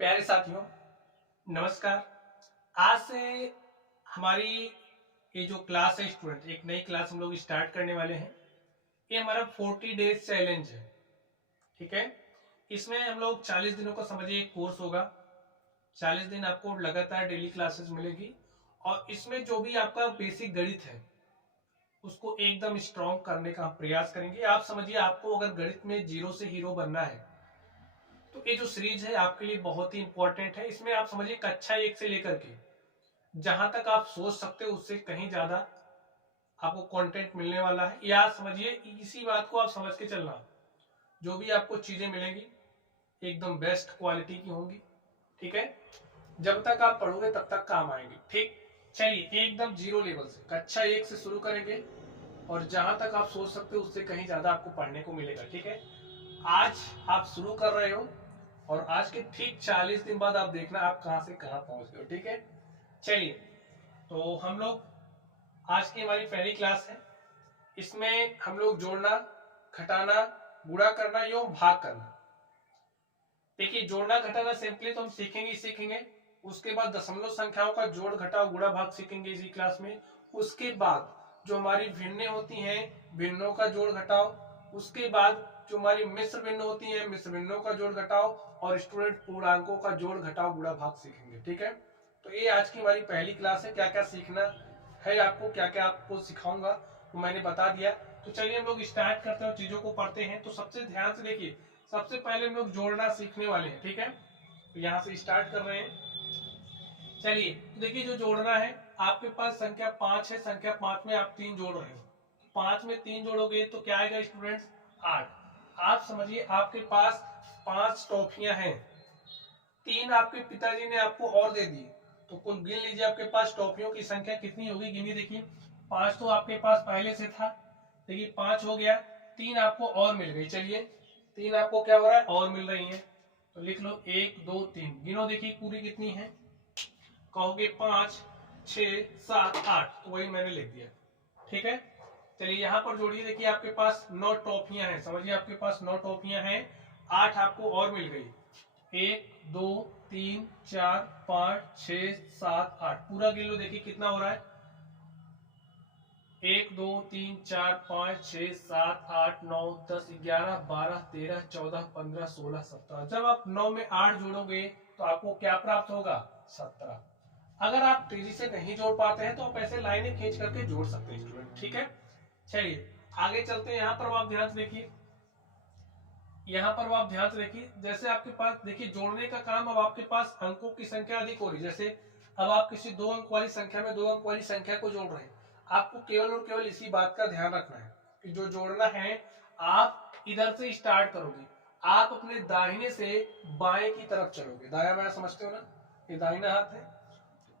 प्यारे साथियों, नमस्कार। आज से हमारी ये जो क्लास है स्टूडेंट, एक नई क्लास हम लोग स्टार्ट करने वाले हैं। ये हमारा 40 डेज चैलेंज है। ठीक है, इसमें हम लोग 40 दिनों का समझिए एक कोर्स होगा। 40 दिन आपको लगातार डेली क्लासेस मिलेगी और इसमें जो भी आपका बेसिक गणित है उसको एकदम स्ट्रॉन्ग करने का हम प्रयास करेंगे। आप समझिए, आपको अगर गणित में जीरो से हीरो बनना है तो ये जो सीरीज है आपके लिए बहुत ही इंपॉर्टेंट है। इसमें आप समझिए कक्षा 1 से लेकर के जहां तक आप सोच सकते हो उससे कहीं ज्यादा आपको कंटेंट मिलने वाला है। या समझिए, इसी बात को आप समझ के चलना, जो भी आपको चीजें मिलेंगी एकदम बेस्ट क्वालिटी की होंगी। ठीक है, जब तक आप पढ़ोगे तब तक काम आएंगे। ठीक, चलिए एकदम जीरो लेवल से कक्षा 1 से शुरू करेंगे और जहां तक आप सोच सकते हो उससे कहीं ज्यादा आपको पढ़ने को मिलेगा। ठीक है, आज आप शुरू कर रहे हो और आज के ठीक 40 दिन बाद आप देखना आप कहां से कहां पहुंच गए हो। ठीक है, चलिए तो हम लोग आज की हमारी पहली क्लास है। इसमें हम लोग जोड़ना, घटाना, गुणा करना एवं भाग करना। देखिए, जोड़ना घटाना सिंपली तो हम सीखेंगे ही सीखेंगे। उसके बाद दशमलव संख्याओं का जोड़ घटाव गुणा भाग सीखेंगे इसी क्लास में। उसके बाद जो हमारी भिन्नें होती हैं, भिन्नों का जोड़ घटाव। उसके बाद जो हमारी मिश्र भिन्न होती हैं, मिश्र भिन्नों का जोड़ घटाव। और स्टूडेंट पूर्णांकों का जोड़ घटाव गुणा भाग सीखेंगे। ठीक है, तो ये आज की हमारी पहली क्लास है। क्या क्या सीखना है आपको, क्या क्या आपको सिखाऊंगा वो मैंने बता दिया। तो चलिए हम लोग स्टार्ट करते हैं, चीजों को पढ़ते हैं। तो सबसे ध्यान से देखिए, सबसे पहले हम लोग जोड़ना सीखने वाले हैं। ठीक है, तो यहाँ से स्टार्ट कर रहे हैं। चलिए, तो देखिए जो जोड़ना है, आपके पास संख्या 5 है। संख्या 5 में आप 3 जोड़ रहे हो। 5 में 3 जोड़ोगे तो क्या आएगा स्टूडेंट्स? 8। आप समझिए, आपके पास 5 टॉफियां हैं, 3 आपके पिताजी ने आपको और दे दी। तो कुल गिन लीजिए आपके पास टॉफियों की संख्या कितनी होगी। गिनिए, देखिए 5 तो आपके पास पहले से था। देखिए 5 हो गया, 3 आपको और मिल गई। चलिए, 3 आपको क्या हो रहा है? और मिल रही है। तो लिख लो 1 2 3। गिनो, देखिए पूरी कितनी है। कहोगे 5 6 7 8, तो वही मैंने लिख दिया। ठीक है, चलिए यहाँ पर जोड़िए। देखिए आपके पास 9 टॉफियां हैं। समझिए आपके पास 9 टॉफियां हैं, 8 आपको और मिल गई। 1 2 3 4 5 6 7 8, पूरा गिन लो। देखिए कितना हो रहा है। 1 2 3 4 5 6 7 8 9 10 11 12 13 14 15 16 17। जब आप 9 में 8 जोड़ोगे तो आपको क्या प्राप्त होगा? 17। अगर आप तेजी से नहीं जोड़ पाते हैं तो आप ऐसे लाइनें खींच करके जोड़ सकते हैं स्टूडेंट। ठीक है, चलिए आगे चलते हैं। यहाँ पर आप ध्यान से देखिए, यहाँ पर आप ध्यान से देखिए, जैसे आपके पास देखिए जोड़ने का काम, अब आपके पास अंकों की संख्या अधिक हो रही। जैसे अब आप किसी 2 अंक वाली संख्या में 2 अंक वाली संख्या को जोड़ रहे हैं। आपको केवल और केवल इसी बात का ध्यान रखना है कि जो जोड़ना है आप इधर से स्टार्ट करोगे, आप अपने दाहिने से बाएं की तरफ चलोगे। दाया बाया समझते हो ना, ये दाहिना हाथ है,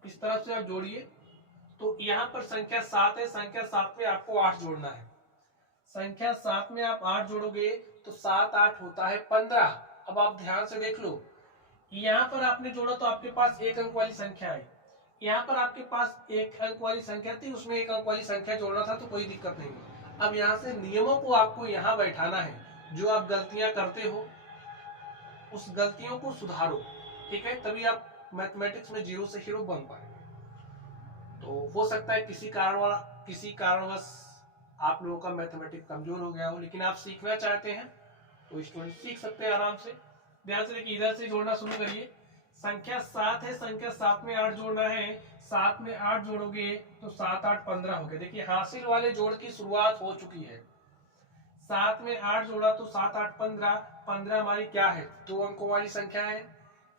इस तरफ से आप जोड़िए। तो यहाँ पर संख्या 7 है, संख्या 7 में आपको 8 जोड़ना है। संख्या 7 में आप 8 जोड़ोगे तो 7 8 होता है 15। अब आप ध्यान से देख लो, यहाँ पर आपने जोड़ा तो आपके पास 1 अंक वाली संख्या आई। यहाँ पर आपके पास 1 अंक वाली संख्या थी, उसमें 1 अंक वाली संख्या जोड़ना था, तो कोई दिक्कत नहीं। अब यहाँ से नियमों को आपको यहाँ बैठाना है। जो आप गलतियां करते हो उस गलतियों को सुधारो। ठीक है, तभी आप मैथमेटिक्स में जीरो से हीरो बन पाए। तो हो सकता है किसी कारणवश आप लोगों का मैथमेटिक्स कमजोर हो गया हो, लेकिन आप सीखना चाहते हैं तो स्टूडेंट सीख सकते हैं आराम से। ध्यान से देखिए, इधर से जोड़ना शुरू करिए। संख्या 7 है, संख्या 7 में 8 जोड़ना है। 7 में 8 जोड़ोगे तो 7 8 15 हो गया। देखिए हासिल वाले जोड़ की शुरुआत हो चुकी है। 7 में 8 जोड़ा तो 7 8 15। 15 हमारी क्या है? 2 अंकों वाली संख्या है।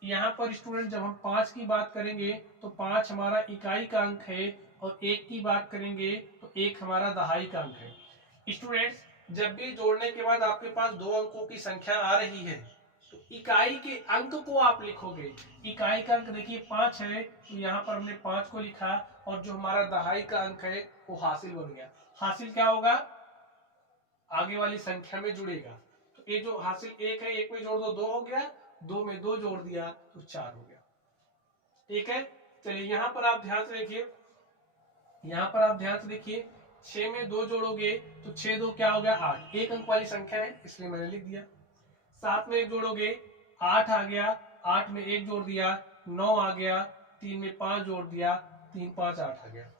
यहाँ पर स्टूडेंट जब हम 5 की बात करेंगे तो 5 हमारा इकाई का अंक है, और 1 की बात करेंगे तो 1 हमारा दहाई का अंक है। स्टूडेंट्स, जब भी जोड़ने के बाद आपके पास 2 अंकों की संख्या आ रही है तो इकाई के अंक को आप लिखोगे। इकाई का अंक देखिए 5 है, तो यहाँ पर हमने 5 को लिखा, और जो हमारा दहाई का अंक है वो हासिल बन गया। हासिल क्या होगा? आगे वाली संख्या में जुड़ेगा। तो ये जो हासिल 1 है, 1 में जोड़ दो 2 हो गया, 2 में 2 जोड़ दिया तो 4 हो गया। ठीक है, चलिए यहाँ पर आप ध्यान से देखिए, यहाँ पर आप ध्यान से देखिए, 6 में 2 जोड़ोगे तो 6 2 क्या हो गया? 8। 1 अंक वाली संख्या है इसलिए मैंने लिख दिया। 7 में 1 जोड़ोगे 8 आ गया, 8 में 1 जोड़ दिया 9 आ गया, 3 में 5 जोड़ दिया 3 5 8 आ गया।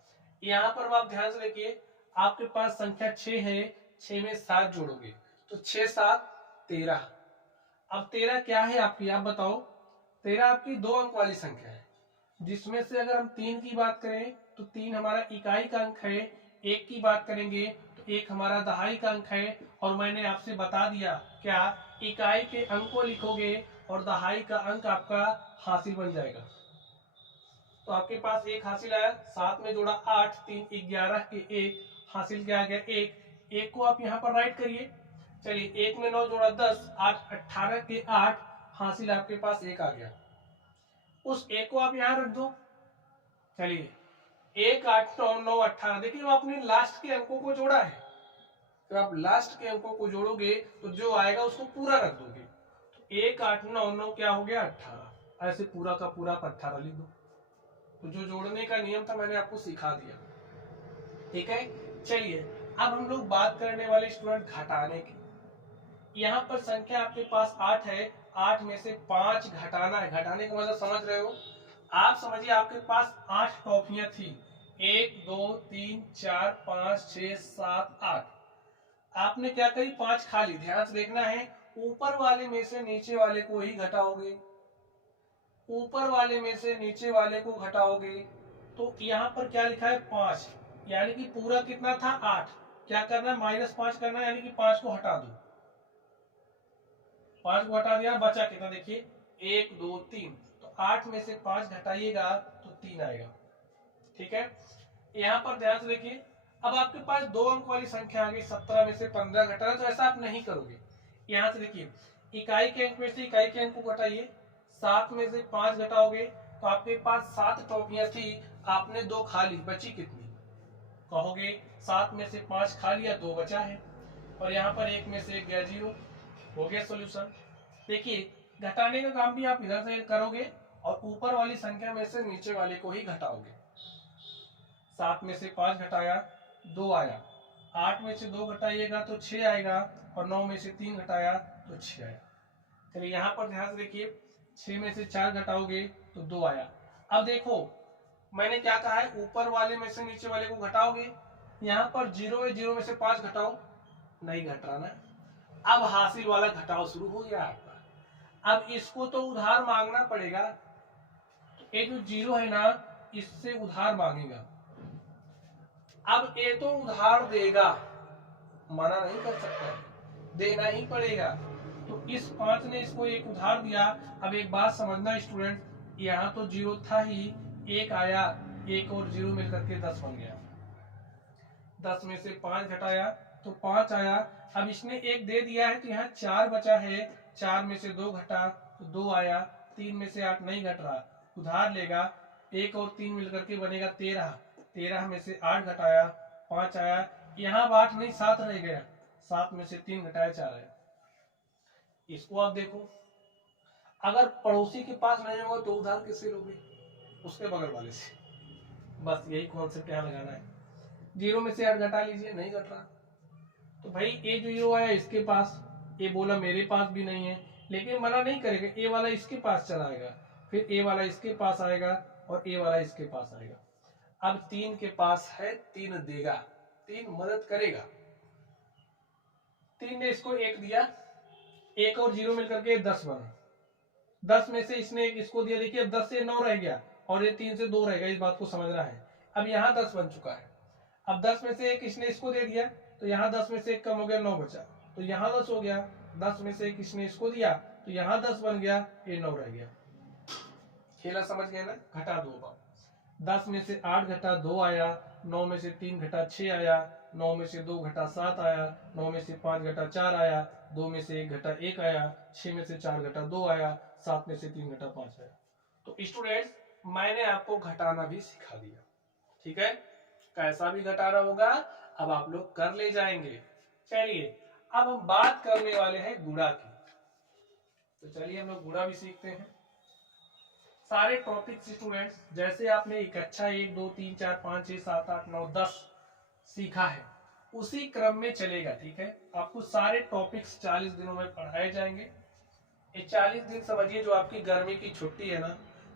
यहाँ पर आप ध्यान से देखिए, आपके पास संख्या 6 है, 6 में 7 जोड़ोगे तो 6 7 13। अब 13 क्या है आपकी, आप बताओ। 13 आपकी 2 अंक वाली संख्या है, जिसमें से अगर हम 3 की बात करें तो 3 हमारा इकाई का अंक है, 1 की बात करेंगे तो 1 हमारा दहाई का अंक है। और मैंने आपसे बता दिया क्या, इकाई के अंक को लिखोगे और दहाई का अंक आपका हासिल बन जाएगा। तो आपके पास 1 हासिल आया, 7 में जोड़ा 8, 3 11 के 1 हासिल क्या आ गया 1। 1 को आप यहाँ पर राइट करिए। चलिए 1 में 9 जोड़ा 10, 8 18 के 8 हासिल आपके पास 1 आ गया। उस 1 को आप यहाँ रख दो। चलिए 1 8 9 9 18, देखिए आपने लास्ट के अंकों को जोड़ा है, तो आप लास्ट के अंकों को जोड़ोगे तो जो आएगा उसको पूरा रख दोगे। तो 1 8 9 9 क्या हो गया 18, ऐसे पूरा का पूरा 18 लिख दो। तो जो जोड़ने का नियम था मैंने आपको सिखा दिया, ठीक है। चलिए अब हम लोग बात करने वाले स्टूडेंट घटाने की। यहाँ पर संख्या आपके पास 8 है, 8 में से 5 घटाना है। घटाने का मतलब समझ रहे हो आप, समझिए आपके पास 8 टॉफियां थी, 1 2 3 4 5 6 7 8। आपने क्या करी, 5 खा ली। ध्यान से देखना है, ऊपर वाले में से नीचे वाले को ही घटाओगे, ऊपर वाले में से नीचे वाले को घटाओगे। तो यहाँ पर क्या लिखा है 5, यानी कि पूरा कितना था 8, क्या करना है -5 करना है, यानी कि 5 को हटा दो। 5 को हटा दिया, बचा कितना देखिए 1 2 3। तो 8 में से 5 घटाइएगा तो 3 आएगा, ठीक है। यहाँ पर ध्यान से देखिए, अब आपके पास 2 अंक वाली संख्या आ गई, 17 में से 15 घटाना, तो ऐसा आप नहीं करोगे। यहाँ से देखिए, इकाई के अंक में से इकाई के अंक को घटाइए, 7 में से 5 घटाओगे तो आपके पास 7 टॉफियां थी, आपने 2 खा ली, बची कितनी कहोगे, 7 में से 5 खा लिया 2 बचा है, और यहाँ पर 1 में से 1 गया 0, हो गया सॉल्यूशन। देखिए घटाने का काम भी आप इधर से करोगे और ऊपर वाली संख्या में से नीचे वाले को ही घटाओगे। 7 में से 5 घटाया 2 आया, 8 में से 2 घटाइएगा तो 6 आएगा, और 9 में से 3 घटाया तो 6 आया। चलिए यहाँ पर ध्यान से देखिए, 6 में से 4 घटाओगे तो 2 आया। अब देखो मैंने क्या कहा है, ऊपर वाले में से नीचे वाले को घटाओगे। यहाँ पर 0 है, 0 में से 5 घटाओ, नहीं घट रहा ना। अब हासिल वाला घटाव शुरू हो गया आपका। अब इसको तो उधार मांगना पड़ेगा, ये जो 0 है ना इससे उधार मांगेगा। अब ये तो उधार देगा, मना नहीं कर सकता, देना ही पड़ेगा। तो इस 5 ने इसको एक उधार दिया। अब एक बात समझना स्टूडेंट, यहाँ तो 0 था ही, 1 आया, 1 और 0 मिलकर के 10 बन गया। 10 में से 5 घटाया तो 5 आया। अब इसने 1 दे दिया है तो यहाँ 4 बचा है, 4 में से 2 घटा तो 2 आया, 3 में से 8 नहीं घट रहा, उधार लेगा, 1 और 3 मिलकर के बनेगा 13, 13 में से 8 घटाया 5 आया, यहाँ 8 नहीं 7 रह गया, 7 में से 3 घटाया 4 आया। इसको आप देखो, अगर पड़ोसी के पास नहीं होगा तो उधार किससे लोगे, उसके बगल वाले से। बस यही कॉन्सेप्ट यहाँ लगाना है। 0 में से 8 घटा लीजिए, नहीं घट रहा, तो भाई ए जो 0 आया इसके पास, ए बोला मेरे पास भी नहीं है, लेकिन मना नहीं करेगा, ए वाला इसके पास चला आएगा, फिर ए वाला इसके पास आएगा और ए वाला इसके पास आएगा। अब 3 के पास है, 3 देगा, 3 मदद करेगा। 3 ने इसको 1 दिया, 1 और 0 मिलकर के 10 बना, 10 में से इसने एक इसको दिया, देखिए अब 10 से 9 रह गया और ये 3 से 2 रहेगा, इस बात को समझना है। अब यहाँ 10 बन चुका है, अब 10 में से एक इसने इसको दे दिया तो यहाँ 10 में से एक कम हो गया, 9 बचा, तो यहाँ 10 हो गया, 10 में से एक इसने इसको दिया तो यहाँ 10 बन गया, ये 9 रह गया। खेला समझ गए ना, घटा दो। बार 10 में से 8 घटा 2 आया, 9 में से 3 घटा 6 आया, 9 में से 2 घटा 7 आया, 9 में से 5 घटा 4 आया, 2 में से 1 घटा 1 आया, 6 में से 4 घटा 2 आया, 7 में से 3 घटा 5 आया। तो स्टूडेंट्स मैंने आपको घटाना भी सिखा दिया, ठीक है, कैसा भी घटाना होगा अब आप लोग कर ले जाएंगे। चलिए अब हम बात करने वाले हैं गुणा की, तो चलिए हम लोग गुणा भी सीखते हैं। सारे टॉपिक्स स्टूडेंट्स जैसे आपने इकट्ठा 1 2 3 4 5 6 7 8 9 10 सीखा है उसी क्रम में चलेगा, ठीक है। आपको सारे टॉपिक्स 40 दिनों में पढ़ाए जाएंगे, ये 40 दिन समझिए जो आपकी गर्मी की छुट्टी है ना,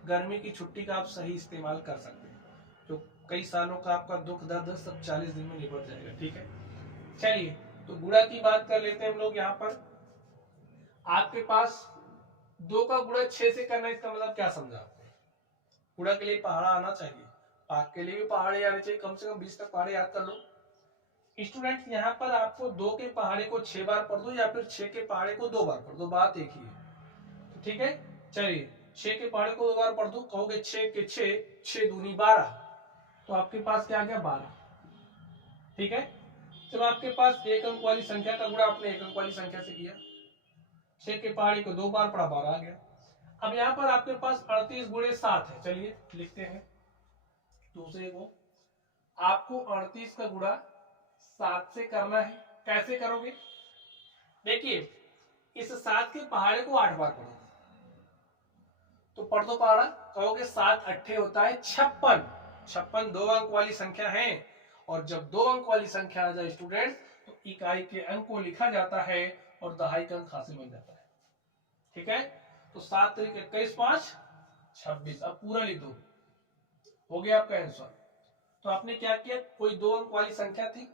गर्मी की छुट्टी का आप सही इस्तेमाल कर सकते हैं। जो कई सालों का आपका दुख दर्द सब 40 दिन में निपट जाएगा। ठीक है, चलिए तो गुणा की बात कर लेते हैं हम लोग। यहाँ पर आपके पास 2 का गुणा 6 से करना है, इसका मतलब क्या समझा आपने? गुणा के लिए पहाड़ा आना चाहिए, पाक के लिए भी पहाड़े आने चाहिए, कम से कम 20 तक पहाड़े याद कर लो। स्टूडेंट यहाँ पर आपको 2 के पहाड़े को 6 बार पढ़ दो या फिर 6 के पहाड़े को 2 बार पढ़ दो, बात एक ही है। ठीक है, चलिए 6 के पहाड़े को 2 बार पढ़ दो, कहोगे 6 के 6, 6 दूनी 12, तो आपके पास क्या आ गया 12। ठीक है, जब आपके पास एक अंक वाली संख्या का गुणा आपने एक अंक वाली संख्या से किया, 6 के पहाड़े को 2 बार पढ़ा, 12 आ गया। अब यहाँ पर आपके पास 38 गुणे 7 है, चलिए लिखते हैं दूसरे को। आपको 38 का गुणा 7 से करना है, कैसे करोगे? देखिए इस 7 के पहाड़े को 8 बार पढ़ो, तो पढ़ दो पहाड़ा, कहोगे 7 अट्ठे होता है 56। 56 2 अंक वाली संख्या है, और जब 2 अंक वाली संख्या आ जाए स्टूडेंट तो इकाई के अंक को लिखा जाता है और दहाई का अंक हासिल बन जाता है। ठीक है, तो 7 तरीक 21 5 26, अब पूरा लिख दो, हो गया आपका आंसर। तो आपने क्या किया, कोई 2 अंक वाली संख्या थी,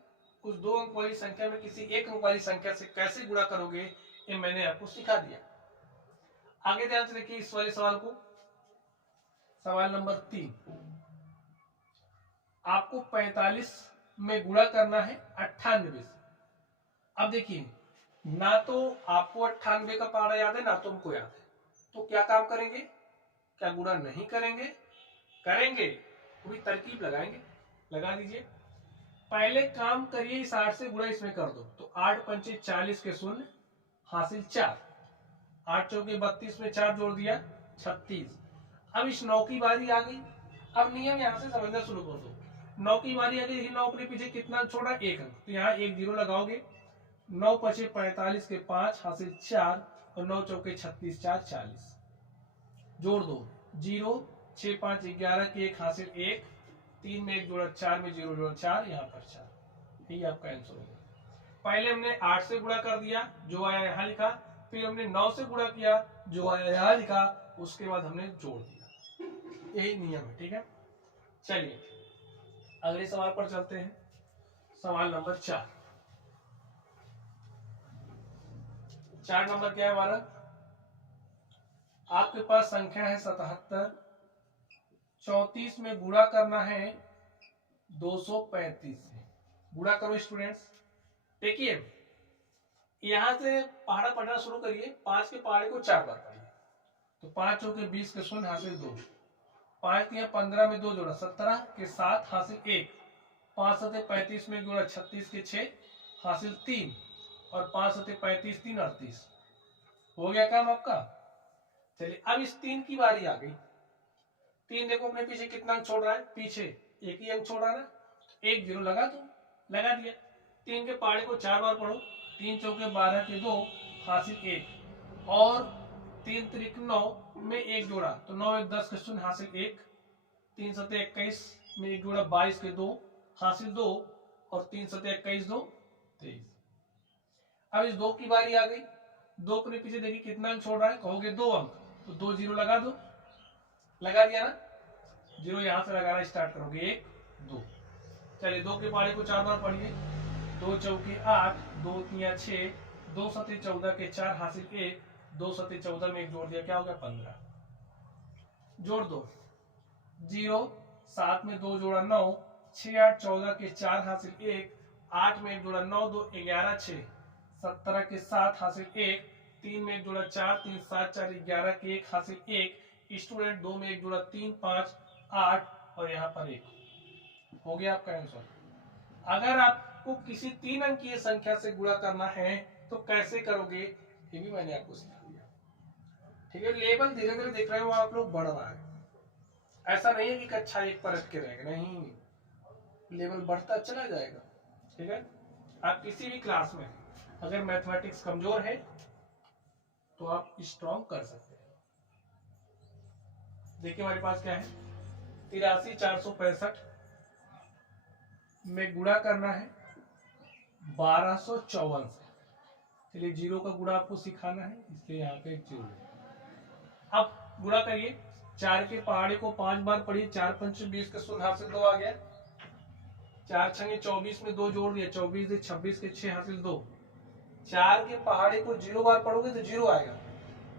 उस 2 अंक वाली संख्या में किसी 1 अंक वाली संख्या से कैसे गुणा करोगे ये मैंने आपको सिखा दिया। आगे ध्यान से देखिए इस वाले सवाल को, सवाल नंबर 3। आपको 45 में गुणा करना है 98 से। अब देखिए ना तो आपको 98 का पहाड़ा याद है ना तो हमको याद है, तो क्या काम करेंगे, क्या गुणा नहीं करेंगे? करेंगे, पूरी तरकीब लगाएंगे, लगा दीजिए। पहले काम करिए, इस 8 से गुणा इसमें कर दो, तो 8 पंचे 40 के शून्य हासिल 4, 8 चौके 32 में 4 जोड़ दिया 36। अब इस 9 की बारी आ गई, अब नियम यहां से समझना शुरू कर दो। 9 की बारी आ गई, 9 अपने पीछे कितना छोड़ा, 1 अंक, तो यहाँ 1 0 लगाओगे। 9 पचे 45 के 5 हासिल 4, और 9 चौके 36 4 40, जोड़ दो 0, 6 5 11 के 1 हासिल 1, 3 में 1 जोड़ा 4 में 0 जोड़ा 4, यहाँ पर 4, यही आपका आंसर होगा। पहले हमने 8 से गुणा कर दिया, जो आया यहाँ लिखा, फिर हमने 9 से गुणा किया, जो आया यहाँ लिखा, उसके बाद हमने जोड़ दिया, यही नियम है। ठीक है, चलिए अगले सवाल पर चलते हैं, सवाल नंबर 4। 4 नंबर क्या है हमारा, आपके पास संख्या है 77, 34 में गुणा करना है 235 से। गुणा करो स्टूडेंट्स। देखिए यहां से पहाड़ा पढ़ना शुरू करिए, 5 के पहाड़े को 4 बार पढ़िए, तो 5 चौके 20 के शून्य हासिल 2, 5 दिया 15 में 2 जोड़ा 17 के 7 हासिल 1, 5 सते 35 में जोड़ा 36 के 6 हासिल 3, और 5 सते 35 3 38, हो गया काम आपका। चलिए अब इस 3 की बारी आ गई। 3 देखो अपने पीछे कितना अंक छोड़ रहा है, पीछे एक ही अंक छोड़ रहा है ना, 1 0 लगा दो, लगा दिया। 3 के पहाड़े को 4 बार पढ़ो, 3 चौके 12 के 2 हासिल 1, और 3 त्रिक 9 में 1 जोड़ा, तो 9 1 10 के शून्य हासिल 1, 3 सते 21 में 1 जोड़ा 22 के 2 हासिल 2, और 3 सते 21 2 23। अब इस 2 की बारी आ गई, 2 अपने पीछे देखिए कितना अंक छोड़ रहा है, कहोगे 2 अंक, तो 2 0 लगा दो, लगा दिया ना, 0 यहां से लगाना स्टार्ट करोगे 1 2। चलिए 2 के पहाड़े को 4 बार पढ़िए, 2 चौके 8, 2 तिया 6, 2 सते 14 के 4 हासिल 1, 2 सते 14 में 1 जोड़ दिया, क्या हो गया 15, जोड़ दो 0, 7 में 2 जोड़ा 9, 6 8 14 के 4 हासिल 1, 8 में 1 जोड़ा 9 2 11 6, 17 के 7 हासिल 1, 3 में 1 जोड़ा 4 3 7 4 11 के 1 हासिल 1, स्टूडेंट 2 में 1 जोड़ा 3 5 8, और यहाँ पर 1, हो गया आपका आंसर। अगर आपको किसी 3 अंकीय संख्या से गुणा करना है तो कैसे करोगे, ये भी मैंने आपको सिखा दिया। ठीक है, लेवल धीरे धीरे देख रहे हो आप लोग बढ़ रहा है, ऐसा नहीं है कि कक्षा 1 पर अटके रहेगा, नहीं, लेवल बढ़ता चला जाएगा। ठीक है, आप किसी भी क्लास में अगर मैथमेटिक्स कमजोर है तो आप स्ट्रॉन्ग कर सकते हैं। देखिए हमारे पास क्या है, 83 465 में गुणा करना है 1254 से। चलिए जीरो का गुणा आपको सिखाना है, इसलिए यहाँ पे 0। अब गुणा करिए, 4 के पहाड़े को 5 बार पढ़िए, 4 पंच 20 के शून्य हासिल 2 आ गया, 4 छंगे 24 में 2 जोड़ दिया, 24 से 26 के 6 हासिल 2। 4 के पहाड़े को 0 बार पढ़ोगे तो 0 आएगा,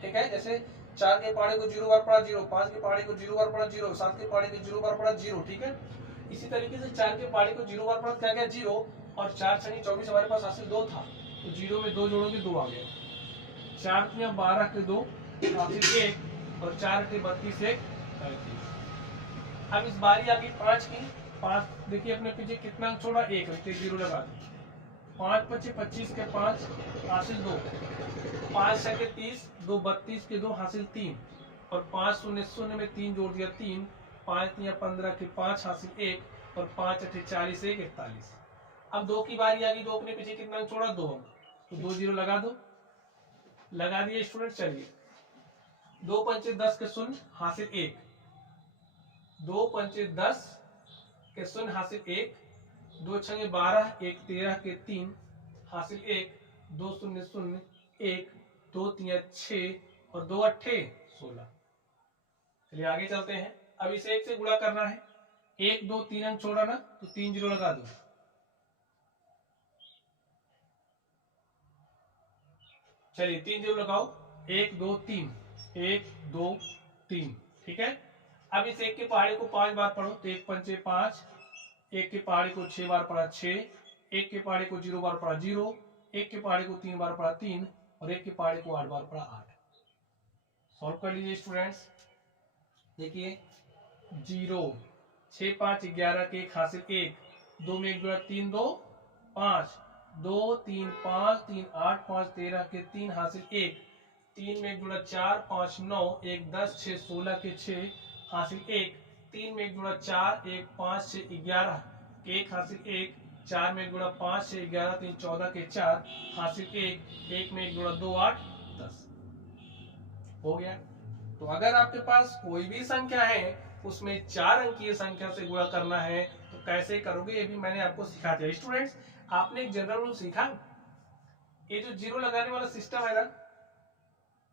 ठीक है। जैसे 4 के पहाड़े को 0 बार पढ़ा 0, 5 के पहाड़े को 0 बार पढ़ा 0, 7 के पहाड़े को 0 बार पढ़ा 0, ठीक है। इसी तरीके से 4 के पहाड़े को 0 बार पढ़ा क्या गया 0, और 4 छंगे 24 हमारे पास हासिल 2 था, तो 0 में 2 जोड़ोगे 2 आ गया। 4 तिया 12 के 2 हासिल 1, और 4 के 32 1 35। अब इस बारी आ गई 5 की। 5 देखिए अपने पीछे कितना छोड़ा 1, 0 लगा दो। 5 पचे 25 के 5 हासिल 2, 5 छके 30, 2 32 के 2 हासिल 3, और 5 शून्य शून्य में 3 जोड़ दिया 3, 5 तिया 15 के 5 हासिल 1, और 5 अठे 40 1 41। अब 2 की बारी आ गई, 2 अपने पीछे कितना छोड़ा 2, तो 2 0 लगा दो, लगा दिए स्टूडेंट। चलिए 2 पंचे 10 के शून्य हासिल 1, 2 पंचे 10 के शून्य हासिल 1, 2 छंगे 12, 1 13 के 3 हासिल 1, 2 शून्य शून्य 1, 2 तिया 6, और 2 अट्ठे 16। चलिए आगे चलते हैं। अब इसे 1 से गुणा करना है, 1 2 3 अंक छोड़ा ना, तो 3 0 लगा दो। चलिए 3 0 लगाओ, 1 2 3, 1 2 3, ठीक है। अब इस 1 के पहाड़े को 5 बार पढ़ो, तो 1 पंचे 5, 1 के पहाड़े को 6 बार पढ़ा 6, 1 के पहाड़े को 0 बार पढ़ा 0, 1 के पहाड़े को 3 बार पढ़ा 3, और 1 के पहाड़े को 8 बार पढ़ा 8। सॉल्व कर लीजिए स्टूडेंट्स। देखिए 0, 6 5 11 के 1 हासिल 1, 2 में 1 जोड़ा 3 2 5, 2 3 5 3 8 5 13 के 3 हासिल 1, 3 में 1 जोड़ा 4 5 9 1 10 6 16 के 6 हासिल 1, 3 में 1 जोड़ा 4 1 5 6 11 के 1 हासिल 1, 4 में 1 जोड़ा 5 6 11 3 14 के 4 हासिल 1, 1 में 1 जोड़ा 2 8 10 हो गया। तो अगर आपके पास कोई भी संख्या है उसमें 4 अंकीय संख्या से गुणा करना है तो कैसे करोगे, ये भी मैंने आपको सिखा दिया। स्टूडेंट्स आपने एक जनरल रूल सीखा, ये जो 0 लगाने वाला सिस्टम है ना,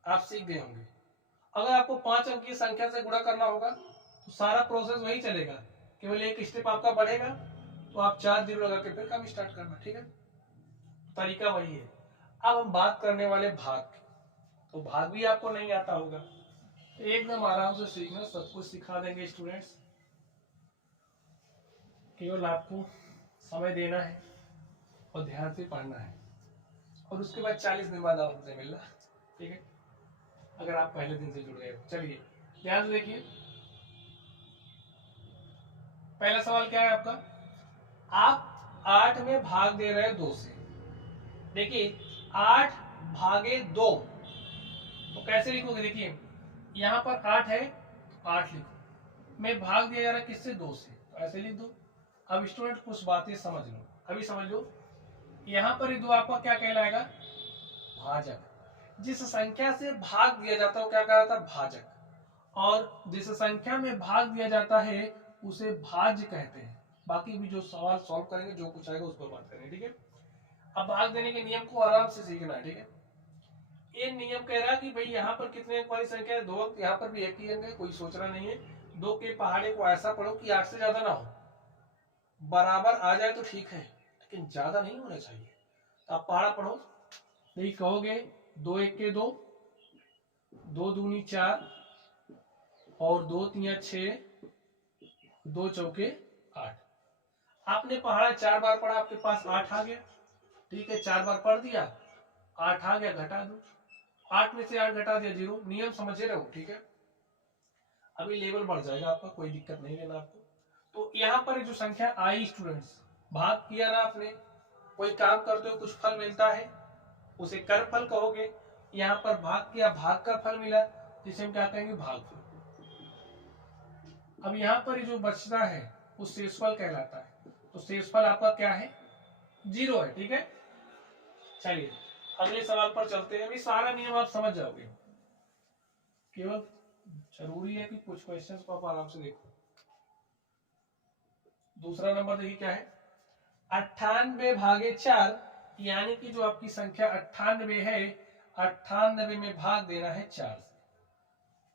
आप सीख गए होंगे। अगर आपको 5 अंकीय संख्या से गुणा करना होगा तो सारा प्रोसेस वही चलेगा, केवल एक स्टेप आपका बढ़ेगा, तो आप 4 0 लगा के फिर काम स्टार्ट करना, ठीक है। तरीका वही है। अब हम बात करने वाले भाग की, तो भाग भी आपको नहीं आता होगा, एकदम आराम से सीखना, सब कुछ सिखा देंगे स्टूडेंट्स, केवल आपको समय देना है और ध्यान से पढ़ना है, और उसके बाद 40 दिन बाद आपसे मिलना, ठीक है, अगर आप पहले दिन से जुड़ गए। चलिए ध्यान से देखिए, पहला सवाल क्या है आपका, आप 8 में भाग दे रहे 2 से। देखिए 8 भागे 2, तो कैसे लिखोगे, देखिए यहां पर 8 है, 8 लिखो, मैं भाग दिया जा रहा है किससे 2 से, तो ऐसे लिख दो। अब स्टूडेंट कुछ बातें समझ लो, अभी समझ लो, यहां पर 2 आपका क्या कहलाएगा, भाजक। जिस संख्या से भाग दिया जाता है वो क्या कहलाता है, भाजक, और जिस संख्या में भाग दिया जाता है उसे भाज्य कहते हैं। बाकी भी जो सवाल सॉल्व करेंगे, जो कुछ आएगा उस पर बात करेंगे, ठीक है। अब भाग देने के नियम को आराम से सीखना है, ठीक है। ये नियम कह रहा है कि भाई यहाँ पर कितने अंक वाली संख्या है, 2 अंक, यहाँ पर भी एक ही अंक है, कोई सोचना नहीं है। 2 के पहाड़े को ऐसा पढ़ो कि 8 से ज्यादा ना हो, बराबर आ जाए तो ठीक है, लेकिन ज्यादा नहीं होना चाहिए। तो आप पहाड़ा पढ़ो, नहीं कहोगे 2 1 के 2, 2 दूनी 4, और 2 3 6, 2 चौके 8। आपने पहाड़ा 4 बार पढ़ा, आपके पास 8 आ गया, ठीक है, 4 बार पढ़ दिया, 8 आ गया, घटा दो, 8 में से 8 घटा दिया 0, नियम समझे रहो, ठीक है। अभी लेवल बढ़ जाएगा आपका, कोई दिक्कत नहीं लेना आपको। तो यहाँ पर जो संख्या आई स्टूडेंट्स, भाग किया ना आपने, कोई काम करते हो कुछ फल मिलता है, उसे कर फल कहोगे। यहाँ पर भाग किया, भाग का फल मिला, जिसे हम क्या कहेंगे, भागफल। अब यहाँ पर जो बचता है वो शेषफल कहलाता है, तो शेषफल आपका क्या है, 0 है, ठीक है। चलिए अगले सवाल पर चलते हैं। अभी सारा नियम आप समझ जाओगे, केवल जरूरी है कि कुछ क्वेश्चंस को आप आराम से देखो। दूसरा नंबर देखिए क्या है, 98 भागे 4 यानी कि जो आपकी संख्या 98 है, 98 में भाग देना है 4 से।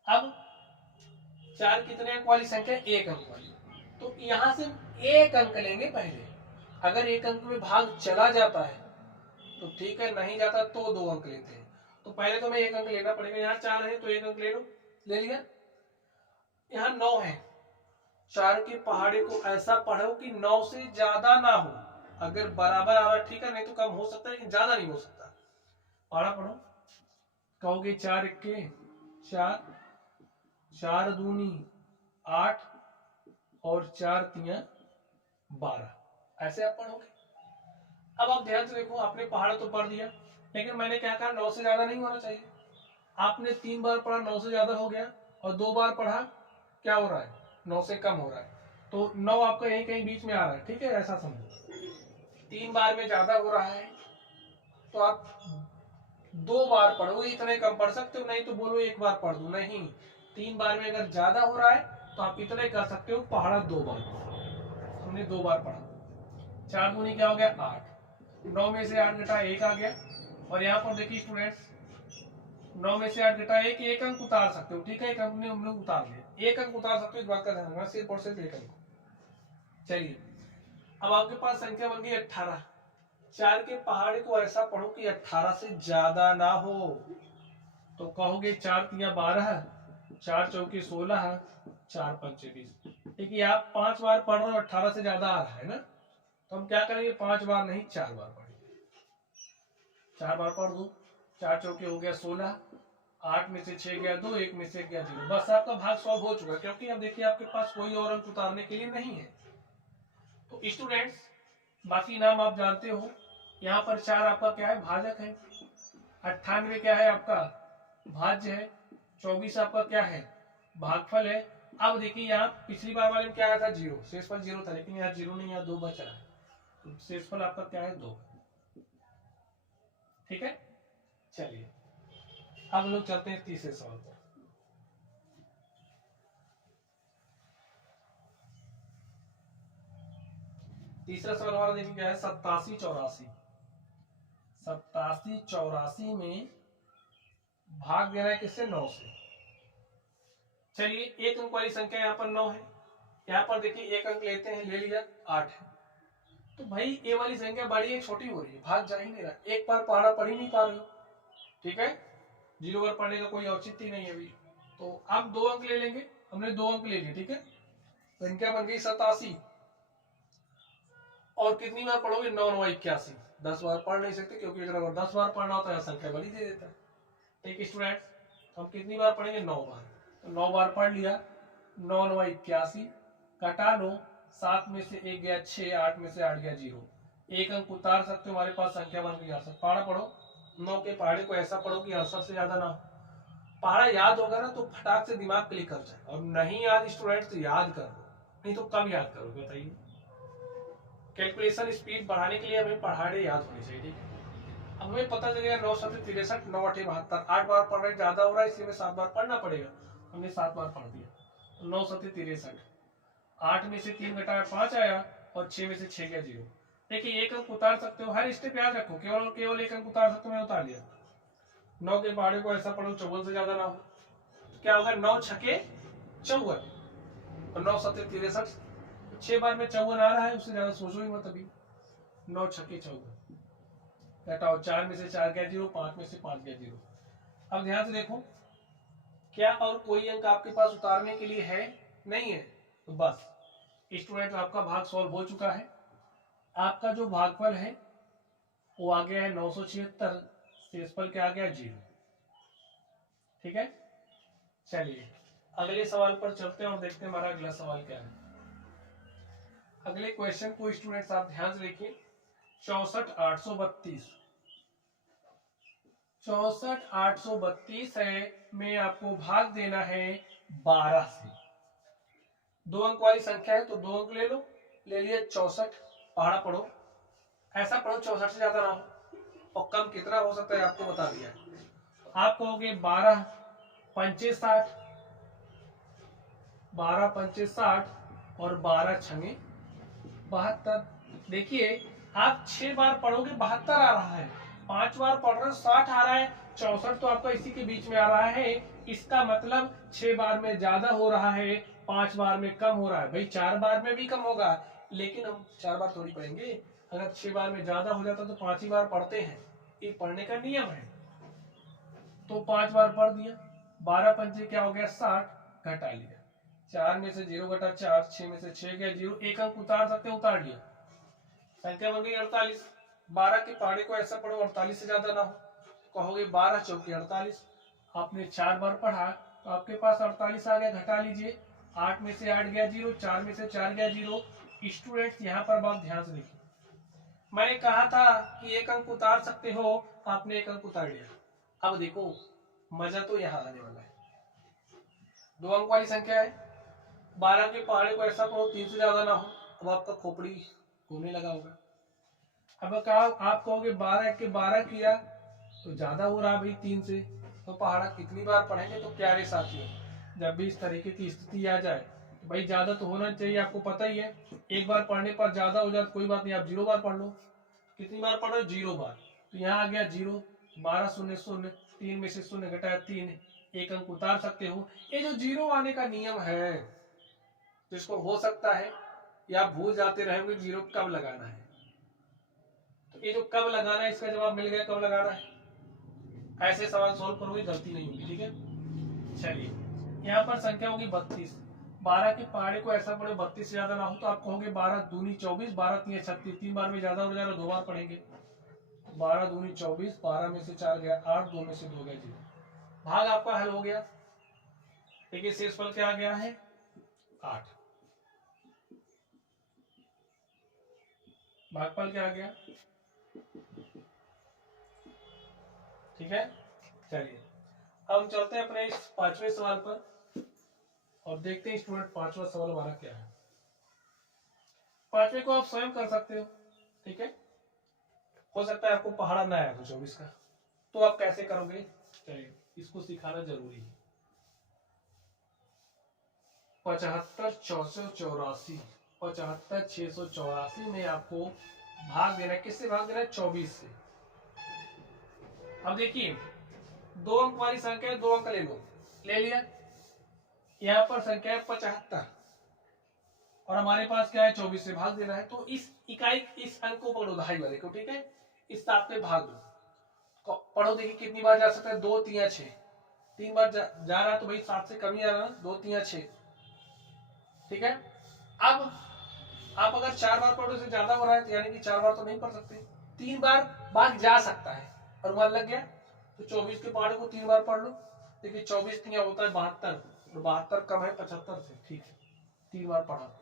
अब 4 कितने अंक वाली संख्या? 1 अंक वाली। तो यहां से 1 अंक लेंगे पहले। अगर 1 अंक में भाग चला जाता है तो ठीक है, नहीं जाता तो 2 अंक लेते हैं। तो पहले तो मैं 1 अंक लेना पड़ेगा। यहाँ 4 है तो 1 अंक ले लो, ले लिया। यहाँ 9 है, 4 के पहाड़े को ऐसा पढ़ो कि 9 से ज्यादा ना हो। अगर बराबर आ रहा ठीक है, नहीं तो कम हो सकता है लेकिन ज्यादा नहीं हो सकता। पढ़ा पढ़ो। कहोगे 4 इक्के 4, 4 दूनी 8 और 4 तियां 12, ऐसे आप पढ़ोगे। अब आप ध्यान से देखो, आपने पहाड़ा तो पढ़ दिया, लेकिन मैंने क्या कहा 9 से ज्यादा नहीं होना चाहिए। आपने 3 बार पढ़ा 9 से ज्यादा हो गया, और 2 बार पढ़ा क्या हो रहा है? 9 से कम हो रहा है। तो 9 आपका यहीं कहीं बीच में आ रहा है, ठीक है, ऐसा समझो। 3 बार में ज्यादा हो रहा है तो आप 2 बार पढ़ोगे, इतने कम पढ़ सकते हो, नहीं तो बोलो 1 बार पढ़ दो। नहीं, 3 बार में अगर ज्यादा हो रहा है तो आप इतने कर सकते हो, पहाड़ा 2 बार। हमने 2 बार पढ़ा। 4 दूनी क्या हो गया? 8। 9 में से 8 घटा 1 आ गया। और यहाँ पर देखिए स्टूडेंट्स, 9 में से 8 घटा 1, 1 अंक उतार सकते हो, ठीक है, 1 अंक ने हमने उतार लिया। 1 अंक उतार सकते हो, इस बात का ध्यान रखना, सिर्फ और सिर्फ 1 अंक। चलिए, अब आपके पास संख्या बन गई 18। 4 के पहाड़े को ऐसा पढ़ो कि 18 से ज्यादा ना हो। तो कहोगे 4 तिया 12, 4 चौके 16, 4 पंचे 20। देखिए आप 5 बार पढ़ रहे हो, 18 से ज्यादा आ रहा है ना, तो हम क्या करेंगे? 5 बार नहीं 4 बार पढ़ेंगे। 4 बार पढ़ दो। 4 चौके हो गया 16, 8 में से 6 गया 2, 1 में से गया 0। बस आपका भाग सॉल्व हो चुका, क्योंकि अब देखिए आपके पास कोई और अंक उतारने के लिए नहीं है। तो स्टूडेंट्स, बाकी नाम आप जानते हो। यहाँ पर 4 आपका क्या है? भाजक है। 98 क्या है आपका? भाज्य है। 24 आपका क्या है? भागफल है। अब देखिए यहाँ पिछली बार वाले में क्या आया था? 0, शेषफल 0 था, लेकिन यहाँ 0 नहीं, यहाँ 2 बच रहा है। तो शेषफल आपका क्या है? 2। ठीक है, चलिए अब लोग चलते हैं तीसरे सवाल पर। तीसरा सवाल हमारा देखिए क्या है? 87 84। 87 84 में भाग देना है किससे? 9 से। चलिए, 1 अंक वाली संख्या यहाँ पर 9 है। यहाँ पर देखिए 1 अंक लेते हैं, ले लिया 8 है। तो भाई ये वाली संख्या बड़ी है छोटी हो रही है? भाग जा ही नहीं रहा। 1 बार पढ़ा पढ़ ही नहीं पा रहे हो, ठीक है, 0 बार पढ़ने का कोई औचित्य नहीं है अभी। तो अब 2 अंक ले लेंगे। हमने 2 अंक ले लिए, ठीक है। संख्या बन गई 87। और कितनी बार पढ़ोगे? 9 9 81। 10 बार पढ़ नहीं सकते, क्योंकि अगर 10 बार पढ़ना होता है संख्या बड़ी दे देता है। ठीक स्टूडेंट, हम कितनी बार पढ़ेंगे? 9 बार। तो 9 बार पढ़ लिया। 9 9 81, घटा लो, 7 में से 1 गया 6, 8 में से 8 गया 0। 1 अंक उतार सकते हो, हमारे पास संख्या बन गई 68। पहाड़ा पढ़ो। 9 के पहाड़े को ऐसा पढ़ो कि 68 से ज्यादा ना हो। पहाड़ा याद होगा ना तो फटाक से दिमाग क्लिक कर जाए, और नहीं याद स्टूडेंट तो याद कर लो, नहीं तो कब याद करोगे बताइए। कैलकुलेशन स्पीड बढ़ाने के लिए हमें पहाड़े याद होने चाहिए, ठीक है। अब हमें पता चलेगा 9 7 63, 9 8 72। 8 बार पढ़ रहे ज्यादा हो रहा है, इसलिए हमें 7 बार पढ़ना पड़ेगा। हमने 7 बार पढ़ दिया। 9 7 63, 8 में से 3 घटाया 5 आया, और 6 में से 6 गया 0। देखिए 1 अंक उतार सकते हो, हर स्टेप याद रखो, केवल और केवल 1 अंक उतार सकते हो, मैं उतार लिया। 9 के पहाड़े को ऐसा पढ़ो 54 से ज्यादा ना हो। क्या होगा? 9 छके 54, और 9 7 63। 6 बार में 54 आ रहा है, उससे ज्यादा सोचो ही मत अभी। 9 छके 54, घटाओ, 4 में से 4 गया 0, 5 में से 5 गया 0। अब ध्यान से देखो, क्या और कोई अंक आपके पास उतारने के लिए है? नहीं है। तो बस स्टूडेंट आपका भाग सॉल्व हो चुका है। आपका जो भागफल है वो आ गया है 976, शेषफल क्या आ गया? 0। ठीक है, चलिए अगले सवाल पर चलते हैं और देखते हैं हमारा अगला सवाल क्या है। अगले क्वेश्चन को स्टूडेंट्स आप ध्यान से देखिए। 64 832, 64 832 है, में आपको भाग देना है 12 से। 2 अंक वाली संख्या है तो 2 अंक ले लो, ले लिए 64। पहाड़ा पढ़ो, ऐसा पढ़ो 64 से ज्यादा ना हो, और कम कितना हो सकता है आपको बता दिया। आप कहोगे 12 पंचे 60, 12 पंचे 60, और 12 छंगे 72। देखिए आप 6 बार पढ़ोगे 72 आ रहा है, 5 बार पढ़ रहे हो 60 आ रहा है, 64 तो आपका इसी के बीच में आ रहा है। इसका मतलब 6 बार में ज्यादा हो रहा है, 5 बार में कम हो रहा है। भाई 4 बार में भी कम होगा, लेकिन हम 4 बार थोड़ी पढ़ेंगे। अगर 6 बार में ज्यादा हो जाता तो 5 ही बार पढ़ते हैं, ये पढ़ने का नियम है। तो 5 बार पढ़ दिया, 12 पंचे क्या हो गया 60, घटा लिया। 4 में से 0 घटा 4, 6 में से 6 गया 0, एक अंक उतार सकते उतार लिया, संख्या बन गई 48। 12 के पहाड़े को ऐसा पढ़ो 48 से ज्यादा ना हो, कहोगे 12 चौके 48। आपने 4 बार पढ़ा तो आपके पास 48 आ गया, घटा लीजिए। 8 में से 8 गया 0, 4 में से 4 गया 0। स्टूडेंट्स यहाँ पर बात ध्यान से देखिए, मैंने कहा था कि एक अंक उतार सकते हो, आपने एक अंक उतार लिया। अब देखो मजा तो यहाँ आने वाला है। 2 अंक वाली संख्या है, 12 के पहाड़े को ऐसा पढ़ो 3 से ज्यादा ना हो। अब आपका खोपड़ी घूमने लगा होगा। अब कहा आप कहोगे 12 के 12 किया तो ज्यादा हो रहा भाई 3 से, तो पहाड़ा कितनी बार पढ़ेंगे। तो प्यारे साथियों, जब भी इस तरीके की स्थिति आ जाए तो भाई ज्यादा तो होना चाहिए, आपको पता ही है। एक बार पढ़ने पर ज्यादा हो जाए कोई बात नहीं, आप 0 बार पढ़ लो। कितनी बार पढ़ लो 0 बार, तो यहाँ आ गया 0, 12 शून्य शून्य, 3 में से शून्य घटाया 3, एक अंक उतार सकते हो। ये जो 0 आने का नियम है, जिसको हो सकता है या आप भूल जाते रहेंगे 0 कब लगाना है, तो ये जो कब लगाना है इसका जवाब मिल गया, कब लगाना है। ऐसे सवाल सॉल्व करोगे गलती नहीं होगी, ठीक है। चलिए यहाँ पर संख्या होगी 32, 12 के पहाड़े को ऐसा पढ़े 32 से ज्यादा ना हो, तो आप कहोगे 12 दूनी 24, 12 तीन 36, 3 बार में ज्यादा हो जाएगा 2 बार पढ़ेंगे। 12 दूनी 24, 12 में से 4 गया 8, 2 में से 2 गया 0। भाग आपका हल हो गया। देखिए शेषफल क्या आ गया है 8, भागफल क्या आ गया, ठीक है। चलिए अब हम चलते हैं अपने इस 5वें सवाल पर और देखते हैं स्टूडेंट 5वां सवाल हमारा क्या है। 5वें को आप स्वयं कर सकते हो, ठीक है। हो सकता है आपको पहाड़ा ना आया तो 24 का, तो आप कैसे करोगे, चलिए इसको सिखाना जरूरी है। 75 484, 75 684 में आपको भाग देना है, किससे भाग देना है 24 से। अब देखिए 2 अंक वाली संख्या है, 2 अंक ले लो, ले लिया। यहाँ पर संख्या है 75 और हमारे पास क्या है 24 से भाग देना है, तो इस इकाई इस अंक को पढ़ो दहाई वाले को, ठीक है। इस 7 पे भाग दो, पढ़ो देखिए कितनी बार जा सकता है 2 3 6, 3 बार जा रहा है तो भाई 7 से कम ही आ रहा है, 2 3 6, ठीक है। अब आप अगर 4 बार पढ़ो से ज्यादा हो रहा है तो यानी कि 4 बार तो नहीं पढ़ सकते, 3 बार भाग जा सकता है और मान लग गया तो 24 के पहाड़े को 3 बार पढ़ लो। देखिए 24 3 होता है 72, और 72 कम है 75 से, ठीक है 3 बार पढ़ा।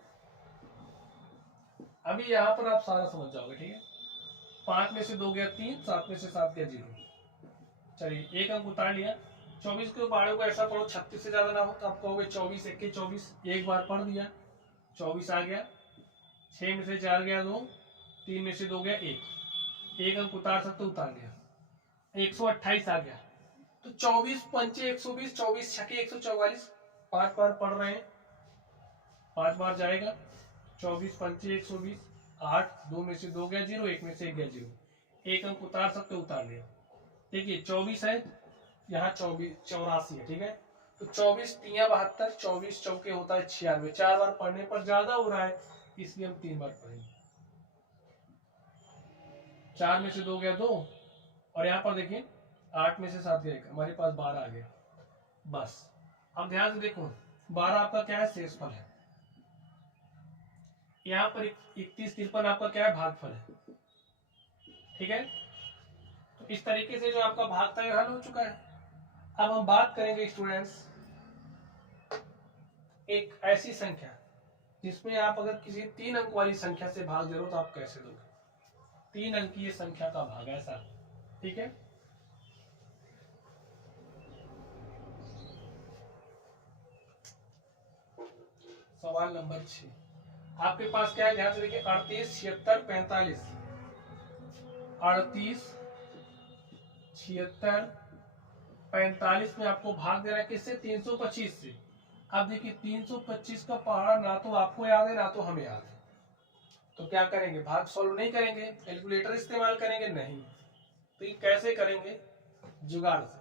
अभी यहाँ पर आप सारा समझ जाओगे, ठीक है। 5 में से 2 गया 3, 7 में से 7 गया 0। चलिए एक अंक उतार लिया। 24 के पहाड़ों को ऐसा पढ़ो 36 से ज्यादा ना हो, तो आप कहोगे 24 1 24, एक बार पढ़ दिया 24 आ गया। 6 में से 4 गया 2, 3 में से 2 गया 1, एक अंक उतार सकते उतार लिया, 128 आ गया। तो 24 पंचे 120, 24 छके 144, 5 बार पढ़ रहे हैं, 5 बार जाएगा। 24 पंचे 120, 8, 2 में से 2 गया 0, 1 में से 1 गया 0, एक अंक उतार सकते उतार लिया। देखिए 24 है, यहाँ 24 84 है, ठीक है। तो 24 तिया 72, 24 चौके होता है 96, 4 बार पढ़ने पर ज्यादा हो रहा है इसलिए हम 3 बार पढ़ेंगे। 4 में से 2 गया 2, और यहाँ पर देखिए 8 में से 7 गया 1, हमारे पास 12 आ गया। बस अब ध्यान से देखो 12 आपका क्या है शेषफल है, यहाँ पर 31 53 आपका क्या है भागफल है, ठीक है। तो इस तरीके से जो आपका भाग था हल हो चुका है। अब हम बात करेंगे स्टूडेंट्स एक ऐसी संख्या जिसमें आप अगर किसी 3 अंक वाली संख्या से भाग दे रहे हो तो आप कैसे दोगे। 3 अंकीय संख्या का भाग ऐसा, ठीक है। सवाल नंबर 6 आपके पास क्या है, ध्यान से देखिए 38 76 45, 38 76 45 में आपको भाग देना है किससे 325 से। अब देखिए 325 का पहाड़ा ना तो आपको याद है ना तो हमें याद है, तो क्या करेंगे, भाग सॉल्व नहीं करेंगे, कैलकुलेटर इस्तेमाल करेंगे नहीं, तो ये कैसे करेंगे, जुगाड़ से।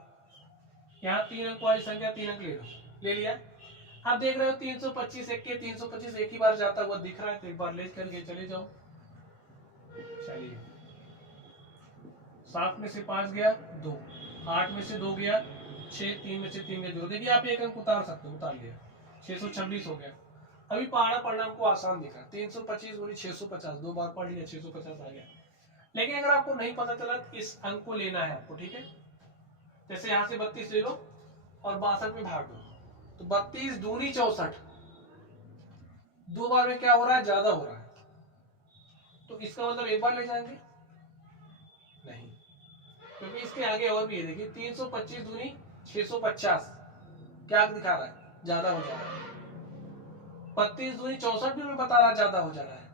यहाँ 3 अंक वाली संख्या 3 अंक ले लो, ले लिया। आप देख रहे हो 325 एक के 325 एक ही बार जाता हुआ दिख रहा है, तो एक बार ले करके चले जाओ। चलिए 7 में से 5 गया 2, 8 में से 2 गया 6, 3 में से 3 गया 0। देखिए आप एक अंक उतार सकते हो, उतार लिया, 626 हो गया। अभी पहाड़ा पढ़ना हमको आसान दिखा, 325 गुनी 650, 2 बार पढ़ लिया 650 आ गया। लेकिन अगर आपको नहीं पता चला इस अंक को लेना है आपको, ठीक है। जैसे यहाँ से 32 ले लो और 62 में भाग दो, तो 32 दूनी 64, 2 बार में क्या हो रहा है, ज्यादा हो रहा है, तो इसका मतलब एक बार ले जाएंगे नहीं, क्योंकि इसके आगे और भी है। देखिए 325 दूनी 650, क्या दिखा रहा है, ज्यादा हो जा रहा है। 32 दूनी 64 भी में बता रहा ज्यादा हो जा रहा है,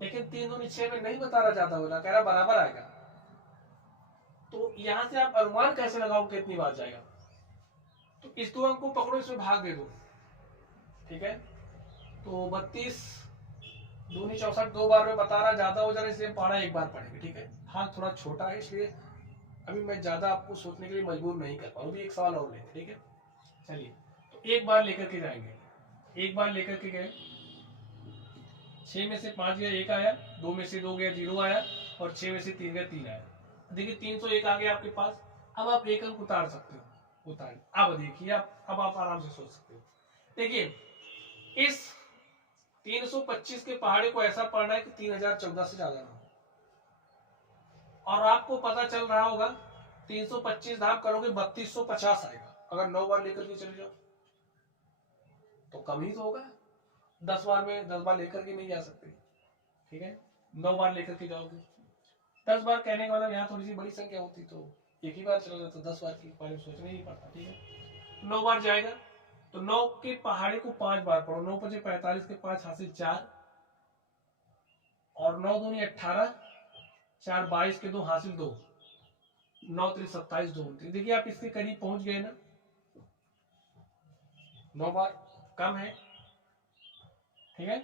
लेकिन 3 दूनी 6 में नहीं बता रहा ज्यादा हो रहा, कह रहा बराबर आएगा। तो यहां से आप अनुमान कैसे लगाओ कितनी बार जाएगा, तो इस 2 अंक को पकड़ो, इसमें भाग दे दो, ठीक है। तो 32 दूनी 64 2 बार में बता रहा ज्यादा हो जा रहा है, इसलिए पढ़ा एक बार पढ़ेंगे, ठीक है। हाँ थोड़ा छोटा है, इसलिए अभी मैं ज्यादा आपको सोचने के लिए मजबूर नहीं कर पाऊँ, एक सवाल और लेंगे, ठीक है। चलिए तो एक बार लेकर के जाएंगे, एक बार लेकर के गए, 6 में से 5 गया 1 आया, 2 में से 2 गया 0 आया, और 6 में से 3 गया 3 आया। देखिए 301 आ गया आपके पास। अब आप एक अंक उतार सकते हो, उतार। अब देखिए अब आप आराम से सोच सकते हो। देखिए इस 325 के पहाड़े को ऐसा पढ़ना है कि 3014 से ज्यादा ना हो, और आपको पता चल रहा होगा 325 धाप करोगे 3250 आएगा। अगर 9 बार लेकर के चले जाओ तो कम ही तो होगा, 10 बार में 10 बार लेकर के नहीं जा सकते, ठीक है। 9 बार लेकर के जाओगे, 10 बार कहने का मतलब यहाँ थोड़ी सी बड़ी संख्या होती तो एक ही बार चला जाता, 10 बार की बारे में सोचना ही नहीं पड़ता, ठीक है। 9 बार जाएगा तो 9 के पहाड़े को 5 बार पढ़ो, 9 5 45 के 5 हासिल 4, और 9 दूनी 18, 4 22 के 2 हासिल 2, 9 3 27 2 29। देखिए आप इसके करीब पहुंच गए ना, 9 बार कम है, ठीक है।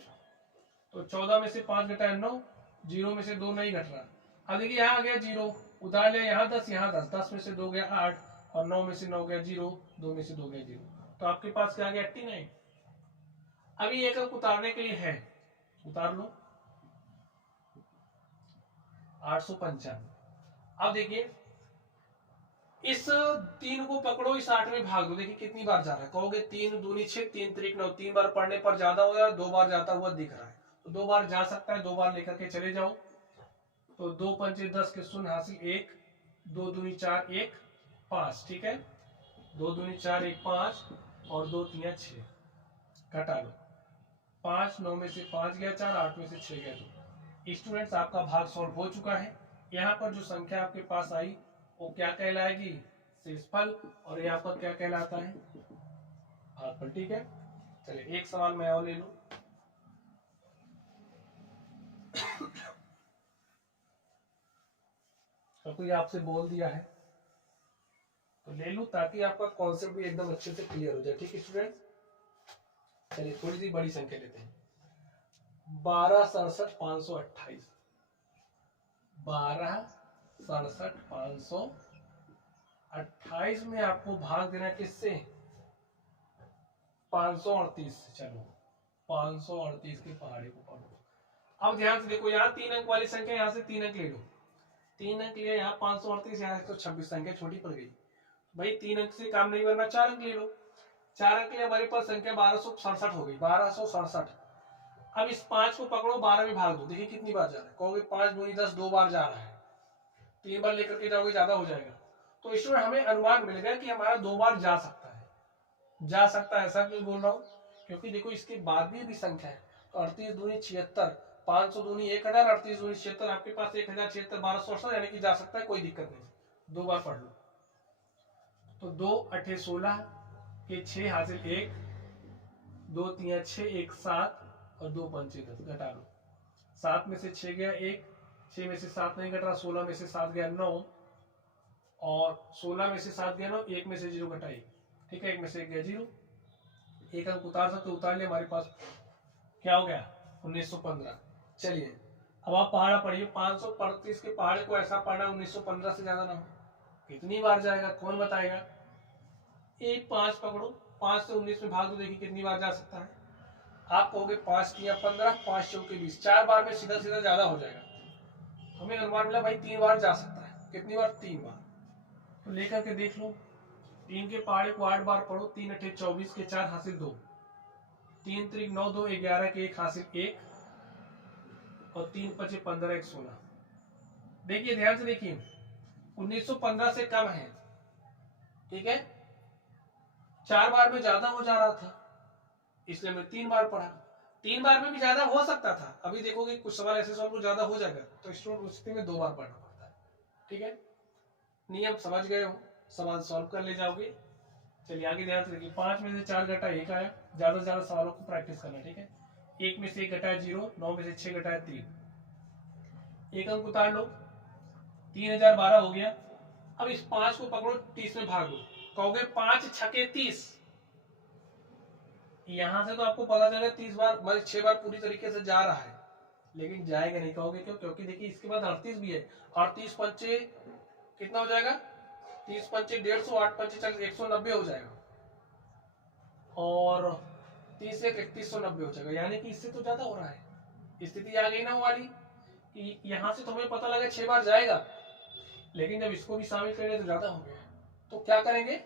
तो 14 में से 5 घटाया 9, 0 में से 2 नहीं घट रहा। अब देखिए यहाँ आ गया 0, उतार लिया, यहाँ 10 यहाँ 10, 10 में से 2 गया 8, और 9 में से 9 गया 0, 2 में से 2 गया 0, तो आपके पास क्या आ गया 89। अभी एक अंक उतारने के लिए है, उतार लो 895। अब देखिए इस 3 को पकड़ो, इस 8 में भाग दो, देखिए कितनी बार जा रहा है। कहोगे 3 दूनी 6, 3 त्रिक 9, 3 बार पढ़ने पर ज्यादा हो रहा है, 2 बार जाता हुआ दिख रहा है, तो 2 बार जा सकता है, 2 बार लेकर के चले जाओ। तो 2 पंचे 10 के शून्य हासिल 1, 2 दूनी 4 1 5, ठीक है। 2 दूनी 4 1 5, और 2 3 6, घटा लो 5, 9 में से 5 गया 4, 8 में से 6 गया 2। स्टूडेंट्स आपका भाग सॉल्व हो चुका है। यहाँ पर जो संख्या आपके पास आई वो क्या कहलाएगी, शेषफल, और ये आपका क्या कहलाता है, भागफल, ठीक है। चलिए एक सवाल मैं और ले लूं। तो कोई आपसे बोल दिया है तो ले लूं, ताकि आपका कॉन्सेप्ट भी एकदम अच्छे से क्लियर हो जाए, ठीक है स्टूडेंट्स। चलिए थोड़ी सी बड़ी संख्या लेते हैं, 12 67 528, 12 67 528 में आपको भाग देना किससे, 538 से। चलो 538 के पहाड़े को पढ़ो। अब ध्यान से देखो, यहाँ 3 अंक वाली संख्या, यहाँ से 3 अंक ले लो, 3 अंक लिया, यहाँ 538, यहाँ 126, संख्या छोटी पड़ गई। भाई 3 अंक से काम नहीं बनना, 4 अंक ले लो, 4 अंक लिए हमारे पास संख्या 1267 हो गई, 1267। अब इस 5 को पकड़ो, 12 में भाग दो, देखिए कितनी बार जा रहा है। कहोगे 5 दूनी 10, 2 बार जा रहा है, 3 बार लेकर के जाओगे ज्यादा हो जाएगा। तो इसमें हमें अनुमान मिल गया कि हमारा 2 बार जा सकता है, जा सकता है। ऐसा क्यों बोल रहा हूँ, क्योंकि देखो इसके बाद भी संख्या है। तो 38 दूनी 76, 500 दूनी 1000, 38 दूनी 76, आपके पास 1076, 1268, यानी कि जा सकता है, कोई दिक्कत नहीं, 2 बार पढ़ लो। तो 2 8 16 के 6 हासिल 1, 2 3 6 1 7, और 2 5 10, घटा लो। 7 में से 6 गया 1, 6 में से 7 नहीं घट रहा, 16 में से 7 गया 9, और 16 में से 7 गया 9, 1 में से 0 घटा 1, ठीक है, 1 में से 1 गया 0। एक अंक उतार सकते, उतार लिया, हमारे पास क्या हो गया 1915। चलिए अब आप पहाड़ा पढ़िए, 535 के पहाड़े को ऐसा पढ़ना 1915 से ज्यादा ना हो, कितनी बार जाएगा कौन बताएगा? एक 5 पकड़ो, 5 से 19 में भाग दो, देखिए कितनी बार जा सकता है। आप कहोगे 5 किया 15, 5 चौके 20, 4 बार में सीधा सीधा ज्यादा हो जाएगा। हमें अनुमान मिला भाई 3 बार जा सकता है। कितनी बार? 3 बार। तो लेकर के देख लो, 3 के पहाड़े को 8 बार पढ़ो, 3 अठे 24 के 4 हासिल 2, 3 त्रिक 9 2 11 के 1 हासिल 1, और 3 पचे 15 1 16। देखिए ध्यान से देखिए, 1915 से कम है, ठीक है, 4 बार में ज्यादा हो जा रहा था, इसलिए हमने 3 बार पढ़ा। 3 बार में भी ज्यादा हो सकता था, अभी देखोगे कुछ सवाल ऐसे सॉल्व ज्यादा हो जाएगा, तो स्टूडेंट उस स्थिति में 2 बार पढ़ना पड़ता है। ठीक है, नियम समझ गए हो, सवाल सॉल्व कर ले जाओगे। चलिए आगे ध्यान से देखिए, 5 में से 4 घटा 1 आया, ज्यादा से ज्यादा सवालों को प्रैक्टिस करना। ठीक है, 1 में से 1 घटाया 0, 9 में से 6 घटाया 3, एक अंक उतार लो, 3012 हो गया। अब इस 5 को पकड़ो, 30 में भाग दो, कहोगे 5 छके 30। यहां से तो आपको पता चले 30 बार मतलब 6 बार पूरी तरीके से जा रहा है, लेकिन जाएगा नहीं। कहोगे क्यों? क्योंकि देखिए इसके बाद 38 भी है, 38 पंचे कितना हो जाएगा? 30 पंचे 150, 8 पंचे 190 हो जाएगा, और 30 एक 3190 हो जाएगा, यानी कि इससे तो ज्यादा हो रहा है। स्थिति आ गई ना वाली कि यहां से तो हमें पता लगा 6 बार जाएगा, लेकिन जब इसको भी शामिल करेंगे तो ज्यादा हो गया। तो क्या करेंगे?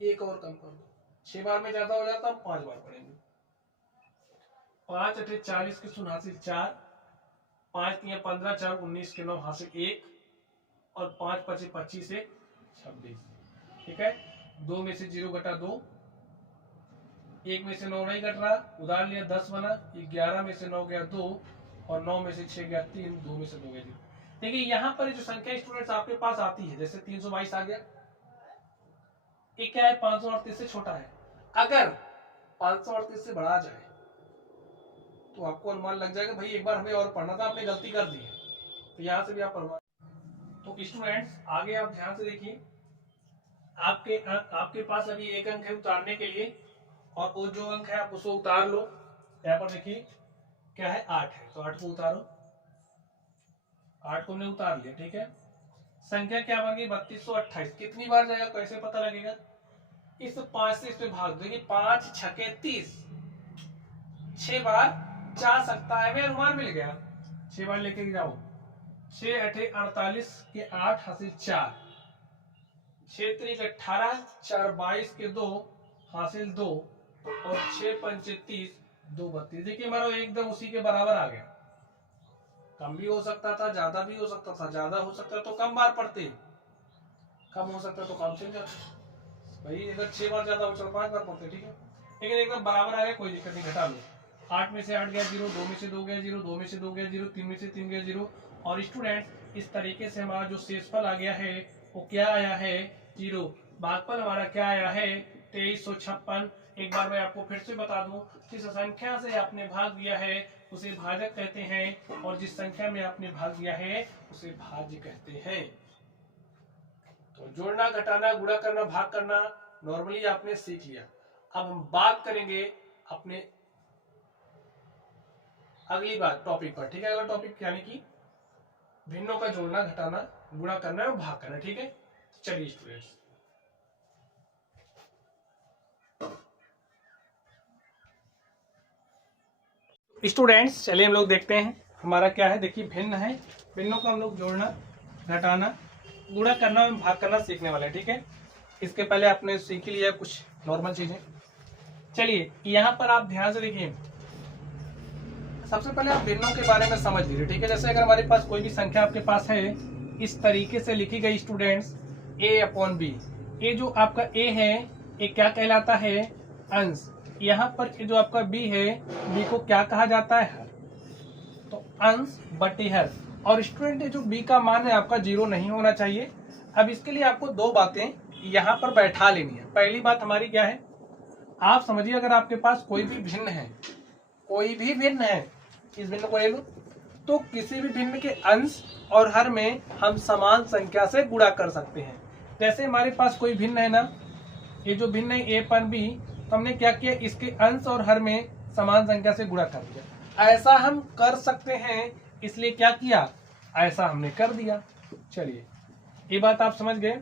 एक और कम कर दो, 6 बार में ज्यादा हो जाता, हम 5 बार पढ़ेंगे। 5 अठे 40 के 0 हासिल 4, 5 3 15 4 19 के 9 हासिल 1, और 5 पचे 25 1 26। ठीक है, 2 में से 0 घटा 2, 1 में से 9 नहीं घट रहा, उधार लिया 10 बना, 11 में से 9 गया 2, और 9 में से 6 गया 3, 2 में से 2 गया 0। देखिए यहाँ पर जो संख्या स्टूडेंट्स आपके पास आती है, जैसे 322 आ गया, ये क्या है? 538 से छोटा है। अगर 538 से बढ़ा जाए तो आपको अनुमान लग जाएगा भाई एक बार हमें और पढ़ना था, आपने गलती कर दी है, तो यहां से भी आप अनुमान। तो स्टूडेंट्स आगे आप ध्यान से देखिए, आपके पास अभी एक अंक है उतारने के लिए, और वो जो अंक है आप उसको उतार लो। यहाँ पर देखिए क्या है? 8 है, तो 8 को उतारो, 8 को हमने उतार लिया। ठीक है, संख्या क्या बन गई? 3228। कितनी बार जाएगा कैसे पता लगेगा? इस 5 से इसमें भाग देंगे, 5 छके 30, 6 बार जा सकता है, हमें अनुमान मिल गया। 6 बार लेके जाओ, 6 अठे 48 के 8 हासिल 4, 6 त्रिक 18, 4 22 के 2 हासिल 2, और 6 पंचे 30, 2 32। देखिए हमारा एकदम उसी के बराबर आ गया। कम भी हो सकता था, ज्यादा भी हो सकता था, ज्यादा हो सकता तो कम बार पढ़ते, कम हो सकता तो कम चल जाते भाई। अगर 6 बार ज्यादा हो चलो 5 बार पढ़ते, ठीक है, लेकिन एकदम बराबर आ गया, कोई दिक्कत नहीं, घटा लो। 8 में से 8 गया 0, 2 में से 2 गया 0, 2 में से 2 गया 0, 3 में से 3 गया 0, और स्टूडेंट इस तरीके से हमारा जो शेषफल आ गया है वो क्या आया है? 0। भागफल हमारा क्या आया है? 2356। एक बार मैं आपको फिर से बता दूं, जिस संख्या से आपने भाग दिया है उसे भाजक कहते हैं, और जिस संख्या में आपने भाग दिया है उसे भाज्य कहते हैं। तो जोड़ना, घटाना, गुणा करना, भाग करना नॉर्मली आपने सीख लिया। अब हम बात करेंगे अपने अगली बात टॉपिक पर। ठीक है, अगला टॉपिक यानी कि भिन्नों का जोड़ना, घटाना, गुणा करना और भाग करना। ठीक है, चलिए स्टूडेंट्स, चलिए हम लोग देखते हैं हमारा क्या है। देखिए भिन्न है, भिन्नों का हम लोग जोड़ना, घटाना, गुणा करना और भाग करना सीखने वाले हैं। ठीक है, इसके पहले आपने सीख लिया कुछ नॉर्मल चीजें। चलिए यहाँ पर आप ध्यान से देखिए, सबसे पहले आप भिन्नों के बारे में समझ लीजिए। ठीक है, जैसे अगर हमारे पास कोई भी संख्या आपके पास है, इस तरीके से लिखी गई स्टूडेंट्स, a/b, ये जो आपका a है ये क्या कहलाता है? अंश। यहाँ पर जो आपका b है, b को क्या कहा जाता है? हर। तो अंश बटे हर। और स्टूडेंट जो b का मान है आपका 0 नहीं होना चाहिए। अब इसके लिए आपको 2 बातें यहाँ पर बैठा लेनी है। पहली बात हमारी क्या है? आप समझिए, अगर आपके पास कोई भी भिन्न है, कोई भी भिन्न है, इस भिन्न को ले लो, तो किसी भी भिन्न के अंश और हर में हम समान संख्या से गुणा कर सकते हैं। जैसे हमारे पास कोई भिन्न है ना, ये जो भिन्न है a/b, तो हमने क्या किया? इसके अंश और हर में समान संख्या से गुणा कर दिया। ऐसा हम कर सकते हैं, इसलिए क्या किया, ऐसा हमने कर दिया। चलिए ये बात आप समझ गए।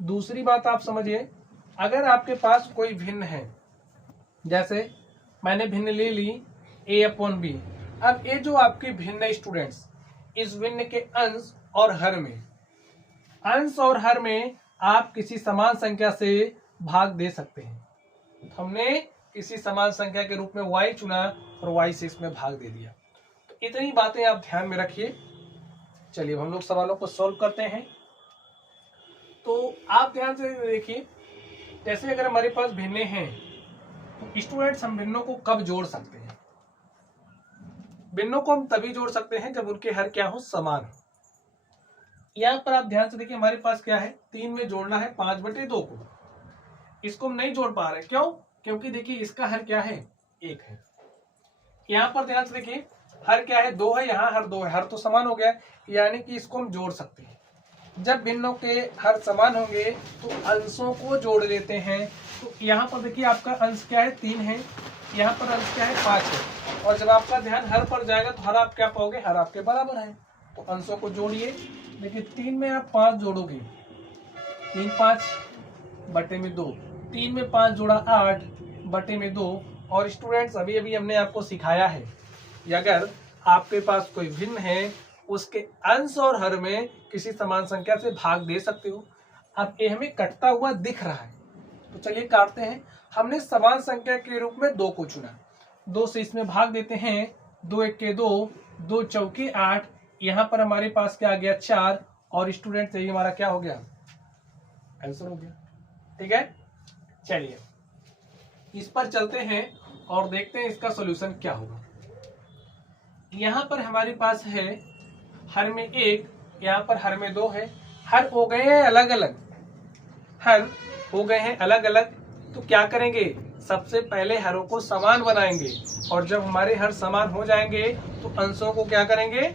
दूसरी बात आप समझिए, अगर आपके पास कोई भिन्न है, जैसे मैंने भिन्न ले ली a/b। अब ये जो आपके भिन्न है स्टूडेंट्स, इस भिन्न के अंश और हर में, अंश और हर में आप किसी समान संख्या से भाग दे सकते हैं। हमने किसी समान संख्या के रूप में y चुना और y से इसमें भाग दे दिया। तो इतनी बातें आप ध्यान में रखिए। चलिए हम लोग सवालों को सॉल्व करते हैं। तो आप ध्यान से देखिए, जैसे अगर हमारे पास भिन्ने हैं तो स्टूडेंट्स हम भिन्नों को कब जोड़ सकते हैं? भिन्नों को हम तभी जोड़ सकते हैं जब उनके हर क्या हो, समान हो। यहाँ पर आप ध्यान से देखिए, हमारे पास क्या है, 3 में जोड़ना है 5/2 को। इसको हम नहीं जोड़ पा रहे, क्यों? क्योंकि देखिए इसका हर क्या है, 1 है। यहाँ पर ध्यान से देखिए, हर क्या है, 2 है, यहाँ हर 2 है, हर तो समान हो गया, यानी कि इसको हम जोड़ सकते हैं। जब भिन्नों के हर समान होंगे तो अंशों को जोड़ लेते हैं। तो यहाँ पर देखिए आपका अंश क्या है, 3 है, यहाँ पर अंश क्या है, 5 है। और जब आपका ध्यान हर पर जाएगा तो हर आप क्या पाओगे, हर आपके बराबर है। तो अंशों को जोड़िए। देखिए 3 में आप 5 जोड़ोगे, 3 5/2, 3 में 5 जोड़ा 8/2। और स्टूडेंट्स अभी अभी हमने आपको सिखाया है कि अगर आपके पास कोई भिन्न है, उसके अंश और हर में किसी समान संख्या से भाग दे सकते हो। अब ये हमें कटता हुआ दिख रहा है, तो चलिए काटते हैं। हमने समान संख्या के रूप में 2 को चुना, 2 से इसमें भाग देते हैं। 2 1 के 2, 2 चौके 8, यहाँ पर हमारे पास क्या आ गया, 4। और स्टूडेंट यही हमारा क्या हो गया, आंसर हो गया। ठीक है, चलिए इस पर चलते हैं और देखते हैं इसका सॉल्यूशन क्या होगा। यहाँ पर हमारे पास है हर में 1, यहाँ पर हर में 2 है। हर हो गए हैं अलग अलग, हर हो गए हैं अलग अलग। तो क्या करेंगे, सबसे पहले हरों को समान बनाएंगे, और जब हमारे हर समान हो जाएंगे तो अंशों को क्या करेंगे,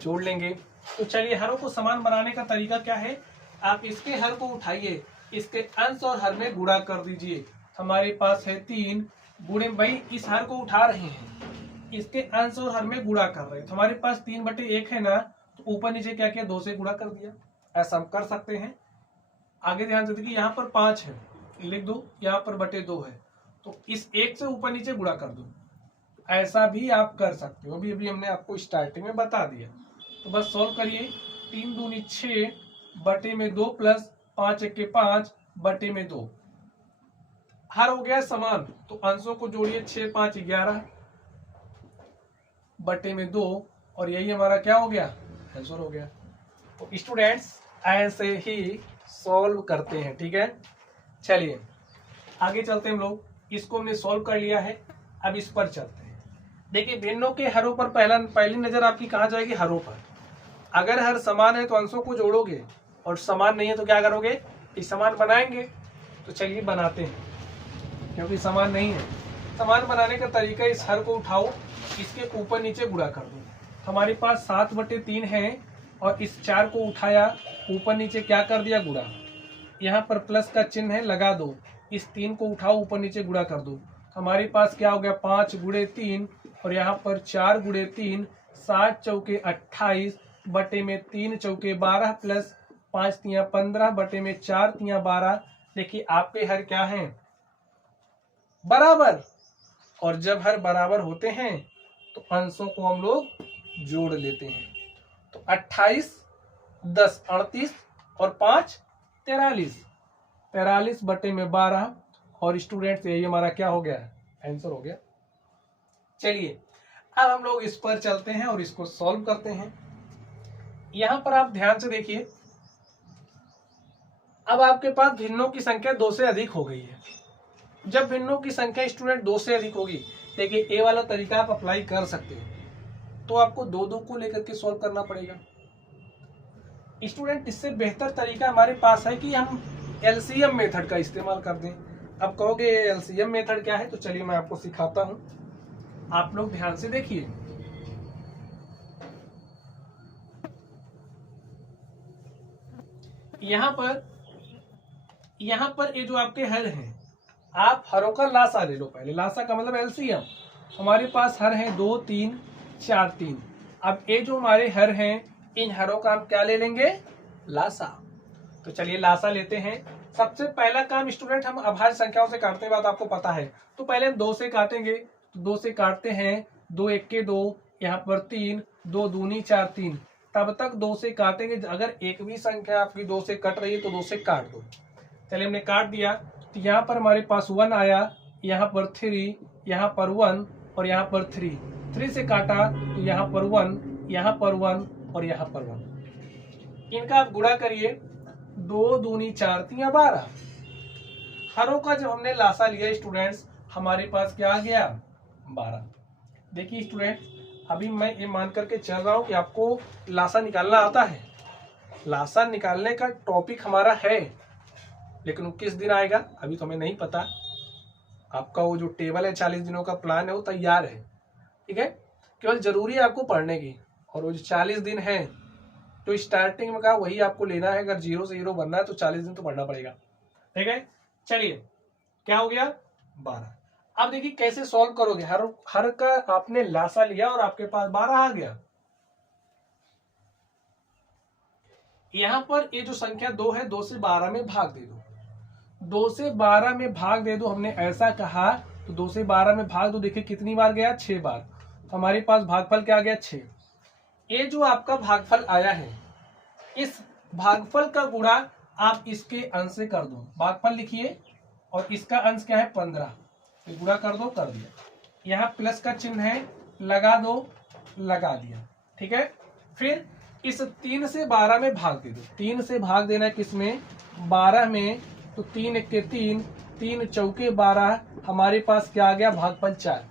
जोड़ लेंगे। तो चलिए हरों को समान बनाने का तरीका क्या है, आप इसके हर को उठाइए, इसके अंश और हर में गुणा कर दीजिए। हमारे पास है 3 गुणे, भाई इस हर को उठा रहे हैं, इसके अंश और हर में गुणा कर रहे हैं। तो हमारे पास 3/1 है ना, तो ऊपर नीचे क्या किया, 2 से गुणा कर दिया। ऐसा हम कर सकते हैं। आगे ध्यान से देखिए, यहाँ पर 5 है, लिख दो, यहाँ पर /2 है, तो इस 1 से ऊपर नीचे गुणा कर दो। ऐसा भी आप कर सकते हो, अभी हमने आपको स्टार्टिंग में बता दिया। तो बस सॉल्व करिए। 3 दूनी 6/2 प्लस 5 1 के 5/2। हर हो गया समान, तो अंशों को जोड़िए, 6 5 11/2, और यही हमारा क्या हो गया, आंसर हो गया। तो स्टूडेंट्स ऐसे ही सॉल्व करते हैं। ठीक है, चलिए आगे चलते हैं हम लोग। इसको हमने सॉल्व कर लिया है, अब इस पर चलते हैं। देखिए भिन्नों के हरों पर पहली नजर आपकी कहाँ जाएगी, हरों पर। अगर हर समान है तो अंशों को जोड़ोगे, और समान नहीं है तो क्या करोगे, इस समान बनाएंगे। तो चलिए बनाते हैं, क्योंकि समान नहीं है। समान बनाने का तरीका, इस हर को उठाओ, इसके ऊपर नीचे गुणा कर दो। हमारे पास 7/3 है, और इस 4 को उठाया, ऊपर नीचे क्या कर दिया, गुणा। यहाँ पर प्लस का चिन्ह है, लगा दो। इस 3 को उठाओ, ऊपर नीचे गुणा कर दो। हमारे पास क्या हो गया, 5 × 3, और यहाँ पर 4 × 3, 7 चौके 28/3 चौके 12 प्लस 5 तियां 15/4 तियां 12। देखिए आपके हर क्या हैं, बराबर। और जब हर बराबर होते हैं तो अंशों को हम लोग जोड़ लेते हैं। तो 28 10 38 और 5 43, 43/12। और स्टूडेंट्स यही हमारा क्या हो गया, आंसर हो गया। चलिए अब हम लोग इस पर चलते हैं और इसको सॉल्व करते हैं। यहां पर आप ध्यान से देखिए, अब आपके पास भिन्नों की संख्या 2 से अधिक हो गई है। जब भिन्नों की संख्या स्टूडेंट 2 से अधिक होगी, देखिए ये वाला तरीका आप अप्लाई कर सकते हैं। तो आपको 2 को लेकर के सॉल्व करना पड़ेगा। स्टूडेंट इससे बेहतर तरीका हमारे पास है कि हम एलसीएम मेथड का इस्तेमाल कर दें। अब कहोगे एलसीएम मेथड क्या है, तो चलिए मैं आपको सिखाता हूं, आप लोग ध्यान से देखिए। यहाँ पर ये जो आपके हर हैं, आप हरों का लासा ले लो पहले। लासा का मतलब एलसीएम। हमारे पास हर हैं 2 3 4 3। अब ये जो हमारे हर हैं इन हरों का हम क्या ले लेंगे, लासा। तो चलिए लासा लेते हैं। सबसे पहला काम स्टूडेंट हम अभाज्य संख्याओं से काटने के बाद आपको पता है, तो पहले हम 2 से काटेंगे। तो 2 से काटते हैं, 2 1 के 2, यहाँ पर 3, 2 दूनी 4 3। तब तक 2 से काटेंगे, अगर एक भी संख्या आपकी 2 से कट रही है तो 2 से काट दो। चलिए हमने काट दिया। तो यहाँ पर हमारे पास 1 आया, यहाँ पर 3, यहाँ पर 1 और यहाँ पर 3। 3 से काटा तो यहाँ पर 1, यहाँ पर 1 और यहाँ पर 1। इनका आप गुणा करिए, 2 दूनी 4 3 12। हरों का जब हमने लासा लिया स्टूडेंट्स, हमारे पास क्या आ गया, 12। देखिए स्टूडेंट, अभी मैं ये मान करके चल रहा हूं कि आपको लासा निकालना आता है। लासा निकालने का टॉपिक हमारा है, लेकिन वो किस दिन आएगा अभी तो हमें नहीं पता। आपका वो जो टेबल है 40 दिनों का प्लान है वो तैयार है, ठीक है। केवल जरूरी है आपको पढ़ने की, और वो जो 40 दिन है तो स्टार्टिंग में का वही आपको लेना है। अगर 0 से 0 बनना है तो 40 दिन तो पढ़ना पड़ेगा, ठीक है। चलिए क्या हो गया, 12। अब देखिए कैसे सॉल्व करोगे। हर का आपने लासा लिया और आपके पास 12 आ गया। यहां पर ये जो संख्या 2 है, 2 से 12 में भाग दे दो। 2 से 12 में भाग दे दो, हमने ऐसा कहा। तो 2 से 12 में भाग दो, देखिए कितनी बार गया, 6 बार। तो हमारे पास भागफल क्या आ गया, 6। ये जो आपका भागफल आया है, इस भागफल का गुणा आप इसके अंश से कर दो। भागफल लिखिए और इसका अंश क्या है, 15। गुणा कर दो, कर दिया। यहाँ प्लस का चिन्ह है, लगा दो, लगा दिया, ठीक है। फिर इस 3 से 12 में भाग दे दो। 3 से भाग देना है किसमें, 12 में। तो 3 1 के 3, 3 चौके 12। हमारे पास क्या आ गया, भागफल 4।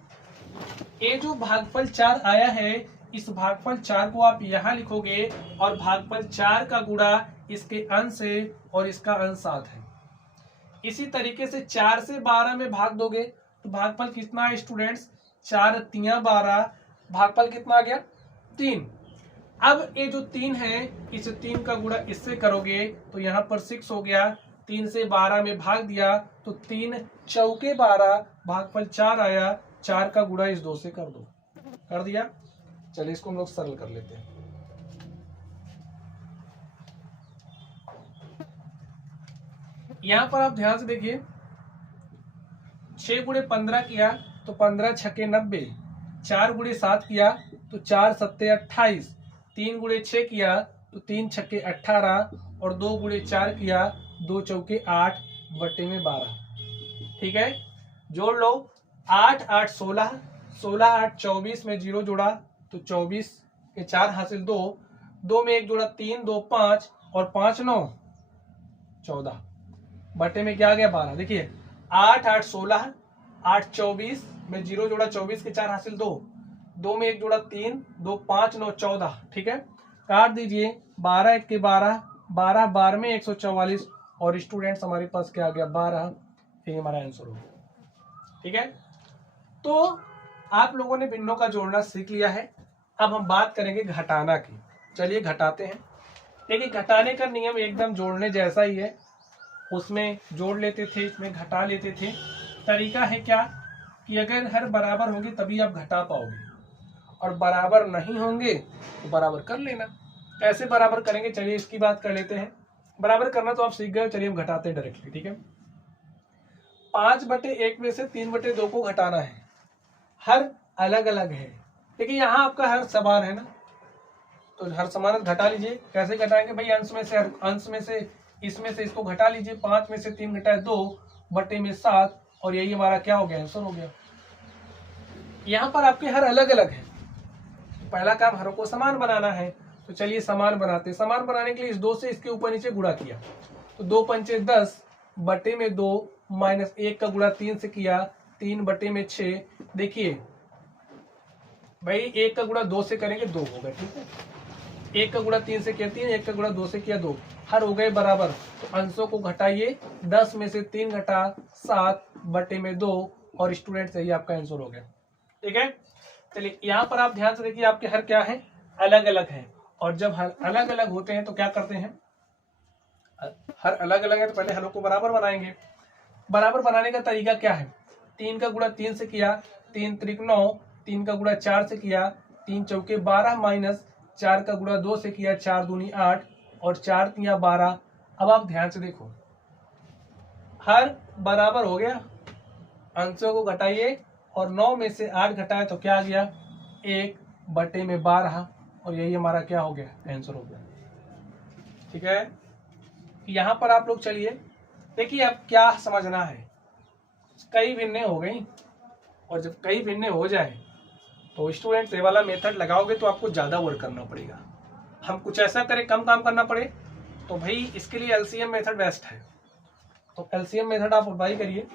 ये जो भागफल 4 आया है, इस भागफल 4 को आप यहाँ लिखोगे और भागफल 4 का गुणा इसके अंश से और इसका अंश 7 है। इसी तरीके से 4 से 12 में भाग दोगे तो भागफल कितना है स्टूडेंट्स, 4 3 12। भागफल कितना आ गया, 3। अब ये जो 3 है, इस 3 का गुणा इससे करोगे तो यहाँ पर 6 हो गया। 3 से 12 में भाग दिया तो 3 चौके 12, भागफल 4 आया। 4 का गुणा इस 2 से कर दो, कर दिया। चलिए इसको हम लोग सरल कर लेते हैं। यहां पर आप ध्यान से देखिए, 6 गुणे 15 किया तो 15 छके 90। 4 गुणे 7 किया तो 4 सत्ते 28। 3 गुणे 6 किया तो 3 छक्के 18 और 2 गुणे 4 किया, 2 चौके 8 बटे में 12, ठीक है। जोड़ लो, 8 8 16, 16 8 24 में 0 जोड़ा तो 24 के 4 हासिल 2, 2 में 1 जोड़ा 3, 2 5 और 5 9 14 बटे में क्या आ गया, 12। देखिए 8 8 16, 8 24 में 0 जोड़ा 24 के 4 हासिल 2, 2 में 1 जोड़ा 3, 2 5 9 14, ठीक है। काट दीजिए, 12 1 के 12, 12 12 में 144 और स्टूडेंट्स हमारे पास क्या आ गया, 12। ये हमारा आंसर होगा, ठीक है। तो आप लोगों ने भिन्नों का जोड़ना सीख लिया है। अब हम बात करेंगे घटाना की। चलिए घटाते हैं। देखिए घटाने का नियम एकदम जोड़ने जैसा ही है। उसमें जोड़ लेते थे, इसमें घटा लेते थे। तरीका है क्या कि अगर हर बराबर होंगे तभी आप घटा पाओगे, और बराबर नहीं होंगे तो बराबर कर लेना। कैसे बराबर करेंगे, चलिए इसकी बात कर लेते हैं। बराबर करना तो आप सीख गए, चलिए हम घटाते हैं डायरेक्टली, ठीक है। 5/1 में से 3/2 को घटाना है। हर अलग अलग है, देखिए यहाँ आपका हर समान है ना, तो हर समान घटा लीजिए। कैसे घटाएंगे भाई, अंश में से इसमें से इसको घटा लीजिए। 5 में से 3 घटाए 2 बटे में 7, और यही हमारा क्या हो गया, आंसर हो गया। यहाँ पर आपके हर अलग अलग है। पहला काम हरों को समान बनाना है, तो चलिए समान बनाते। समान बनाने के लिए इस 2 से इसके ऊपर नीचे गुणा किया तो 2 पंचे 10 बटे में 2 माइनस 1 का गुणा 3 से किया, 3 बटे में 6। देखिए भाई 1 का गुणा 2 से करेंगे 2 होगा, ठीक है। 1 का गुणा 3 से किया 3, 1 का गुणा 2 से किया 2, हर हो गए बराबर। तो अंशों को घटाइए, 10 में से 3 घटा 7 बटे में 2, और स्टूडेंट सही आपका आंसर हो गया, ठीक है। चलिए यहाँ पर आप ध्यान से देखिए, आपके हर क्या है, अलग अलग है। और जब हर अलग अलग होते हैं तो क्या करते हैं, हर अलग अलग है तो पहले हरों को बराबर बनाएंगे। बराबर बनाने का तरीका क्या है, 3 का गुणा 3 से किया 3 त्रिक 9, 3 का गुणा 4 से किया, 3 चौके 12 माइनस 4 का गुणा 2 से किया, 4 दूनी 8 और 4 तिया 12। अब आप ध्यान से देखो, हर बराबर हो गया, अंशों को घटाइए और 9 में से 8 घटाए तो क्या आ गया, 1/12 और यही हमारा क्या हो गया, आंसर हो गया। ठीक है, यहां पर आप लोग चलिए देखिए अब क्या समझना है। कई भिन्नें हो गई और जब कई भिन्नें हो जाए तो स्टूडेंट ये वाला मेथड लगाओगे तो आपको ज्यादा वर्क करना पड़ेगा। हम कुछ ऐसा करें कम काम करना पड़े तो भाई इसके लिए एलसीएम मेथड बेस्ट है। तो एलसीएम मेथड आप अप्लाई करिए।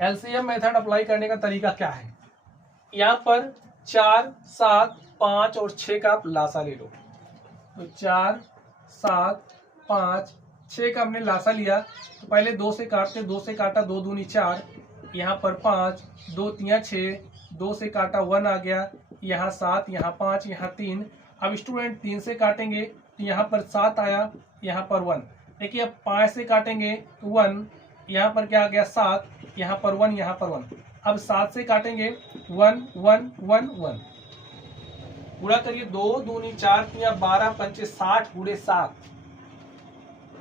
एलसीएम मेथड अप्लाई करने का तरीका क्या है, यहाँ पर 4, 7, 5 और 6 का आप लासा ले लो। तो 4, 7, 5, 6 का हमने लासा लिया तो पहले 2 से काटते, 2 से काटा 2 दूनी 4, यहाँ पर 5, 2 तिया 6, 2 से काटा 1 आ गया, यहाँ 7, यहाँ 5, यहाँ 3। अब स्टूडेंट 3 से काटेंगे तो यहाँ पर 7 आया, यहाँ पर 1। देखिए अब 5 से काटेंगे तो 1, यहाँ पर क्या आ गया 7, यहाँ पर 1, यहाँ पर 1। अब 7 से काटेंगे 1, 1, 1, 1। गुणा करिए, 2 दूनी 4 तिया 12 पंचे 60 गुणे 7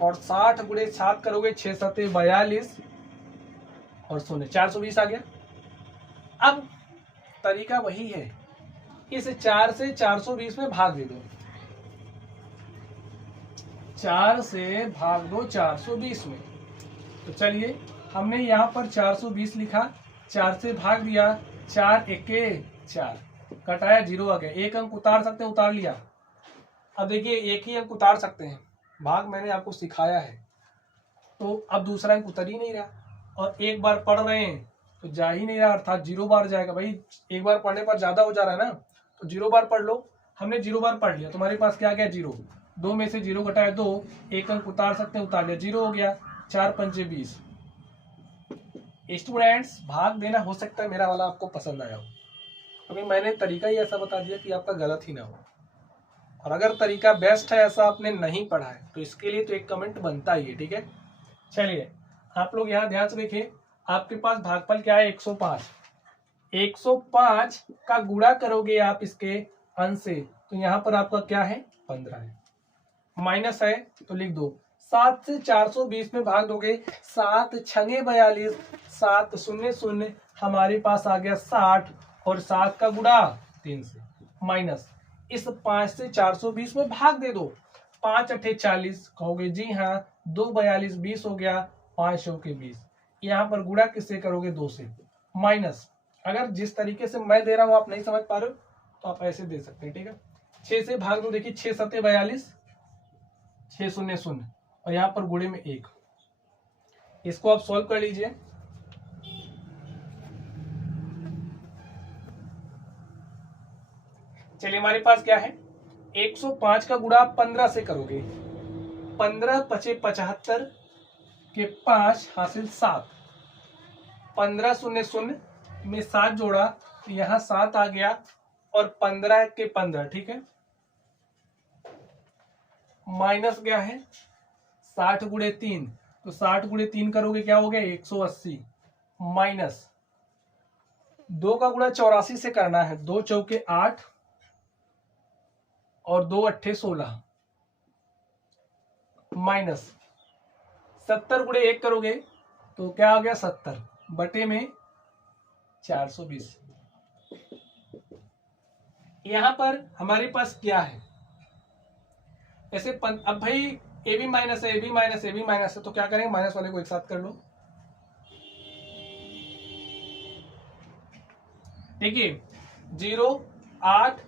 और 60 गुणे 7 करोगे 6 सते 42 और 0 420 आ गया। अब तरीका वही है, इस 4 से 420 में भाग दे दो, 4 से भाग दो 420 में। तो चलिए हमने यहाँ पर 420 लिखा, 4 से भाग दिया, 4 एके 4, कटाया 0 आ गया। एक अंक उतार सकते हैं, उतार लिया। अब देखिए एक ही अंक उतार सकते हैं, भाग मैंने आपको सिखाया है, तो अब दूसरा अंक उतर ही नहीं रहा और एक बार पढ़ रहे हैं तो जा ही नहीं रहा, अर्थात 0 बार जाएगा। भाई एक बार पढ़ने पर ज्यादा हो जा रहा है ना, तो 0 बार पढ़ लो। हमने 0 बार पढ़ लिया, तुम्हारे पास क्या गया 0, 2 में से 0 घटाया 2, एक अंक उतार सकते हैं, उतार लिया, 0 हो गया। 4 पंचे 20। स्टूडेंट्स भाग देना हो सकता है मेरा वाला आपको पसंद आया हो, क्योंकि मैंने तरीका ही ऐसा बता दिया कि आपका गलत ही ना हो। और अगर तरीका बेस्ट है, ऐसा आपने नहीं पढ़ा है, तो इसके लिए तो एक कमेंट बनता ही है। ठीक है, चलिए आप लोग यहाँ ध्यान से देखिए, आपके पास भागफल क्या है 105। 105 का गुणा करोगे आप इसके अंश से, तो यहाँ पर आपका क्या है 15 है, माइनस है तो लिख दो। 7 से 420 में भाग दोगे, 7 छंगे 42, 7 शून्य शून्य, हमारे पास आ गया 60 और 7 का गुणा 3 से, माइनस इस 5 से 420 में भाग दे दो, 5 अठे 40 कहोगे जी हाँ, 2 42 20 हो गया, 5 चौके 20। यहाँ पर गुणा किससे करोगे 2 से, माइनस अगर जिस तरीके से मैं दे रहा हूं आप नहीं समझ पा रहे हो तो आप ऐसे दे सकते हैं। ठीक है, 6 से भाग दो, देखिए 6 सते 42, 6 शून्य शून्य और यहाँ पर गुणे में 1। इसको आप सॉल्व कर लीजिए। चलिए हमारे पास क्या है, 105 का गुणा 15 से करोगे, 15 पचे 75 के 5 हासिल 7, 15 शून्य शून्य में 7 जोड़ा तो यहाँ 7 आ गया और 15 के 15। ठीक है, माइनस क्या है 60 गुणे 3, तो 60 गुणे 3 करोगे क्या हो गया 180, माइनस 2 का गुणा 84 से करना है, 2 चौके 8 और 2 अट्ठे 16, माइनस 70 गुणे 1 करोगे तो क्या आ गया 70 बटे में 420। यहां पर हमारे पास क्या है, ऐसे अब भाई ए बी माइनस है, A B minus, A B minus है, तो क्या करेंगे माइनस वाले को एक साथ कर लो। देखिए 0 8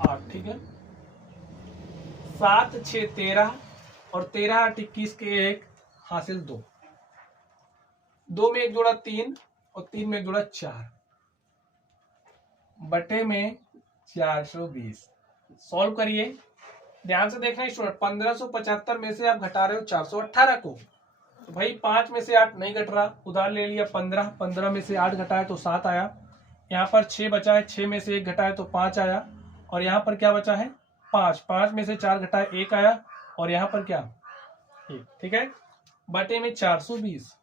8, ठीक है, 7 6 13 और 13 8 21 के 1 हासिल 2, 2 में एक जोड़ा 3 और 3 में एक जोड़ा 4 बटे में 420। सॉल्व करिए, ध्यान से देखना स्टूडेंट, 1575 में से आप घटा रहे हो 418 को, तो भाई 5 में से 8 नहीं घट रहा, उधार ले लिया 15, 15 में से 8 घटाया तो 7 आया, यहाँ पर 6 बचा है, 6 में से 1 घटाया तो 5 आया, और यहाँ पर क्या बचा है 5, 5 में से 4 घटाया 1 आया, और यहाँ पर क्या 1। ठीक है, बटे में 420।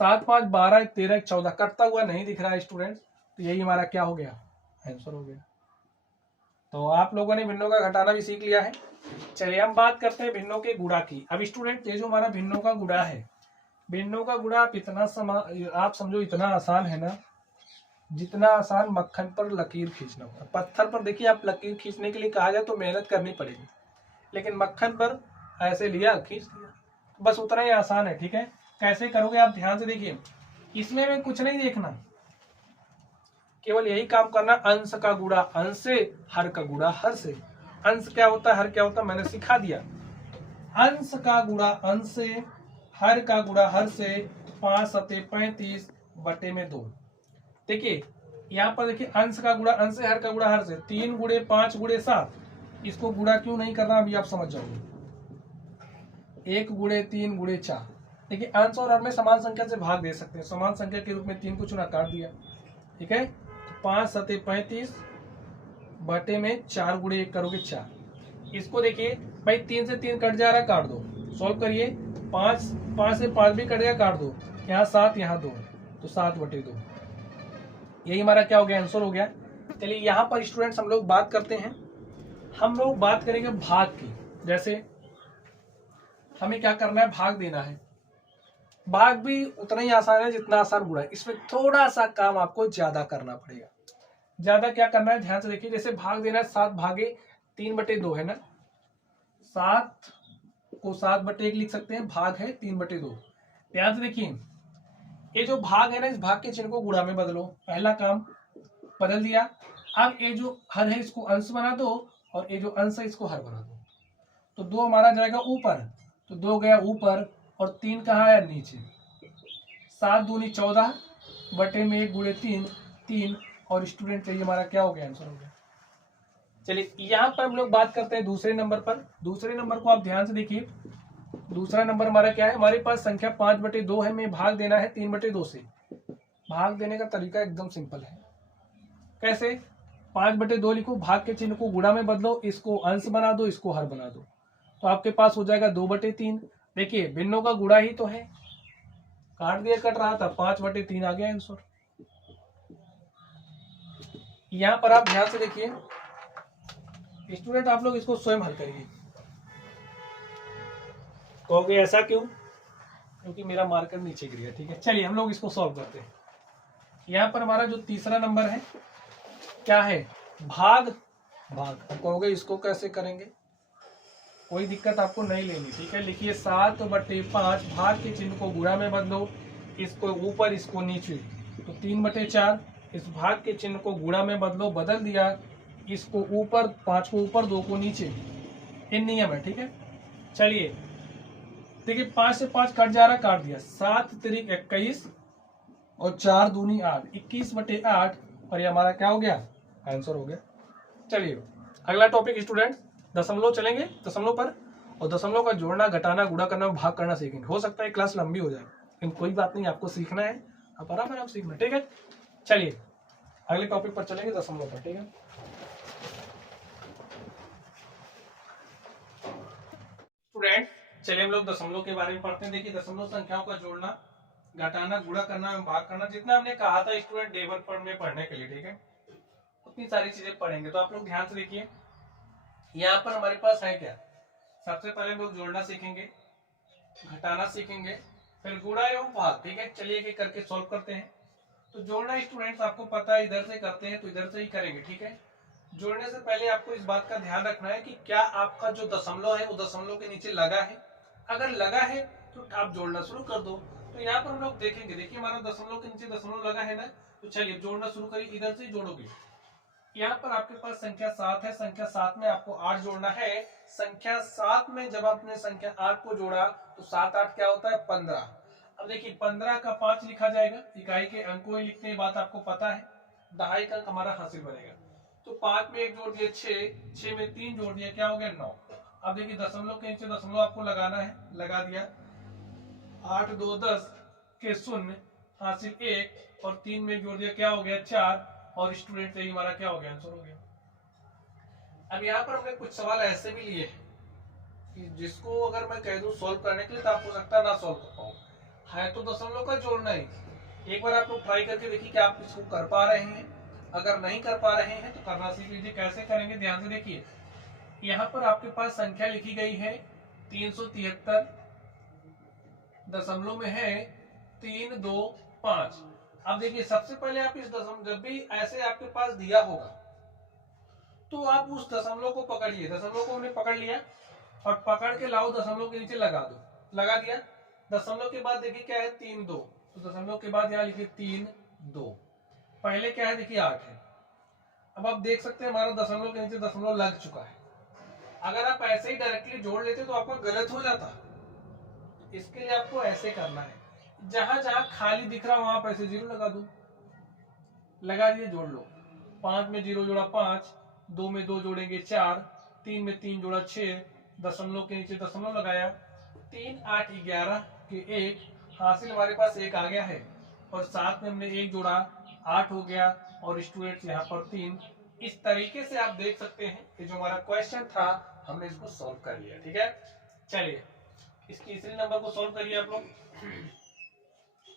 7 5 12 13 14 कटता हुआ नहीं दिख रहा है स्टूडेंट, तो यही हमारा क्या हो गया, आंसर हो गया। तो आप लोगों ने भिन्नों का घटाना भी सीख लिया है। चलिए हम बात करते हैं भिन्नों के गुणा की। अब स्टूडेंट ये जो हमारा भिन्नों का गुणा है, भिन्नों का गुणा आप इतना आप समझो इतना आसान है ना, जितना आसान मक्खन पर लकीर खींचना होगा। पत्थर पर देखिए आप लकीर खींचने के लिए कहा जाए तो मेहनत करनी पड़ेगी, लेकिन मक्खन पर ऐसे लिया खींच लिया, बस उतना ही आसान है। ठीक है, कैसे करोगे आप ध्यान से देखिए, इसमें में कुछ नहीं देखना, केवल यही काम करना, अंश का गुणा अंश से, हर का गुणा हर से। अंश क्या होता है, हर क्या होता है, मैंने सिखा दिया। अंश का गुणा अंश से, हर का गुणा हर से, 5 सते 35 बटे में 2। देखिए यहाँ पर देखिए, अंश का गुणा अंश से, हर का गुणा हर से, 3 गुणे 5 गुणे 7, इसको गुणा क्यों नहीं करना अभी आप समझ जाओगे। 1 गुणे 3 गुणे 4, देखिए अंश और हर में समान संख्या से भाग दे सकते हैं, समान संख्या के रूप में 3 को चुना, काट दिया। ठीक है, 5 सते 35 बटे में 4 गुणे 1 करोगे 4। इसको देखिए भाई 3 से 3 कट जा रहा है, काट दो, सॉल्व करिए। 5 से 5 भी कट गया, काट दो, यहाँ 7 यहाँ 2, तो 7 बटे 2, यही हमारा क्या हो गया, आंसर हो गया। चलिए यहाँ पर स्टूडेंट्स हम लोग बात करते हैं, हम लोग बात करेंगे भाग की। जैसे हमें क्या करना है, भाग देना है। भाग भी उतना ही आसान है जितना आसान गुणा है, इसमें थोड़ा सा काम आपको ज्यादा करना पड़ेगा। ज्यादा क्या करना है, ध्यान से देखिए। जैसे भाग देना है 7 भागे 3 बटे 2 है ना, 7 को 7 बटे 1 लिख सकते हैं, भाग है 3 बटे 2। ध्यान से देखिए, ये जो भाग है ना, इस भाग के चिन्ह को गुणा में बदलो, पहला काम बदल दिया। अब ये जो हर है इसको अंश बना दो, और ये जो अंश है इसको हर बना दो, तो 2 हमारा जाएगा ऊपर, तो 2 गया ऊपर, और 3 कहाँ है, नीचे। 7 दूनी 14 बटे में 1 गुणे 3 3, और स्टूडेंट चाहिए हमारा क्या हो गया, आंसर हो गया। चलिए यहाँ पर हम लोग बात करते हैं दूसरे नंबर पर। दूसरे नंबर को आप ध्यान से देखिए, दूसरा नंबर हमारा क्या है, हमारे पास संख्या 5 बटे 2 है, में भाग देना है 3 बटे 2 से। भाग देने का तरीका एकदम सिंपल है। कैसे, 5 बटे 2 लिखो, भाग के चिन्ह को गुणा में बदलो, इसको अंश बना दो, इसको हर बना दो, तो आपके पास हो जाएगा 2 बटे 3। देखिए भिन्नों का गुणा ही तो है, काट दिया, कट रहा था, 5 बटे 3 आ गया आंसर। यहां पर आप ध्यान से देखिए स्टूडेंट, आप लोग इसको स्वयं हल करिए। कहोगे ऐसा क्यों, क्योंकि मेरा मार्कर नीचे गिर गया। ठीक है, चलिए हम लोग इसको सॉल्व करते हैं। यहाँ पर हमारा जो तीसरा नंबर है क्या है, भाग। भाग कहोगे इसको कैसे करेंगे, कोई दिक्कत आपको नहीं लेनी। ठीक है, लिखिए 7 बटे 5, भाग के चिन्ह को गुणा में बदलो, इसको ऊपर इसको नीचे, तो 3 बटे 4। इस भाग के चिन्ह को गुणा में बदलो, बदल दिया, इसको ऊपर 5 को ऊपर 2 को नीचे, ये नियम है। ठीक है, चलिए देखिए 5 से 5 कट जा रहा, काट दिया, 7 तिरिक 21 और 4 दूनी 8, 21 बटे 8, और ये हमारा क्या हो गया, आंसर हो गया। चलिए अगला टॉपिक स्टूडेंट, दशमलव चलेंगे, दशमलव पर, और दशमलव का जोड़ना घटाना गुणा करना भाग करना सीखेंगे। हो सकता है क्लास लंबी हो जाए, लेकिन कोई बात नहीं, आपको सीखना है, आप आराम सीखना। ठीक है, चलिए अगले टॉपिक पर चलेंगे, दशमलव पर। ठीक है स्टूडेंट, चलिए हम लोग दशमलव के बारे में पढ़ते हैं। देखिए दशमलव संख्याओं का जोड़ना घटाना गुणा करना एवं भाग करना, जितना हमने कहा था स्टूडेंट डे 1 में पढ़ने के लिए, ठीक है, उतनी सारी चीजें पढ़ेंगे। तो आप लोग ध्यान से देखिए, यहाँ पर हमारे पास है क्या, सबसे पहले हम लोग जोड़ना सीखेंगे, घटाना सीखेंगे, फिर गुणा एवं भाग। ठीक है, चलिए एक करके सॉल्व करते हैं। तो जोड़ना स्टूडेंट्स आपको पता है, इधर से करते हैं तो इधर से ही करेंगे। ठीक है, जोड़ने से पहले आपको इस बात का ध्यान रखना है कि क्या आपका जो दशमलव है वो दशमलव के नीचे लगा है। अगर लगा है तो आप जोड़ना शुरू कर दो। तो यहाँ पर हम लोग देखेंगे, देखिए हमारा दशमलव के नीचे दशमलव लगा है ना, तो चलिए जोड़ना शुरू करिए, इधर से जोड़ोगे। यहाँ पर आपके पास संख्या 7 है, संख्या 7 में आपको 8 जोड़ना है। संख्या 7 में जब आपने संख्या 8 को जोड़ा तो 7 8 क्या होता है, 15। अब देखिए 15 का 5 लिखा जाएगा, इकाई के अंकों ही लिखते हैं, बात आपको पता है, दहाई का अंक हमारा हासिल बनेगा। तो 5 में 1 जोड़ दिया 6, 6 में 3 जोड़ दिया, क्या हो गया 9। अब देखिए दशमलव के नीचे दशमलव आपको लगाना है, लगा दिया, 8 2 10 के 0 हासिल 1, और 3 में जोड़ दिया, क्या हो गया 4, और स्टूडेंट यही हमारा क्या हो गया, आंसर हो गया। अब यहाँ पर हमने कुछ सवाल ऐसे भी लिए कि जिसको अगर मैं कह दूं सॉल्व करने के लिए तो आप हो सकता है ना सॉल्व कर पाओ। है तो दशमलव का जोड़ना ही। एक बार आप लोग ट्राई करके देखिए कि आप इसको कर पा रहे हैं। अगर नहीं कर पा रहे हैं तो करना सीख लीजिए। कैसे करेंगे ध्यान से देखिए। यहाँ पर आपके पास संख्या लिखी गई है 373, दशमलव में है 325। अब देखिए सबसे पहले आप इस दशमलव, जब भी ऐसे आपके पास दिया होगा तो आप उस दशमलव को पकड़िए। दशमलव को हमने पकड़ लिया और पकड़ के लाओ दशमलव के नीचे लगा दो। लगा दिया। दशमलव के बाद देखिए क्या है 3 2, तो दशमलव के बाद यहाँ लिखिए 3 2। पहले क्या है देखिए 8 है। अब आप देख सकते हैं हमारा दशमलव के नीचे दशमलव लग चुका है। अगर आप ऐसे ही डायरेक्टली जोड़ लेते तो आपका गलत हो जाता। इसके लिए आपको ऐसे करना है, जहां जहां खाली दिख रहा वहां पर ऐसे 0 लगा दो। लगा दिए, जोड़ लो। 5 में 0 जोड़ा 5, 2 में 2 जोड़ेंगे 4, 3 में 3 जोड़ा 6, दशमलव के नीचे दशमलव लगाया, 3 8 11 के 1, हासिल हमारे पास 1 आ गया है। और साथ में हमने 1 जोड़ा 8 हो गया। और स्टूडेंट्स यहाँ पर 3। इस तरीके से आप देख सकते हैं कि जो हमारा क्वेश्चन था हमने इसको सॉल्व कर लिया। ठीक है, चलिए इस तीसरे नंबर को सॉल्व करिए आप लोग।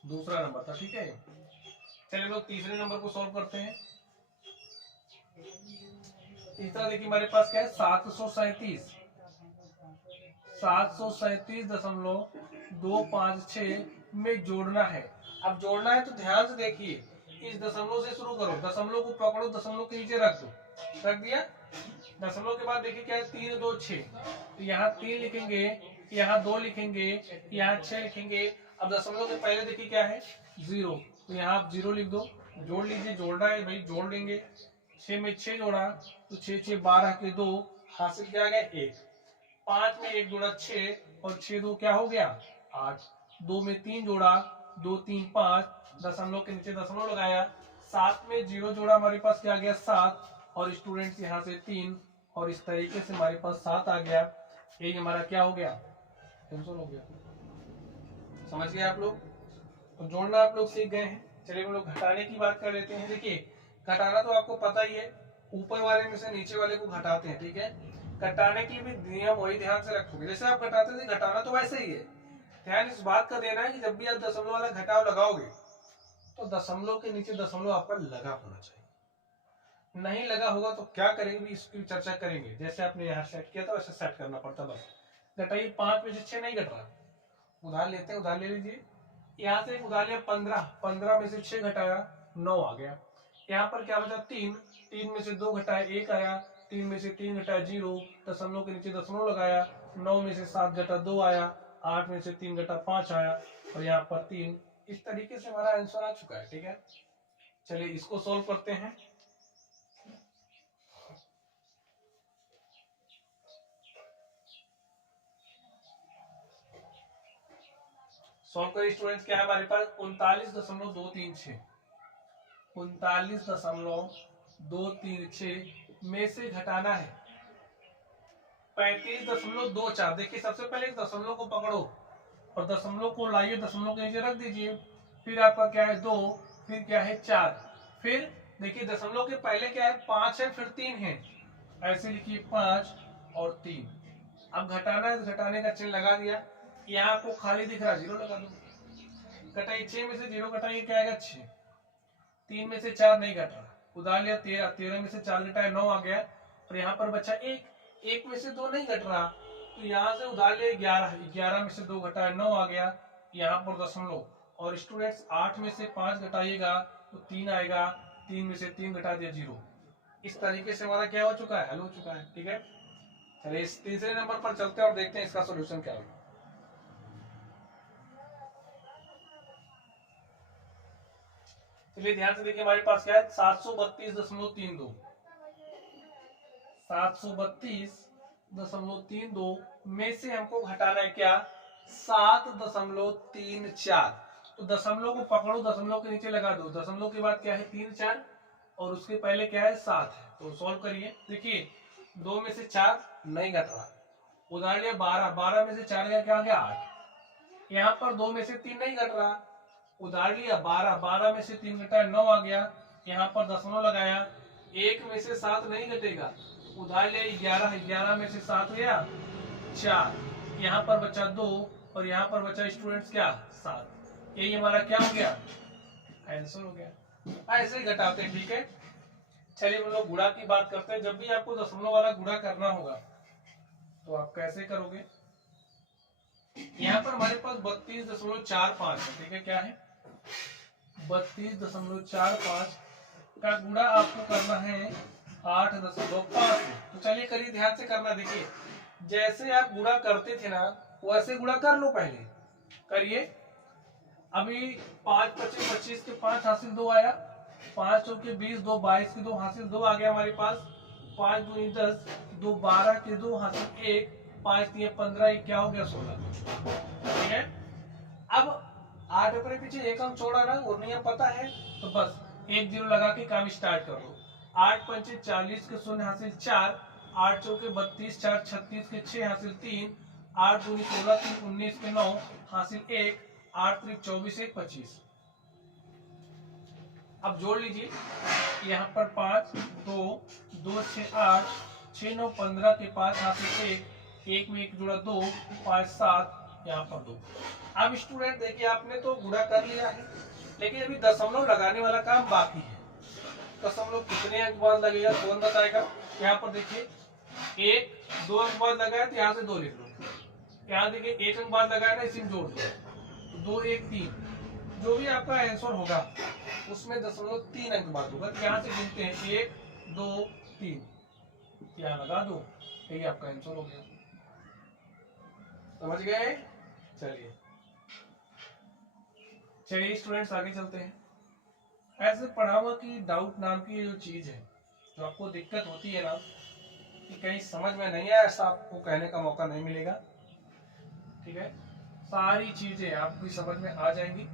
दूसरा नंबर था, ठीक है। चलिए लोग तीसरे नंबर को सॉल्व करते हैं। तीसरा देखिए हमारे पास क्या है 737, 737.256 में जोड़ना है। अब जोड़ना है तो ध्यान से देखिए, इस दशमलव से शुरू करो, दशमलव को पकड़ो, दशमलव के नीचे रख दो। रख दिया। दशमलव के बाद देखिए क्या है 3 2 6, तो यहाँ 3 लिखेंगे, यहाँ 2 लिखेंगे, यहाँ 6 लिखेंगे। अब दशमलव के पहले देखिए क्या है 0, तो यहाँ आप 0 लिख दो। जोड़ लीजिए, जोड़ना है भाई, जोड़ लेंगे। 6 में 6 जोड़ा तो 6 6 12 के 2, हासिल क्या गया 1। 5 में 1 जोड़ा 6 और 6 2 क्या हो गया 8। 2 में 3 जोड़ा, 2 3 5, दशमलव के नीचे दशमलव लगाया। 7 में 0 जोड़ा हमारे पास क्या गया 7, और स्टूडेंट्स यहाँ से 3, और इस तरीके से हमारे पास 7 आ गया। ये हमारा क्या हो गया कैंसिल हो गया। समझ गए आप लोग? तो जोड़ना आप लोग सीख गए हैं। चलिए हम लोग घटाने की बात कर लेते हैं। देखिए घटाना तो आपको पता ही है, ऊपर वाले में से नीचे वाले को घटाते हैं। ठीक है, घटाने की भी नियम वही ध्यान से रखोगे जैसे आप घटाते थे, घटाना तो वैसे ही है। ध्यान इस बात का देना है कि जब भी आप दशमलव वाला घटाव लगाओगे तो दशमलव के नीचे दशमलव आपका लगा होना चाहिए। नहीं लगा होगा तो क्या करेंगे इसकी चर्चा करेंगे। जैसे आपने यहाँ सेट किया था वैसे सेट करना पड़ता। बस घटाइए, 5 में से 6 नहीं घट रहा। उधार लेते हैं, उधार ले लीजिए। यहाँ से उधार लिया 15, 15 में से 6 घटाया 9 आ गया। यहाँ पर क्या बचा 3, 3 में से 2 घटाया 1 आया, 3 में से 3 घटाया 0, दशमलव के नीचे दशमलव लगाया। 9 में से 7 घटा 2 आया, 8 में से 3 घटा 5 आया, और यहाँ पर 3। इस तरीके से हमारा आंसर आ चुका है। ठीक है, चलिए इसको सॉल्व करते हैं। सॉल्व करिए स्टूडेंट्स। क्या है हमारे पास 39.236, 39.236 में से घटाना है 35.24। देखिए सबसे पहले दशमलव को पकड़ो और दशमलव को लाइए, दशमलव के नीचे रख दीजिए। फिर आपका क्या है 2, फिर क्या है 4, फिर देखिए दशमलव के पहले क्या है 5 है, फिर 3 है, ऐसे लिखिए 5 और 3। अब घटाना है तो घटाने का चिन्ह लगा दिया। यहाँ आपको खाली दिख रहा है 0 लगा दो। घटाइए, 6 में से 0 घटाइए क्या आएगा 6, 3 में से 4 नहीं घट रहा, उधार लिया 13, 13 में से 4 घटाया 9 आ गया। और यहाँ पर बचा 1, 1 में से 2 नहीं घट रहा, तो यहाँ से उधार लिया 11, 11 में से 2 घटाया 9 आ गया। यहाँ पर दशमलव, और स्टूडेंट्स 8 में से 5 घटाइएगा तो 3 आएगा, 3 में से 3 घटा दिया 0। इस तरीके से हमारा क्या हो चुका है, हल हो चुका है। ठीक है, चलिए इस तीसरे नंबर पर चलते हैं और देखते हैं इसका सोल्यूशन क्या होगा। चलिए ध्यान से देखिए हमारे पास क्या है 732.32, 732.32 में से हमको घटाना है क्या 7.34। तो दशमलव को पकड़ो, दशमलव के नीचे लगा दो। दशमलव के बाद क्या है 3 4 और उसके पहले क्या है 7 है। तो सॉल्व करिए। देखिए 2 में से 4 नहीं घट रहा, उधार लिया 12, 12 में से 4 का क्या आ गया 8। यहाँ पर 2 में से 3 नहीं घट रहा, उधार लिया 12, 12 में से 3 घटाया 9 आ गया। यहाँ पर दशमलव लगाया, 1 में से 7 नहीं घटेगा, उधार लिया 11, 11 में से 7 गया 4, यहाँ पर बचा 2 और यहाँ पर बचा स्टूडेंट्स क्या 7। यही हमारा क्या हो गया, आंसर हो गया। ऐसे ही घटाते हैं, ठीक है। चलिए हम लोग गुणा की बात करते हैं। जब भी आपको दशमलव वाला गुणा करना होगा तो आप कैसे करोगे। यहाँ पर हमारे पास 32.45 है, ठीक है। क्या है, 32.45 का गुणा आपको करना है 8.5 से। तो चलिए करिए, ध्यान से करना। देखिए जैसे आप गुणा करते थे ना वैसे गुणा कर लो, पहले करिए। अभी 5 25 25 के 5 हासिल 2 आया, 5 चौके 20, 2 22 के 2 हासिल 2 आ गया हमारे पास। 5 दूनी 10, 2 12 के 2 हासिल 1, 5 3 15, ये क्या हो गया 16, ठीक है। अब 8 अपने पीछे एक अंक छोड़ा ना, और नियम पता है, तो बस 1 0 लगा के काम स्टार्ट कर दो। 8 पंचे 40 के 0 हासिल 4, 8 चौके 32, 4 36 के 6 हासिल 3, 8 दूनी 16, 3 19 के 9 हासिल 1, 8 3 24, 1 25। अब जोड़ लीजिए, यहाँ पर 5 2 2 6 8 6 9 15 के 5 हासिल 1, 1 में 1 जुड़ा 2, 5 7, यहाँ पर 2। अब स्टूडेंट देखिए, आपने तो गुणा कर लिया है, लेकिन अभी दशमलव लगाने वाला काम बाकी है। दशमलव कितने अंक बाद लगेगा कौन बताएगा। यहाँ पर देखिए 1 2 अंक बाद लगाया तो यहाँ से 2 लिख लो। यहाँ देखिए 1 अंक बाद लगाया ना, इसी में जोड़ दो, 2 1 3। जो भी आपका आंसर होगा उसमें दशमलव 3 अंक बाद होगा। यहाँ से गिनते हैं 1 2 3, यहाँ लगा दो, यही आपका आंसर हो गया। समझ गए। चलिए चलिए स्टूडेंट्स आगे चलते हैं। ऐसे पढ़ा हुआ कि डाउट नाम की जो चीज है, जो आपको दिक्कत होती है ना कि कहीं समझ में नहीं आया, ऐसा आपको कहने का मौका नहीं मिलेगा, ठीक है। सारी चीजें आपकी समझ में आ जाएंगी।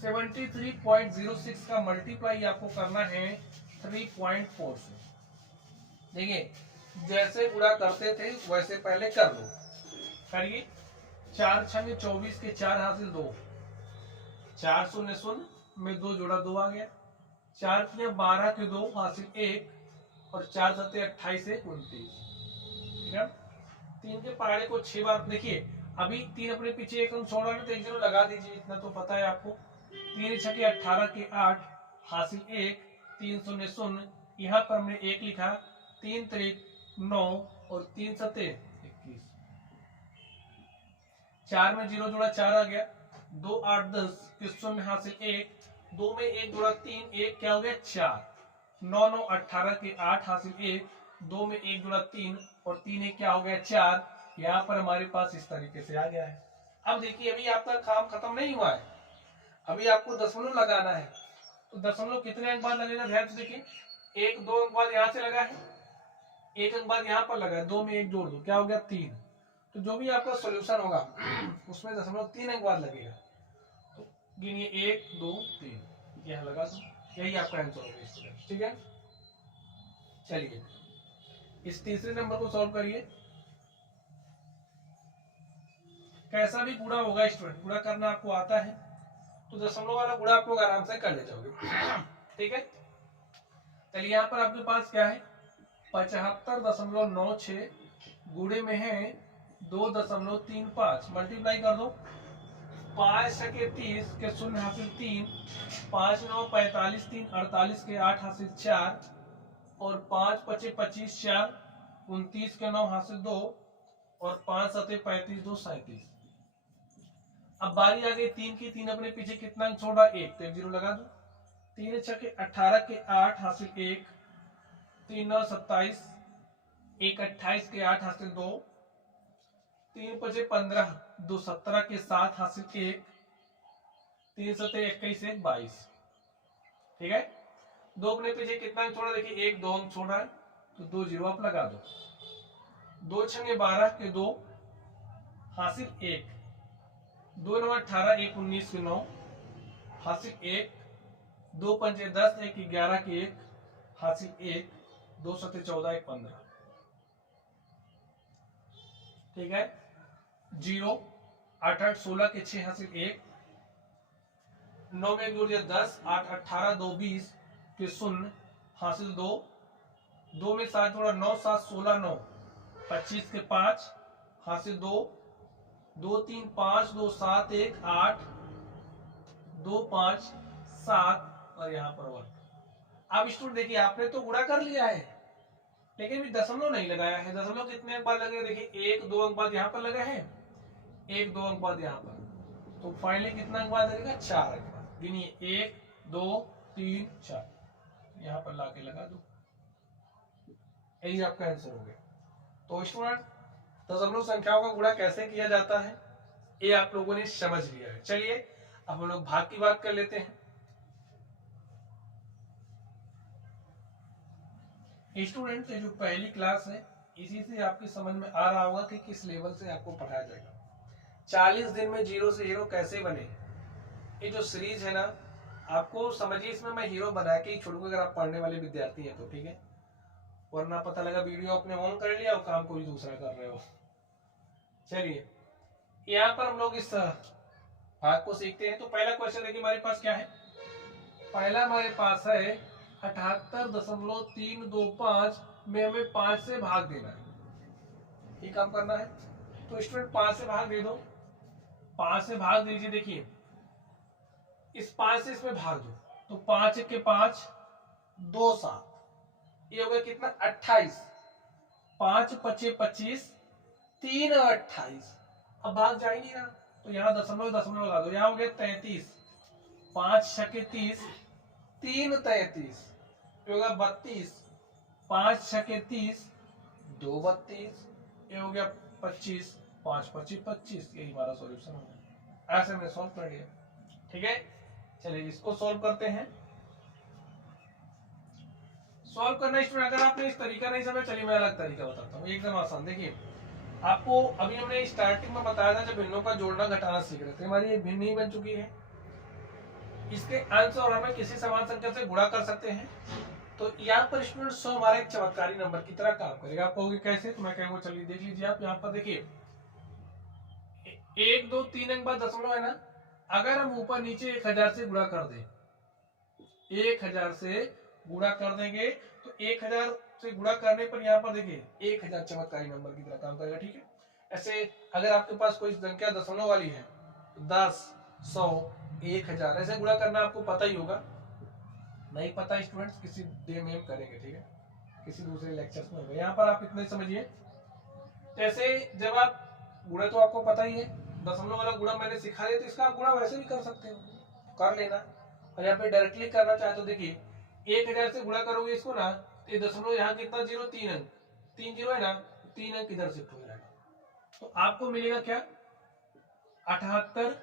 73.06 का मल्टीप्लाई आपको करना है 3.4 से। देखिए जैसे गुणा करते थे वैसे पहले कर लो, करिए। 4 6 24 के 4 हासिल 2, 4 0 0 में 2 जोड़ा 2 आ गया। 4 3 12 के 2 हासिल 1, और 4 7 28 से 29, ठीक है। 3 के पहाड़े को 6 बार देखिए। अभी 3 अपने पीछे एक अंक छोड़ा ना, तो 1 0 लगा दीजिए, इतना तो पता है आपको। 3 6 18 के 8 हासिल 1, 3 0 0, यहाँ पर हमने 1 लिखा, 3 3 9, और 3 7 21। 4 में 0 जोड़ा 4 आ गया, 2 8 10 के 0 हासिल 1, 2 में 1 जोड़ा 3, 1 क्या हो गया 4, 9 9 18 के 8 हासिल 1, 2 में 1 जोड़ा 3, और 3 1 क्या हो गया 4। यहाँ पर हमारे पास इस तरीके से आ गया है। अब देखिए अभी आपका काम खत्म नहीं हुआ है, अभी आपको दशमलव लगाना है। तो दशमलव कितने अंक बाद लगेगा, ध्यान से देखिए। 1 2 अंक बाद यहाँ से लगा है, 1 अंक बाद यहाँ पर लगा है, 2 में 1 जोड़ दो, क्या हो गया 3। तो जो भी आपका सॉल्यूशन होगा उसमें दशमलव 3 अंक बाद लगेगा। तो गिनिए 1 2 3, यहाँ लगा दो, यही आपका आंसर होगा, ठीक है। चलिए इस तीसरे नंबर को सॉल्व करिए। कैसा भी गुणा होगा स्टूडेंट, गुणा करना आपको आता है तो दशमलव वाला गुणा आप लोग आराम से कर ले जाओगे, ठीक है। चलिए यहाँ पर आपके पास क्या है, 75.96 गुणे में है 2.35, मल्टीप्लाई कर दो। 5 छके 30 के 0 हासिल 3, 5 9 45, 3 48 के 8 हासिल 4, और 5 5 25 4 29 के 9 हासिल 2, और 5 7 35 2 37। अब बारी आ गई 3 की। 3 अपने पीछे कितना अंक छोड़ा, 1, तो 1 0 लगा दो। 3 छके 18 के 8 हासिल 1, 3 9 27, 1 28 के 8 हासिल 2, 3 5 15, 2 17 के 7 हासिल 1, 3 7 21 1 22, ठीक है। 2 अपने पीछे कितना अंक छोड़ा, देखिए 1 2 अंक छोड़ा है, तो 2 0 आप लगा दो। 2 छंगे 12 के 2 हासिल 1, 2 9 18, 1 19 के 9 हासिल 1, 2 पंचे 10, 1 11 के 1 हासिल 1, 2 7 14 1 15, ठीक है। 0 8 8 16 के 6 हासिल 1, 9 में 1 जोड़ दिया 10, 8 18 2 20 के 0 हासिल 2, 2 में 7 जोड़ा 9 7 16 9 25 के 5 हासिल 2, 2 3 5 2 7 1 8, 2 5 7 और यहाँ पर 1। अब स्टूडेंट देखिए आपने तो गुणा कर लिया है लेकिन भी दशमलव नहीं लगाया है। दशमलव कितने अंक बाद लगे, देखिए 1 2 अंक बाद यहाँ पर लगा है, 1 2 अंक बाद यहाँ पर, तो फाइनली कितना अंक बाद लगेगा, 4 अंक बाद। गिनिए 1 2 3 4, यहाँ पर लाके लगा दो, यही आपका आंसर हो गया। तो स्टूडेंट दशमलव संख्याओं का गुणा कैसे किया जाता है ये आप लोगों ने समझ लिया है। चलिए अब हम लोग भाग की बात कर लेते हैं। स्टूडेंट जो पहली क्लास है इसी से आपकी समझ में आ रहा होगा कि किस लेवल से आपको पढ़ाया जाएगा। 40 दिन में जीरो से हीरो कैसे बने, ये जो सीरीज है ना आपको समझिए, इसमें मैं हीरो बना के ही छोड़ूंगा अगर आप पढ़ने वाले विद्यार्थी हैं तो, ठीक है, वरना पता लगा वीडियो आपने ऑन कर लिया और काम कोई दूसरा कर रहे हो। चलिए यहाँ पर हम लोग इस भाग को सीखते हैं। तो पहला क्वेश्चन देखिए हमारे पास क्या है, पहला हमारे पास है 78.325 में हमें 5 से भाग देना है, ये काम करना है। तो स्टूडेंट 5 से भाग दे दो, 5 से भाग दीजिए। देखिए इस 5 से इसमें भाग दो तो 5 के 5 2 7, ये हो गया कितना 28, 5 5 25, 3 28। अब भाग जाएंगी ना तो यहाँ दशमलव दशमलव लगा दो, यहाँ हो गया 33, 5 6 30, 3 33, ये होगा 32, 5 6 30, 2 32, ये हो गया 25, 5 25 25, यही हमारा सॉल्यूशन हो गया। ऐसे हमने सॉल्व कर लिया, ठीक है। चलिए इसको सॉल्व करते हैं। सॉल्व करना स्टूडेंट अगर आपने इस तरीका नहीं समझा, चलिए मैं अलग तरीका बताता हूँ, एकदम आसान। देखिए आपको अभी हमने स्टार्टिंग में बताया था जब भिन्नों का जोड़ना घटाना सीख रहे थे, हमारी ये भिन्न ही बन चुकी है। इसके अंश और हमें किसी समान संख्या से गुणा कर सकते हैं। तो यहाँ पर स्टूडेंट 100 हमारा एक चमत्कारी नंबर की तरह काम करेगा। आप कहोगे कैसे, तो मैं कहूँगा चलिए देख लीजिए। आप यहाँ पर देखिए 1 2 3 अंक बाद दशमलव है ना, अगर हम ऊपर नीचे 1000 से गुणा कर दें, 1000 से गुणा कर देंगे तो 1000 से गुणा करने पर यहाँ पर देखिए 1000 चमत्कारी नंबर की तरह काम करेगा, ठीक है। ऐसे अगर आपके पास कोई संख्या दशमलव वाली है तो 10 100 1000 ऐसे गुणा करना आपको पता ही होगा। नहीं पता स्टूडेंट्स किसी डे में हम करेंगे, ठीक है, किसी दूसरे लेक्चर्स में होगा। यहाँ पर आप इतने समझिए, जैसे जब आप गुणा तो आपको पता ही है, दशमलव वाला गुणा मैंने सिखा दिया, तो इसका आप गुणा वैसे भी कर सकते हो, कर लेना। और यहाँ पे डायरेक्टली करना चाहे तो देखिए 1000 से गुणा करोगे इसको ना, तो दशमलव यहाँ कितना जीरो, 3 अंक, 3 जीरो है ना, 3 अंक इधर शिफ्ट हो जाएगा, तो आपको मिलेगा क्या 78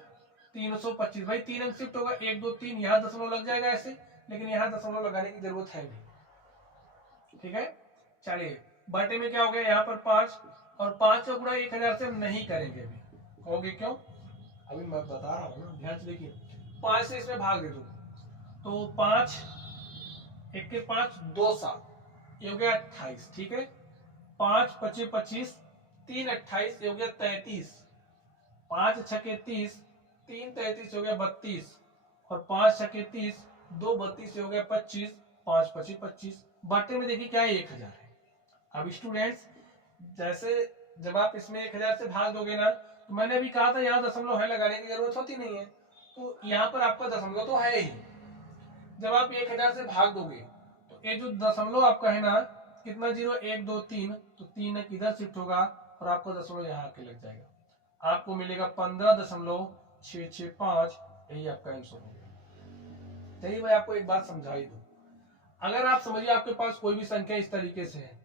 325। भाई 3 अंक शिफ्ट होगा, 1 2 3, यहाँ दशमलव लग जाएगा ऐसे, लेकिन यहाँ दशमलव लगाने की जरूरत है नहीं, ठीक है। चलिए बटे में क्या हो गया, यहाँ पर 5, और 5 का गुणा 1000 से हम नहीं करेंगे अभी। कहोगे क्यों, अभी मैं बता रहा हूँ ना, ध्यान से देखिए। 5 से इसमें भाग दे दो तो 5 1 के 5 2 7, ये हो गया 28, ठीक है। 5 5 25, 3 28, ये हो गया 33, 5 6 30, 3 33 हो गया 32, और 5 6 30, 2 32 हो गया 25, 5 25 25। बटे में देखिए क्या है 1000 है। अब स्टूडेंट्स जैसे जब आप इसमें 1000 से भाग दोगे ना, तो मैंने अभी कहा था यहाँ दशमलव है, लगाने की जरूरत होती नहीं है, तो यहाँ पर आपका दशमलव तो है ही। जब आप 1000 से भाग दोगे तो ये जो दशमलव आपका है ना, कितना जीरो 1 2 3, तो 3 इधर शिफ्ट होगा और आपका दशमलव यहाँ आके लग जाएगा, आपको मिलेगा 15.665, यही आपका आंसर होगा। चलिए मैं आपको एक बात समझा ही दूं, अगर आप समझिए आपके पास कोई भी संख्या इस तरीके से है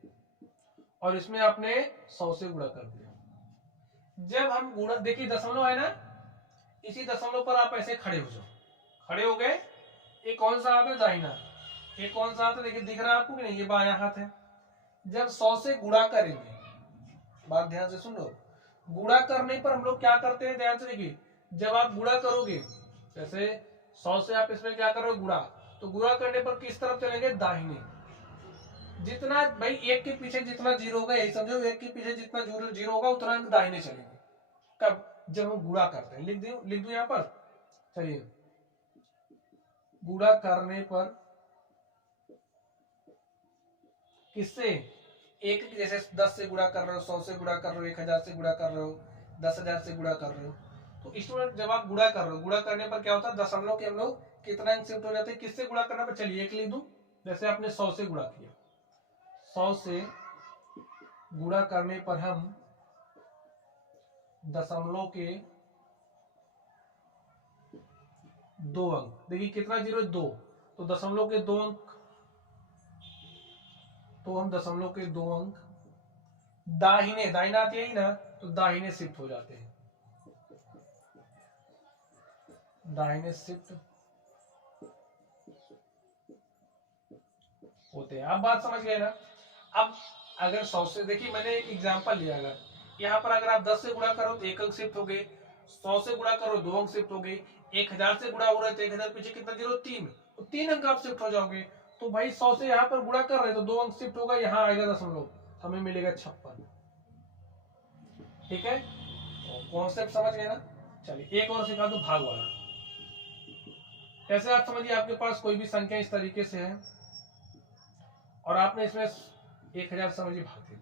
और इसमें आपने 100 से गुणा कर दिया, जब हम गुणा देखिए दशमलव है ना, इसी दशमलव पर आप ऐसे खड़े हो जाओ, खड़े हो गए, ये कौन सा हाथ है, दाहिना, ये कौन सा हाथ है, देखिए दिख रहा है आपको कि नहीं, ये बायां हाथ है। जब 100 से गुणा करेंगे, बात ध्यान से सुन लो, गुणा करने पर हम लोग क्या करते हैं, ध्यान से देखिए, जब आप गुणा करोगे, जैसे 100 से आप इसमें क्या करोगे गुणा, तो गुणा करने पर किस तरफ चलेंगे, दाहिने। जितना भाई एक के पीछे जितना जीरो होगा, यही समझो, एक के पीछे जितना जीरो होगा उतना दाहिने चलेंगे। कब, जब हम गुणा करते हैं, लिख दू यहाँ पर। चलिए गुणा करने पर किससे, एक, जैसे 10 से गुणा कर रहे हो, 100 से गुणा कर रहे हो, 1000 से गुणा कर रहे हो, 10,000 से गुणा कर रहे हो, तो स्टूडेंट जब आप गुणा कर रहे हो, गुणा करने पर क्या होता है, दशमलव के हम लोग कितना अंक शिफ्ट हो जाते हैं, किससे गुणा करना पर, चलिए एक लिख दूं, जैसे आपने 100 से गुणा किया, 100 से गुणा करने पर हम दशमलव के 2 अंक, देखिए कितना जीरो, 2, तो दशमलव के 2 अंक, तो हम दशमलव के 2 अंक दाहिने, दाहिना आती है ना, तो दाहिने शिफ्ट हो जाते हैं, दाहिने शिफ्ट होते हैं। आप बात समझ गए ना। अब अगर 100 से, देखिए मैंने एक एग्जांपल लिया, अगर यहाँ पर अगर आप 10 से गुणा करो तो 1 अंक शिफ्ट हो गए, 100 से गुणा करो 2 अंक शिफ्ट हो गए, 1000 से गुणा हो रहा है तो 1000 पीछे कितना जीरो, 3, तो 3 अंक आप शिफ्ट हो जाओगे। तो भाई 100 से यहाँ पर गुणा कर रहे हैं तो 2 अंक शिफ्ट होगा, यहाँ आएगा दशमलव, हमें मिलेगा 56। ठीक है, कॉन्सेप्ट समझ गए ना। चलिए एक और सिखा दो, भाग वाला। ऐसे आप समझिए आपके पास कोई भी संख्या इस तरीके से है और आपने इसमें 1000 समझिए भाग दे।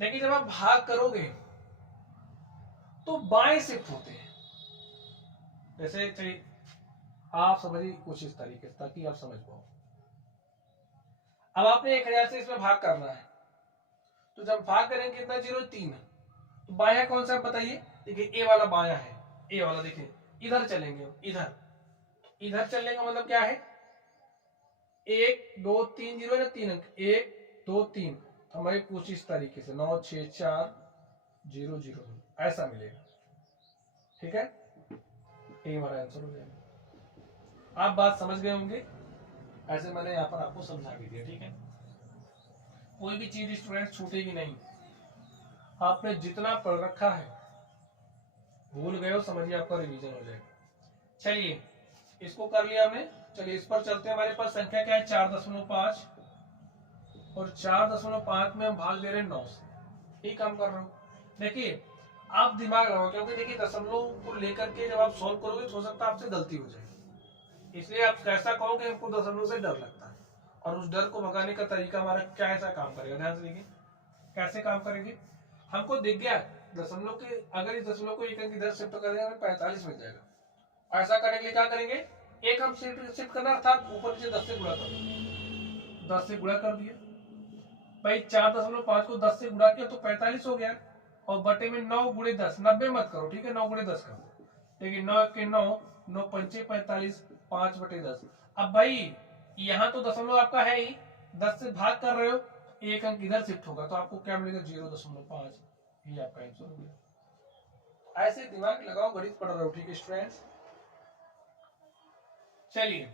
देखिए जब आप भाग करोगे तो बाएं शिफ्ट होते हैं, जैसे चलिए आप समझिए कुछ इस तरीके से ताकि आप समझ पाओ। अब आपने 1000 से इसमें भाग करना है, तो जब भाग करेंगे कितना जीरो, 3, तो बाया कौन सा बताइए, देखिए ए वाला बाया है, ए वाला, देखिए इधर चलेंगे, इधर, इधर चलने का मतलब क्या है, 1 2 3 जीरो है ना, 3 अंक, 1 2 3, हमारे कुछ इस तरीके से 9 6 4 0 0 ऐसा मिलेगा। ठीक है, ये हमारा आंसर हो जाएगा। आप बात समझ गए होंगे, ऐसे मैंने यहाँ पर आपको समझा भी दिया। ठीक है, कोई भी चीज स्टूडेंट छूटेगी नहीं, आपने जितना पढ़ रखा है भूल गए हो, समझिए आपका रिवीजन हो जाएगा। चलिए इसको कर लिया हमने, चलिए इस पर चलते हैं। हमारे पास संख्या क्या है, 4.5, और 4.5 में हम भाग दे रहे हैं 9 से, ठीक काम कर रहा हूँ। देखिए आप दिमाग लगाओ, क्योंकि देखिए दशमलव को लेकर के जब आप सॉल्व करोगे तो हो सकता है आपसे गलती हो जाए, इसलिए आप कैसा कहोगे, हमको दशमलव से डर लगता है, और उस डर को भगाने का तरीका हमारा क्या ऐसा काम करेगा, ध्यान से देखिए कैसे काम करेंगे। हमको दिख गया दशमलव के, अगर इस दशमलव को एक अंक इधर शिफ्ट कर देंगे हमें 45 मिल जाएगा। ऐसा करने के लिए क्या करेंगे, एक हम शिफ्ट करना, अर्थात ऊपर नीचे 10 से गुणा कर दो, 10 से गुणा कर दिया भाई, 4.5 को 10 से गुणा किया तो 45 हो गया, और बटे में 9 गुणे 10, 90 मत करो, ठीक है, 9 गुणे 10 करो, देखिए 9 के 9, 9 पंचे 45, 5/10। अब भाई यहाँ तो दशमलव आपका है ही, 10 से भाग कर रहे हो, एक अंक इधर शिफ्ट होगा तो आपको क्या मिलेगा, 0.5, ये आपका आंसर हो गया। ऐसे दिमाग लगाओ, गणित पढ़ रहे हो, ठीक है स्टूडेंट्स। चलिए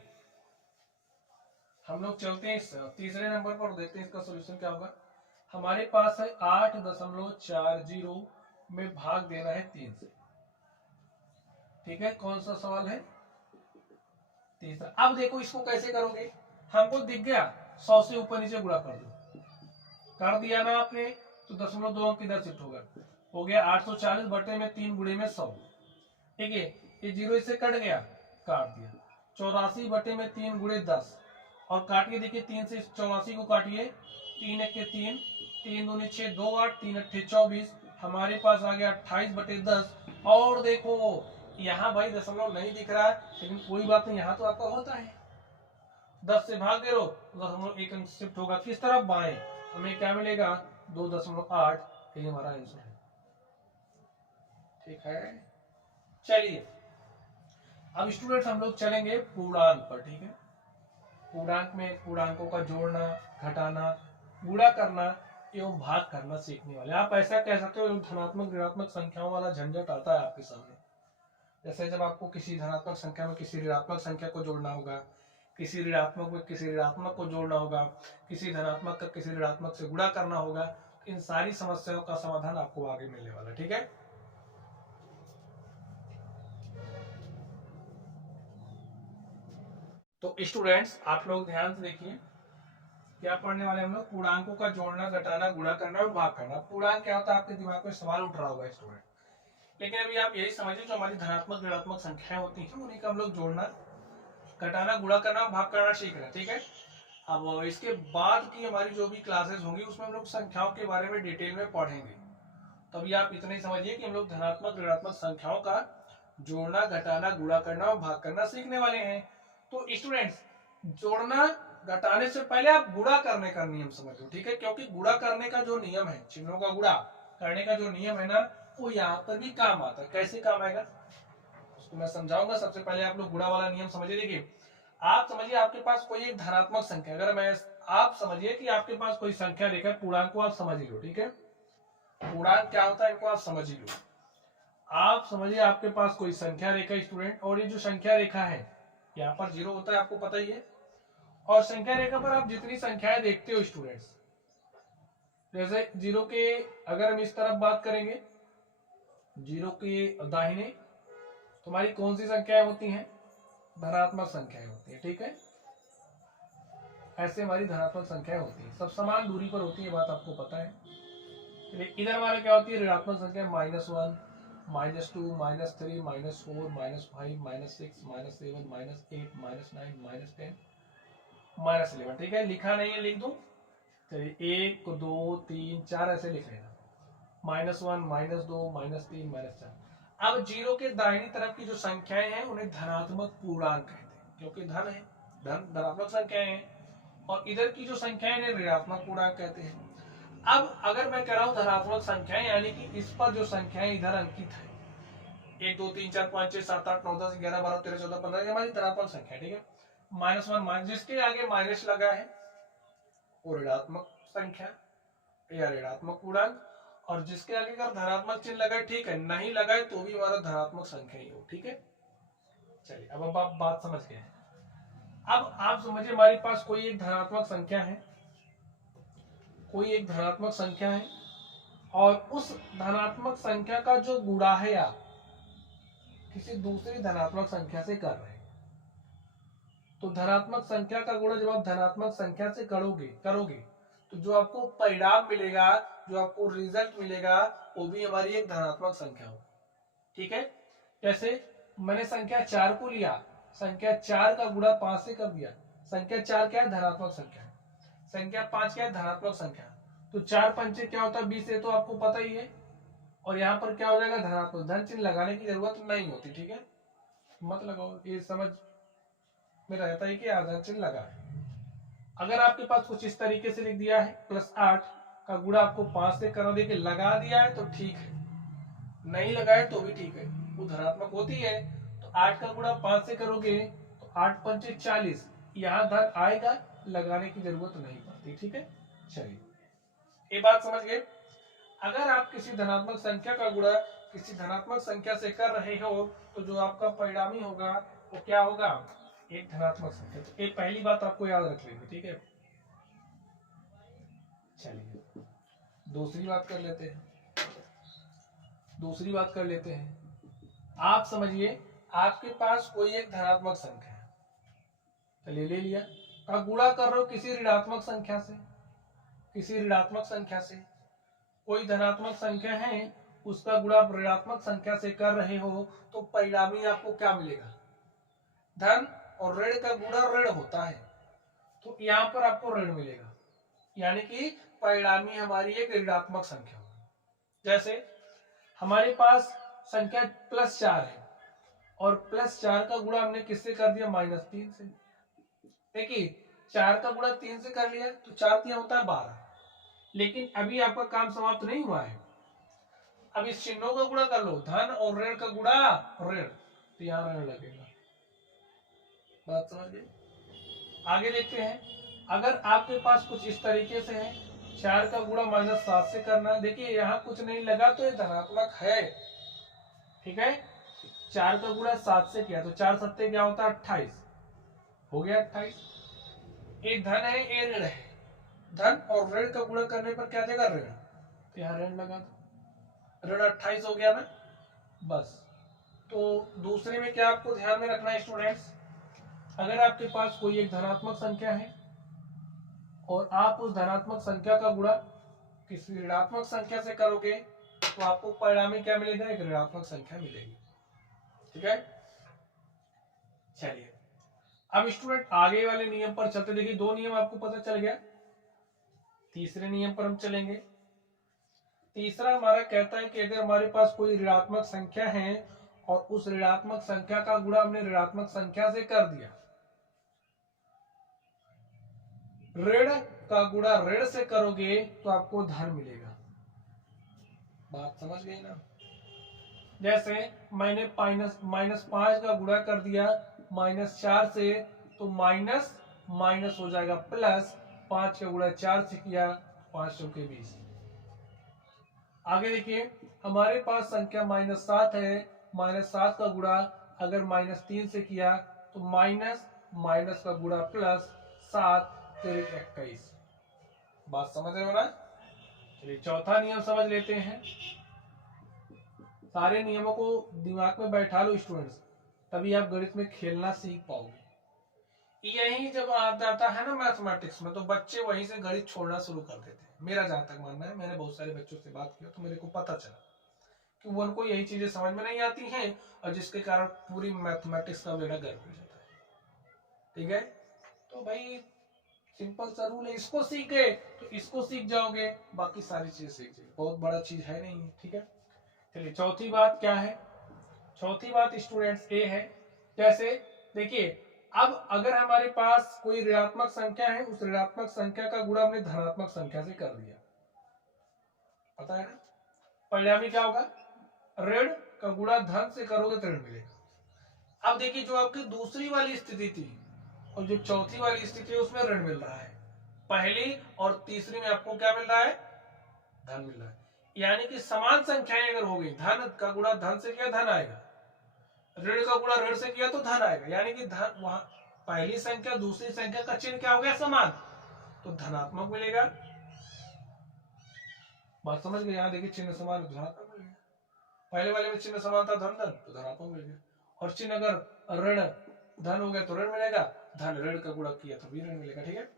हम लोग चलते हैं इस तीसरे नंबर पर, देखते हैं इसका सोल्यूशन क्या होगा। हमारे पास है 8.40 में भाग देना है 3 से। ठीक है, कौन सा सवाल है, तीसरा। अब देखो इसको कैसे करोगे, हमको दिख गया 100 से ऊपर नीचे गुणा कर दो, कर दिया ना आपने, तो 0.2 अंक किधर शिफ्ट होगा, हो गया 840 बटे में 3 गुणे में 100। ठीक है, ये जीरो इससे कट गया, काट दिया, 84 बटे में 3 गुणे 10, और काटिए, देखिए 3 से 84 को काटिए, 3 1 के 3, 3 दूनी 6, 2 8, 3 8 24, हमारे पास आ गया 28/10। और देखो यहाँ भाई दशमलव नहीं दिख रहा है, लेकिन कोई बात नहीं, यहाँ तो आपका होता है, 10 से भाग दे रहो तो दशमलव एक अंक शिफ्ट होगा, किस तरफ, बाएं, हमें क्या मिलेगा, 2.8, ये हमारा आंसर है। ठीक है, चलिए अब स्टूडेंट्स हम लोग चलेंगे पूर्णांक पर। ठीक है, पूर्णांक में पूर्णांकों का जोड़ना, घटाना, गुणा करना एवं भाग करना सीखने वाले। आप ऐसा कह सकते हो धनात्मक ऋणात्मक संख्याओं वाला झंझट आता है आपके सामने, जैसे जब आपको किसी धनात्मक संख्या में किसी ऋणात्मक संख्या को जोड़ना होगा, किसी ऋणात्मक में किसी ऋणात्मक को जोड़ना होगा, किसी धनात्मक का किसी ऋणात्मक से गुणा करना होगा, इन सारी समस्याओं का समाधान आपको आगे मिलने वाला है। ठीक है, तो स्टूडेंट्स आप लोग ध्यान से देखिए, क्या पढ़ने वाले हम लोग, पूर्णांकों का जोड़ना, घटाना, गुणा करना और भाग करना। पूर्णांक क्या होता है, आपके दिमाग में सवाल उठ रहा होगा स्टूडेंट, लेकिन अभी आप यही समझिए जो हमारी धनात्मक ऋणात्मक संख्याएं होती हैं उन्हीं का हम लोग जोड़ना, घटाना, गुणा करना, भाग करना सीख रहे हैं। ठीक है, अब इसके बाद की हमारी जो भी क्लासेस होंगी उसमें हम लोग संख्याओं के बारे में डिटेल में पढ़ेंगे, तो अभी आप इतना ही समझिए कि हम लोग धनात्मक ऋणात्मक संख्याओं का जोड़ना, घटाना, गुणा करना और भाग करना सीखने वाले हैं। तो स्टूडेंट्स, जोड़ना घटाने से पहले आप गुणा करने का नियम समझ लो, ठीक है? क्योंकि गुणा करने का जो नियम है, चिन्हों का गुणा करने का जो नियम है ना, वो यहाँ पर भी काम आता है। कैसे काम आएगा उसको मैं समझाऊंगा। सबसे पहले आप लोग गुणा वाला नियम समझिए। देखिए, आप समझिए आपके पास कोई एक धनात्मक संख्या, अगर मैं आप समझिए कि आपके पास कोई संख्या रेखा, पूर्णांक को आप समझ ही लो, ठीक है? पूर्णांक क्या होता है इनको आप समझ ही लो। आप समझिए आपके पास कोई संख्या रेखा स्टूडेंट, और ये जो संख्या रेखा है यहाँ पर 0 होता है, आपको पता ही है। और संख्या रेखा पर आप जितनी संख्याएं देखते हो स्टूडेंट्स, जैसे 0 के अगर हम इस तरफ बात करेंगे, 0 के दाहिने तुम्हारी कौन सी संख्याएं होती हैं? धनात्मक संख्याएं होती है, ठीक है? ऐसे हमारी धनात्मक संख्याएं होती है, सब समान दूरी पर होती है, बात आपको पता है। इधर हमारे क्या होती है? ऋणात्मक संख्या -1, -2, -3, -4, -5, -6, -7, -8, -9, -10, -11, ठीक है? लिखा नहीं है, लिख दो। चलिए 1 2 3 4 ऐसे लिख लेना, -1 -2 -3 -4। अब 0 के दाहिनी तरफ की जो संख्याएं हैं उन्हें धनात्मक पूर्णांक कहते हैं, क्योंकि धन है, धन धनात्मक संख्याएं हैं। और इधर की जो संख्याएं इन्हें ऋणात्मक पूर्णांक कहते हैं। अब अगर मैं कह रहा हूं धनात्मक संख्याएं, यानी कि इस पर जो संख्याएं इधर अंकित है, 1 2 3 4 5 6 7 8 9 10 11 12 13 14 15, ये हमारी धनात्मक संख्या, ठीक है? -1 जिसके आगे माइनस लगा है वो ऋणात्मक संख्या या ऋणात्मक पूर्णांक, और जिसके आगे अगर धनात्मक चिन्ह लगा है, ठीक है, नहीं लगा है तो भी हमारा धनात्मक संख्या ही हो, ठीक है? चलिए अब आप बात समझ गए। अब आप समझिए हमारे पास कोई एक धनात्मक संख्या है, कोई एक धनात्मक संख्या है, और उस धनात्मक संख्या का जो गुणा है आप किसी दूसरी धनात्मक संख्या से कर रहे हैं, तो धनात्मक संख्या का गुणा जब आप धनात्मक संख्या से करोगे तो जो आपको परिणाम मिलेगा, जो आपको रिजल्ट मिलेगा, वो भी हमारी एक धनात्मक संख्या हो, ठीक है? जैसे मैंने संख्या 4 को लिया, संख्या 4 का गुणा 5 से कर दिया। संख्या 4 क्या है? धनात्मक संख्या है। संख्या 5 क्या है? धनात्मक संख्या। तो 4 पंचे क्या होता है? 20 है, तो आपको पता ही है। और यहाँ पर क्या हो जाएगा? धनात्मक। धन चिन्ह लगाने की जरूरत नहीं होती, ठीक है? मत लगाओ, ये समझ में रहता है कि धन चिन्ह लगा। अगर आपके पास कुछ इस तरीके से लिख दिया है, +8 का गुणा आपको 5 से करा दे के लगा दिया है तो ठीक है, नहीं लगाए तो भी ठीक है, वो धनात्मक होती है। तो 8 का गुणा 5 से करोगे तो 8 पंचे 40, यहाँ धन आएगा, लगाने की जरूरत नहीं पड़ती, ठीक है? चलिए ये बात समझ गए। अगर आप किसी धनात्मक संख्या का गुणा किसी धनात्मक संख्या से कर रहे हो तो जो आपका परिणामी होगा वो क्या होगा? एक धनात्मक संख्या। तो एक पहली बात आपको याद रख लेंगे, ठीक है? चलिए दूसरी बात कर लेते हैं। आप समझिए आपके पास कोई एक धनात्मक संख्या है, चलिए ले लिया, का गुणा कर रहे हो किसी ऋणात्मक संख्या से, कोई धनात्मक संख्या है उसका गुणा ऋणात्मक संख्या से कर रहे हो तो परिणामी आपको क्या मिलेगा? धन, और ऋण का गुणा ऋण होता है, तो यहाँ पर आपको ऋण मिलेगा, यानी कि परिणामी हमारी एक ऋणात्मक संख्या होगी। जैसे हमारे पास संख्या +4 है, और +4 का गुणा हमने किससे कर दिया? -3 से। देखिए 4 का गुणा 3 से कर लिया तो 4 3 होता है 12, लेकिन अभी आपका काम समाप्त नहीं हुआ है। अब इस चिन्हों का गुणा कर लो, धन और ऋण का गुणा ऋण, तो यहाँ ऋण लगेगा। बात समझ गए? आगे देखते हैं, अगर आपके पास कुछ इस तरीके से है, 4 का गुणा -7 से करना है। देखिए यहाँ कुछ नहीं लगा तो ये धनात्मक है, ठीक है? 4 का गुणा 7 से किया तो 4 सत्ते क्या होता है? 28, हो गया 28। ये धन है, ये ऋण है, धन और ऋण का गुणा करने पर क्या देगा? ऋण, तो यहाँ ऋण लगा दो, ऋण 28 हो गया ना, बस। तो दूसरे में क्या आपको ध्यान में रखना है स्टूडेंट्स, अगर आपके पास कोई एक धनात्मक संख्या है और आप उस धनात्मक संख्या का गुणा किसी ऋणात्मक संख्या से करोगे तो आपको परिणामी क्या मिलेगा? एक ऋणात्मक संख्या मिलेगी, ठीक है? चलिए अब स्टूडेंट आगे वाले नियम पर चलते। देखिए 2 नियम आपको पता चल गया, तीसरे नियम पर हम चलेंगे। तीसरा हमारा कहता है कि अगर हमारे पास कोई ऋणात्मक संख्या है और उस ऋणात्मक संख्या का गुणा हमने ऋणात्मक संख्या से कर दिया, ऋण का गुणा ऋण से करोगे तो आपको धन मिलेगा। बात समझ गई ना? जैसे मैंने -5 का गुणा कर दिया -4 से, तो माइनस माइनस हो जाएगा प्लस, 5 का गुणा 4 से किया, 5 चौके 20। आगे देखिए, हमारे पास संख्या -7 है, -7 का गुणा अगर -3 से किया तो माइनस माइनस का गुणा प्लस, 7 3 21। बात समझ रहे हो ना? चलिए चौथा नियम समझ लेते हैं। सारे नियमों को दिमाग में बैठा लो स्टूडेंट्स, तभी आप गणित में खेलना सीख पाओगे। यही जब आ जाता है ना मैथमेटिक्स में, तो बच्चे वहीं से गणित छोड़ना शुरू कर देते हैं। मेरा जहां तक मानना है, मैंने बहुत सारे बच्चों से बात किया तो मेरे को पता चला कि वो उनको यही चीजें समझ में नहीं आती हैं, और जिसके कारण पूरी मैथमेटिक्स का बेड़ा गर्क हो जाता है। ठीक है, तो भाई सिंपल सा रूल है, इसको सीख गए तो इसको सीख जाओगे, बाकी सारी चीजें सीख जाओगे, बहुत बड़ा चीज है नहीं। ठीक है, चलिए चौथी बात क्या है? चौथी बात स्टूडेंट्स ये है, जैसे देखिए, अब अगर हमारे पास कोई ऋणात्मक संख्या है, उस ऋणात्मक संख्या का गुणा हमने धनात्मक संख्या से कर दिया, पता है ना? परिणामी क्या होगा? ऋण का गुणा धन से करोगे तो ऋण मिलेगा। अब देखिए, जो आपकी दूसरी वाली स्थिति थी और जो चौथी वाली स्थिति है, उसमें ऋण मिल रहा है। पहली और तीसरी में आपको क्या मिल रहा है? धन मिल रहा है। यानी कि समान संख्याएं अगर हो गई, धन का गुणा धन से किया धन आएगा, ऋण का गुणा ऋण से किया तो धन आएगा। यानी कि धन, वहां पहली संख्या दूसरी संख्या का चिन्ह क्या हो गया? समान, तो धनात्मक मिलेगा। बात समझ गए? यहाँ देखिए, चिन्ह समान धनात्मक मिलेगा। पहले वाले में चिन्ह समान था धन धन, तो धनात्मक मिल गया। और चिन्ह अगर ऋण धन हो गया तो ऋण मिलेगा, धन ऋण का गुणा किया तो भी ऋण मिलेगा। ठीक है,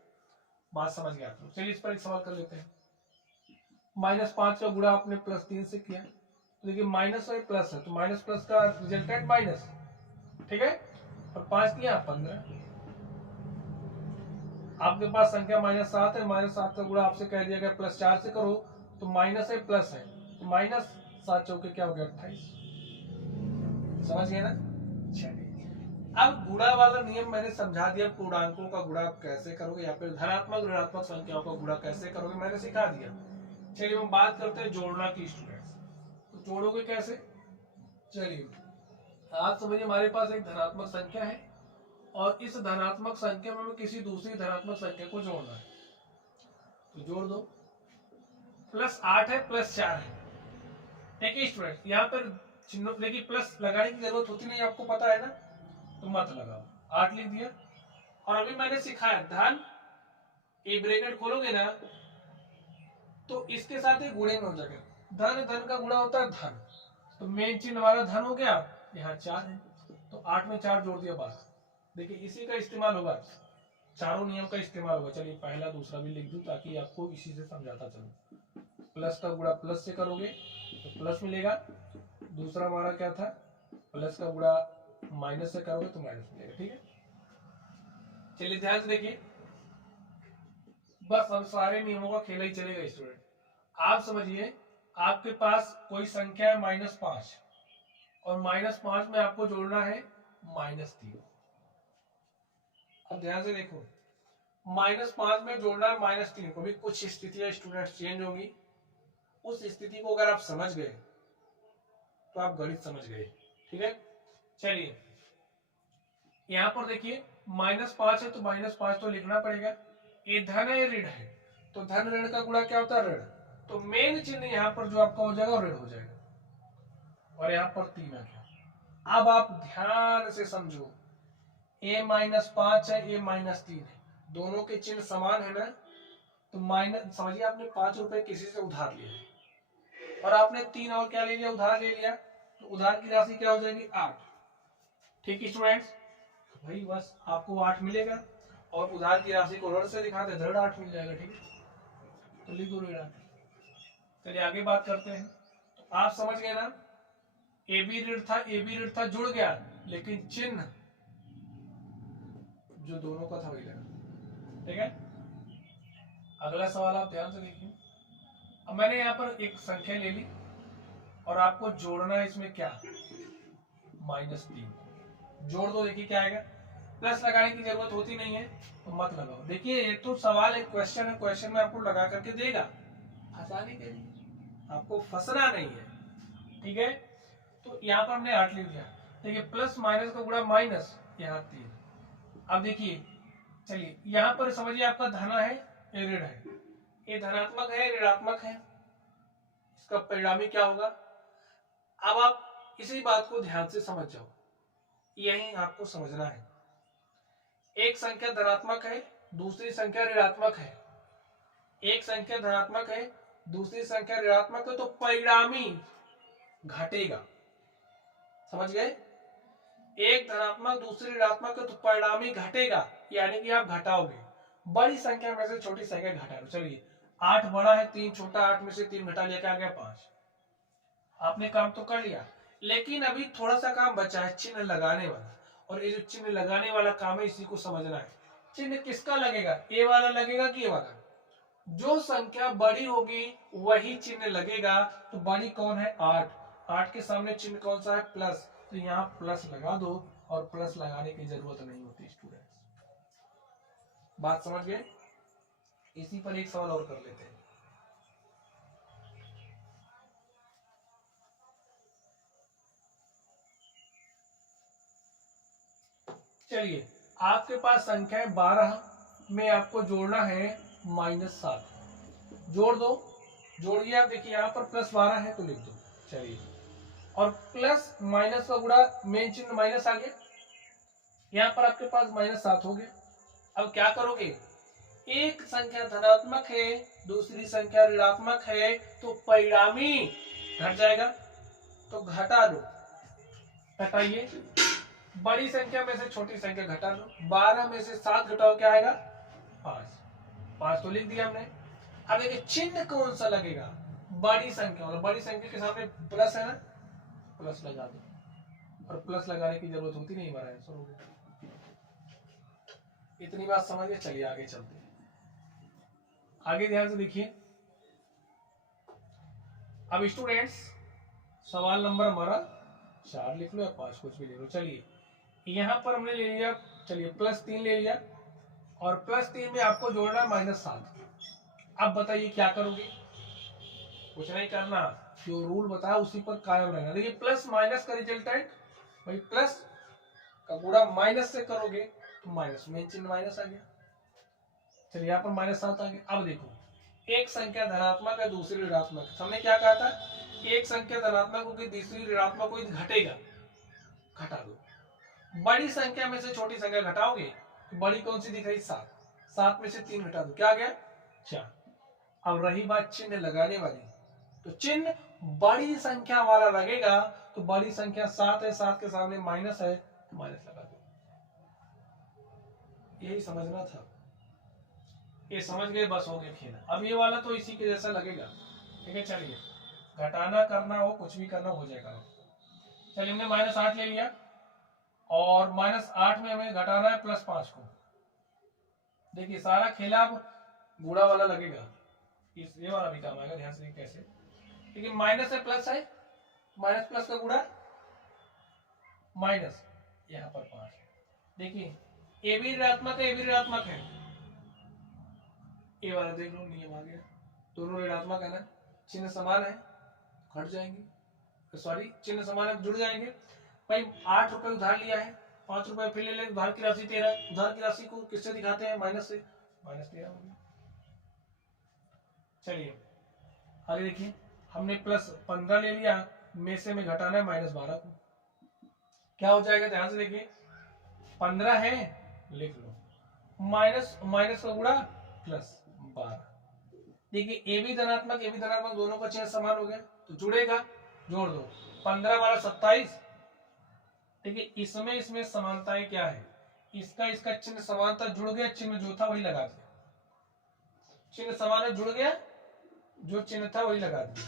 बात समझ गया आप लोग? चलिए इस पर एक सवाल कर लेते हैं। -5 का गुणा आपने +3 से किया, तो देखिए माइनस और प्लस है, तो माइनस प्लस का रिजल्टेंट माइनस। ठीक है, और 5 किया 15। आपके पास संख्या -7 है, -7 का गुणा आपसे कह दिया गया +4 से करो, तो माइनस है प्लस है, तो -7 चौके क्या हो गया? 28। समझ गए ना? चलिए, अब गुणा वाला नियम मैंने समझा दिया, पूर्णांकों का गुणा आप कैसे करोगे, या फिर धनात्मक ऋणात्मक संख्याओं का गुणा कैसे करोगे, मैंने सिखा दिया। चलिए हम बात करते हैं जोड़ना की स्टूडेंट्स। तो जोड़ोगे कैसे? चलिए आप समझिए, हमारे पास एक धनात्मक संख्या है और इस धनात्मक संख्या में किसी दूसरी धनात्मक संख्या को जोड़ना है, तो जोड़ दो। +8 है, +4 है। देखिए स्टूडेंट, यहाँ पर चिन्ह देखिए, प्लस लगाने की जरूरत होती नहीं, आपको पता है ना, तो मत लगाओ, 8 लिख दिया। और अभी मैंने सिखाया धन, ये ब्रैकेट खोलोगे ना तो इसके साथ एक गुणे में हो जाएगा, धन धन का गुणा होता है धन, तो मेन चिन्ह हमारा धन हो गया। यहाँ 4 है, तो 8 में 4 जोड़ दिया 12। देखिए इसी का इस्तेमाल होगा, चारों नियम का इस्तेमाल होगा। चलिए पहला दूसरा भी लिख दूं ताकि आपको इसी से समझाता चलूं। प्लस का गुणा प्लस से करोगे तो प्लस मिलेगा, दूसरा हमारा क्या था? प्लस का गुणा माइनस से करोगे तो माइनस मिलेगा। ठीक है, चलिए ध्यान से देखिए, बस अब सारे नियमों का खेल ही चलेगा स्टूडेंट। आप समझिए, आपके पास कोई संख्या है -5 और -5 में आपको जोड़ना है -3। अब ध्यान से देखो, -5 में जोड़ना है -3 को भी, कुछ स्थितियां स्टूडेंट्स चेंज होंगी। उस स्थिति को अगर आप समझ गए तो आप गणित समझ गए। ठीक है, चलिए यहां पर देखिए -5 है तो -5 तो लिखना पड़ेगा। ये धन है, ये ऋण है, तो धन ऋण का गुणा क्या होता है? ऋण। तो मेन चिन्ह यहाँ पर जो आपका हो जाएगा ऋण हो जाएगा, और यहाँ पर 3 आ गया। अब आप ध्यान से समझो, a -5 है, a -3 है, दोनों के चिन्ह समान है ना, तो माइनस, समझिए आपने 5 रुपए किसी से उधार लिया और आपने 3 और क्या ले लिया? उधार ले लिया, तो उधार की राशि क्या हो जाएगी? 8। ठीक है स्टूडेंट्स, भाई बस आपको 8 मिलेगा, और उधार की राशि को ऋण से दिखाते ऋण 8 मिल जाएगा। ठीक है, तो लिख दो ऋण 8। चलिए आगे बात करते हैं। तो आप समझ गए ना, ए बी ऋण था, जुड़ गया, लेकिन चिन्ह जो दोनों का था वही लगा। ठीक है, अगला सवाल आप ध्यान से देखिए। अब मैंने यहाँ पर एक संख्या ले ली और आपको जोड़ना है इसमें क्या, -3 जोड़ दो, देखिए क्या आएगा। प्लस लगाने की जरूरत होती नहीं है तो मत लगाओ। देखिए ये तो सवाल है, क्वेश्चन है, क्वेश्चन में आपको लगा करके देगा फंसाने के लिए, आपको फंसना नहीं है, ठीक है। तो यहाँ पर हमने 8 लिख दिया। देखिए प्लस माइनस का गुणा माइनस, यहाँ 3। अब देखिए चलिए यहाँ पर समझिए आपका धन है ये ऋण है, ये धनात्मक है ऋणात्मक है, इसका परिणामी क्या होगा। अब आप इसी बात को ध्यान से समझ जाओ, यही आपको समझना है। एक संख्या धनात्मक है, दूसरी संख्या ऋणात्मक है, एक संख्या धनात्मक है, दूसरी संख्या ऋणात्मक है, तो परिणामी घटेगा, समझ गए। एक धनात्मक दूसरी ऋणात्मक है तो परिणामी घटेगा, यानी कि आप घटाओगे। बड़ी संख्या में से छोटी संख्या घटा लो। चलिए 8 बड़ा है 3 छोटा, 8 में से 3 घटा लिया, क्या आ गया 5। आपने काम तो कर लिया, लेकिन अभी थोड़ा सा काम बचा है, चिन्ह लगाने वाला। और ये जो चिन्ह लगाने वाला काम है इसी को समझना है। चिन्ह किसका लगेगा, ए वाला लगेगा कि ए वाला। जो संख्या बड़ी होगी वही चिन्ह लगेगा। तो बड़ी कौन है 8, 8 के सामने चिन्ह कौन सा है प्लस, तो यहाँ प्लस लगा दो। और प्लस लगाने की जरूरत नहीं होती स्टूडेंट्स, बात समझ गए। इसी पर एक सवाल और कर लेते हैं। चलिए आपके पास संख्या है 12 में आपको जोड़ना है -7। जोड़ दो, जोड़िए। आप देखिए यहाँ पर +12 है तो लिख दो। चलिए, और प्लस माइनस का गुणा, मेन चिन्ह माइनस आ गया, यहाँ पर आपके पास -7 हो गया। अब क्या करोगे, एक संख्या धनात्मक है दूसरी संख्या ऋणात्मक है तो परिणामी घट जाएगा, तो घटा लो। घटाइए, बड़ी संख्या में से छोटी संख्या घटा लो। 12 में से 7 घटाओ, क्या आएगा 5। 5 तो लिख दिया हमने। अब देखिए चिन्ह कौन सा लगेगा, बड़ी संख्या, और बड़ी संख्या के सामने प्लस है ना, प्लस लगा दो। और प्लस लगाने की जरूरत होती नहीं, हमारा आंसर हो गया। इतनी बात समझ गए। चलिए आगे चलते हैं। आगे ध्यान से देखिए। अब स्टूडेंट्स सवाल नंबर हमारा 4 लिख लो या 5, कुछ भी ले लो। चलिए यहां पर हमने ले लिया, चलिए +3 ले लिया, और +3 में आपको जोड़ना -7। अब बताइए क्या करोगे, कुछ नहीं करना, जो रूल बताया उसी पर कायम रहना। देखिए प्लस माइनस का रिजल्टेंट, भाई प्लस का गुणा माइनस से करोगे तो माइनस, मेन चिन्ह माइनस आ गया। चलिए यहाँ पर -7 आ गया। अब देखो एक संख्या धनात्मक है दूसरी ऋणात्मक है, हमने क्या कहा था, एक संख्या धनात्मक होगी दूसरी ऋणात्मक होगी, घटेगा, घटा दो। बड़ी संख्या में से छोटी संख्या घटाओगे तो बड़ी कौन सी दिख रही 7, 7 में से 3 घटा दो, क्या आ गया 4। अब रही बात चिन्ह लगाने वाली, तो चिन्ह बड़ी संख्या वाला लगेगा। तो बड़ी संख्या 7 है, 7 के सामने माइनस है तो माइनस लगा दो। यही समझना था, ये समझ गए, बस हो गया खेल। अब ये वाला तो इसी के जैसा लगेगा, ठीक है। चलिए घटाना करना हो, कुछ भी करना हो जाएगा। चलिए हमने -8 ले लिया, और -8 में हमें घटाना है +5 को। देखिए सारा खेला अब गुणा वाला लगेगा, इस ये वाला भी काम आएगा, ध्यान से कैसे। लेकिन माइनस है प्लस है, माइनस प्लस का गुणा माइनस, यहाँ पर 5। देखिए ए भी ऋणात्मक है, ए भी ऋणात्मक है, ये वाला देख लो नियम आ गया, दोनों ऋणात्मक है ना, चिन्ह समान है, घट जाएंगे, सॉरी चिन्ह समान है जुड़ जाएंगे। भाई 8 रुपए उधार लिया है, 5 रुपए फिर ले लें, उधार की राशि 13, उधार की राशि को किससे दिखाते हैं, माइनस से, -13 हो गया। चलिए आगे देखिए, हमने +15 ले लिया, में से में घटाना है -12 को, क्या हो जाएगा, ध्यान से देखिए। 15 है, लिख लो, माइनस माइनस का गुणा +12। देखिए ए भी धनात्मक दोनों का चिन्ह समान हो गया तो जुड़ेगा, जोड़ दो। 15 वाला 27। देखिए इसमें इसमें समानताएं क्या है, इसका इसका चिन्ह समानता जुड़ गया, चिन्ह जो था वही लगा दिया, चिन्ह समान है जुड़ गया, जो चिन्ह था वही लगा दिया।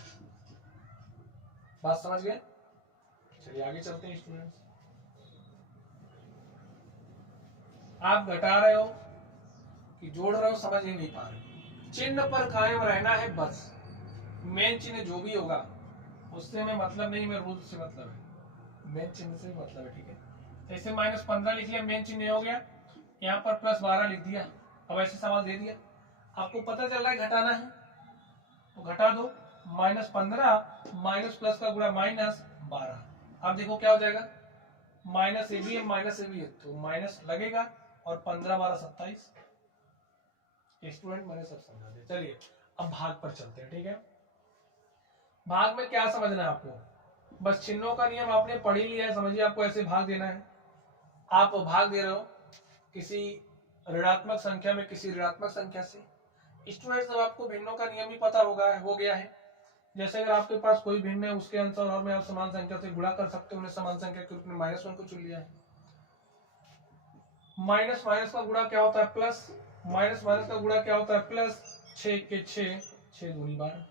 बात समझ गए। चलिए आगे चलते हैं स्टूडेंट्स। आप घटा रहे हो कि जोड़ रहे हो समझ ही नहीं पा रहे, चिन्ह पर कायम रहना है बस। मेन चिन्ह जो भी होगा उससे हमें मतलब नहीं, मैं रूल से मतलब है, मेन चिन्ह से मतलब है, ठीक है। जैसे -15 लिख लिया, मेन चिन्ह हो गया, यहाँ पर +12 लिख दिया। अब ऐसे सवाल दे दिया, आपको पता चल रहा है घटाना है तो घटा दो, -15 माइनस प्लस का गुणा -12। अब देखो क्या हो जाएगा, माइनस ए बी है तो माइनस लगेगा, और 15 12 27। स्टूडेंट मैंने सब समझा दिया। चलिए अब भाग पर चलते हैं, ठीक है। भाग में क्या समझना है आपको, बस चिन्हों का नियम आपने पढ़ ही लिया है, समझिए आपको ऐसे भाग देना है। आप भाग दे रहे हो किसी ऋणात्मक संख्या में किसी ऋणात्मक संख्या से। स्टूडेंट जब आपको भिन्नों का नियम ही पता होगा, हो गया है, जैसे अगर आपके पास कोई भिन्न है उसके अनुसार और में आप समान संख्या से गुणा कर सकते हो, उन्हें समान संख्या के रूप में -1 को चुन लिया है। माइनस माइनस का गुणा क्या होता है, प्लस, माइनस माइनस का गुणा क्या होता है, प्लस। 6 के 6, 6 दूनी 12।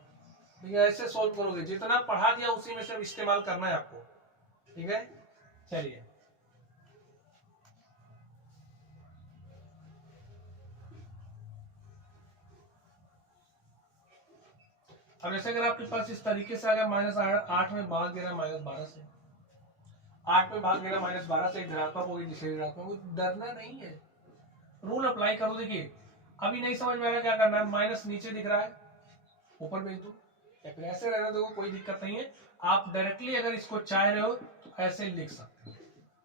भैया ऐसे सॉल्व करोगे, जितना पढ़ा दिया उसी में से इस्तेमाल करना है आपको, ठीक है। चलिए अब जैसे अगर आपके पास इस तरीके से अगर -8 में भाग देना -12 से, 8 में भाग देना -12 से, एक धनात्मक होगी दूसरी ऋणात्मक, डरना नहीं है, रूल अप्लाई करो। देखिए अभी नहीं समझ में आ रहा क्या करना है, माइनस नीचे दिख रहा है ऊपर भेज दो, या फिर ऐसे रहने दो, कोई दिक्कत नहीं है। आप डायरेक्टली अगर इसको चाह रहे हो तो ऐसे लिख सकते हो।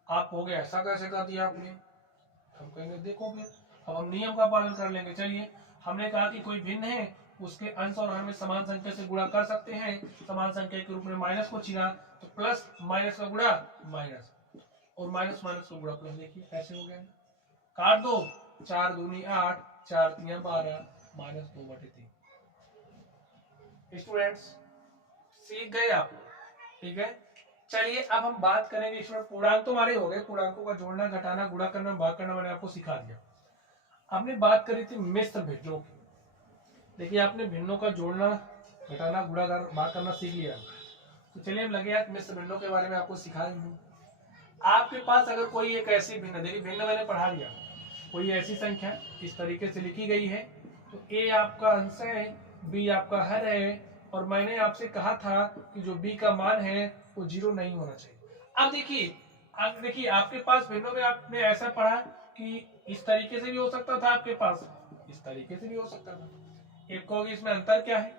आप हो गया, ऐसा कैसे कर दिया आपने, हम कहेंगे देखो फिर, अब हम नियम का पालन कर लेंगे। चलिए हमने कहा कि कोई भिन्न है, उसके अंश और हर में समान संख्या से गुणा कर सकते हैं, समान संख्या के रूप में माइनस को चुना तो प्लस माइनस का गुणा माइनस, और माइनस माइनस का गुणा प्लस, देखिए ऐसे हो गया, काट दो, 4 दूनी 8, 4 3 12, -2/3। स्टूडेंट्स सीख गए आप, ठीक है। चलिए अब हम बात करेंगे स्टूडेंट, पूर्णांक तो हमारे हो गए, पूर्णांकों का जोड़ना घटाना गुणा करना भाग करना मैंने आपको सिखा दिया। आपने बात करी थी मिश्र भिन्नों की। देखिए आपने भिन्नों का जोड़ना घटाना गुणा भाग करना सीख लिया, तो चलिए हम लगे यार मिश्र भिन्नों के बारे में आपको सिखा दूं। आपके पास अगर कोई एक ऐसी भिन्न, देखिए भिन्न मैंने पढ़ा दिया, कोई ऐसी संख्या इस तरीके से लिखी गई है, तो ए आपका अंश है, बी आपका हर है, और मैंने आपसे कहा था कि जो बी का मान है वो 0 नहीं होना चाहिए। अब देखिए आपके पास भिन्नों में आपने ऐसा पढ़ा कि इस तरीके से भी हो सकता था, आपके पास इस तरीके से भी हो सकता था। एक कहोगे इसमें अंतर क्या है,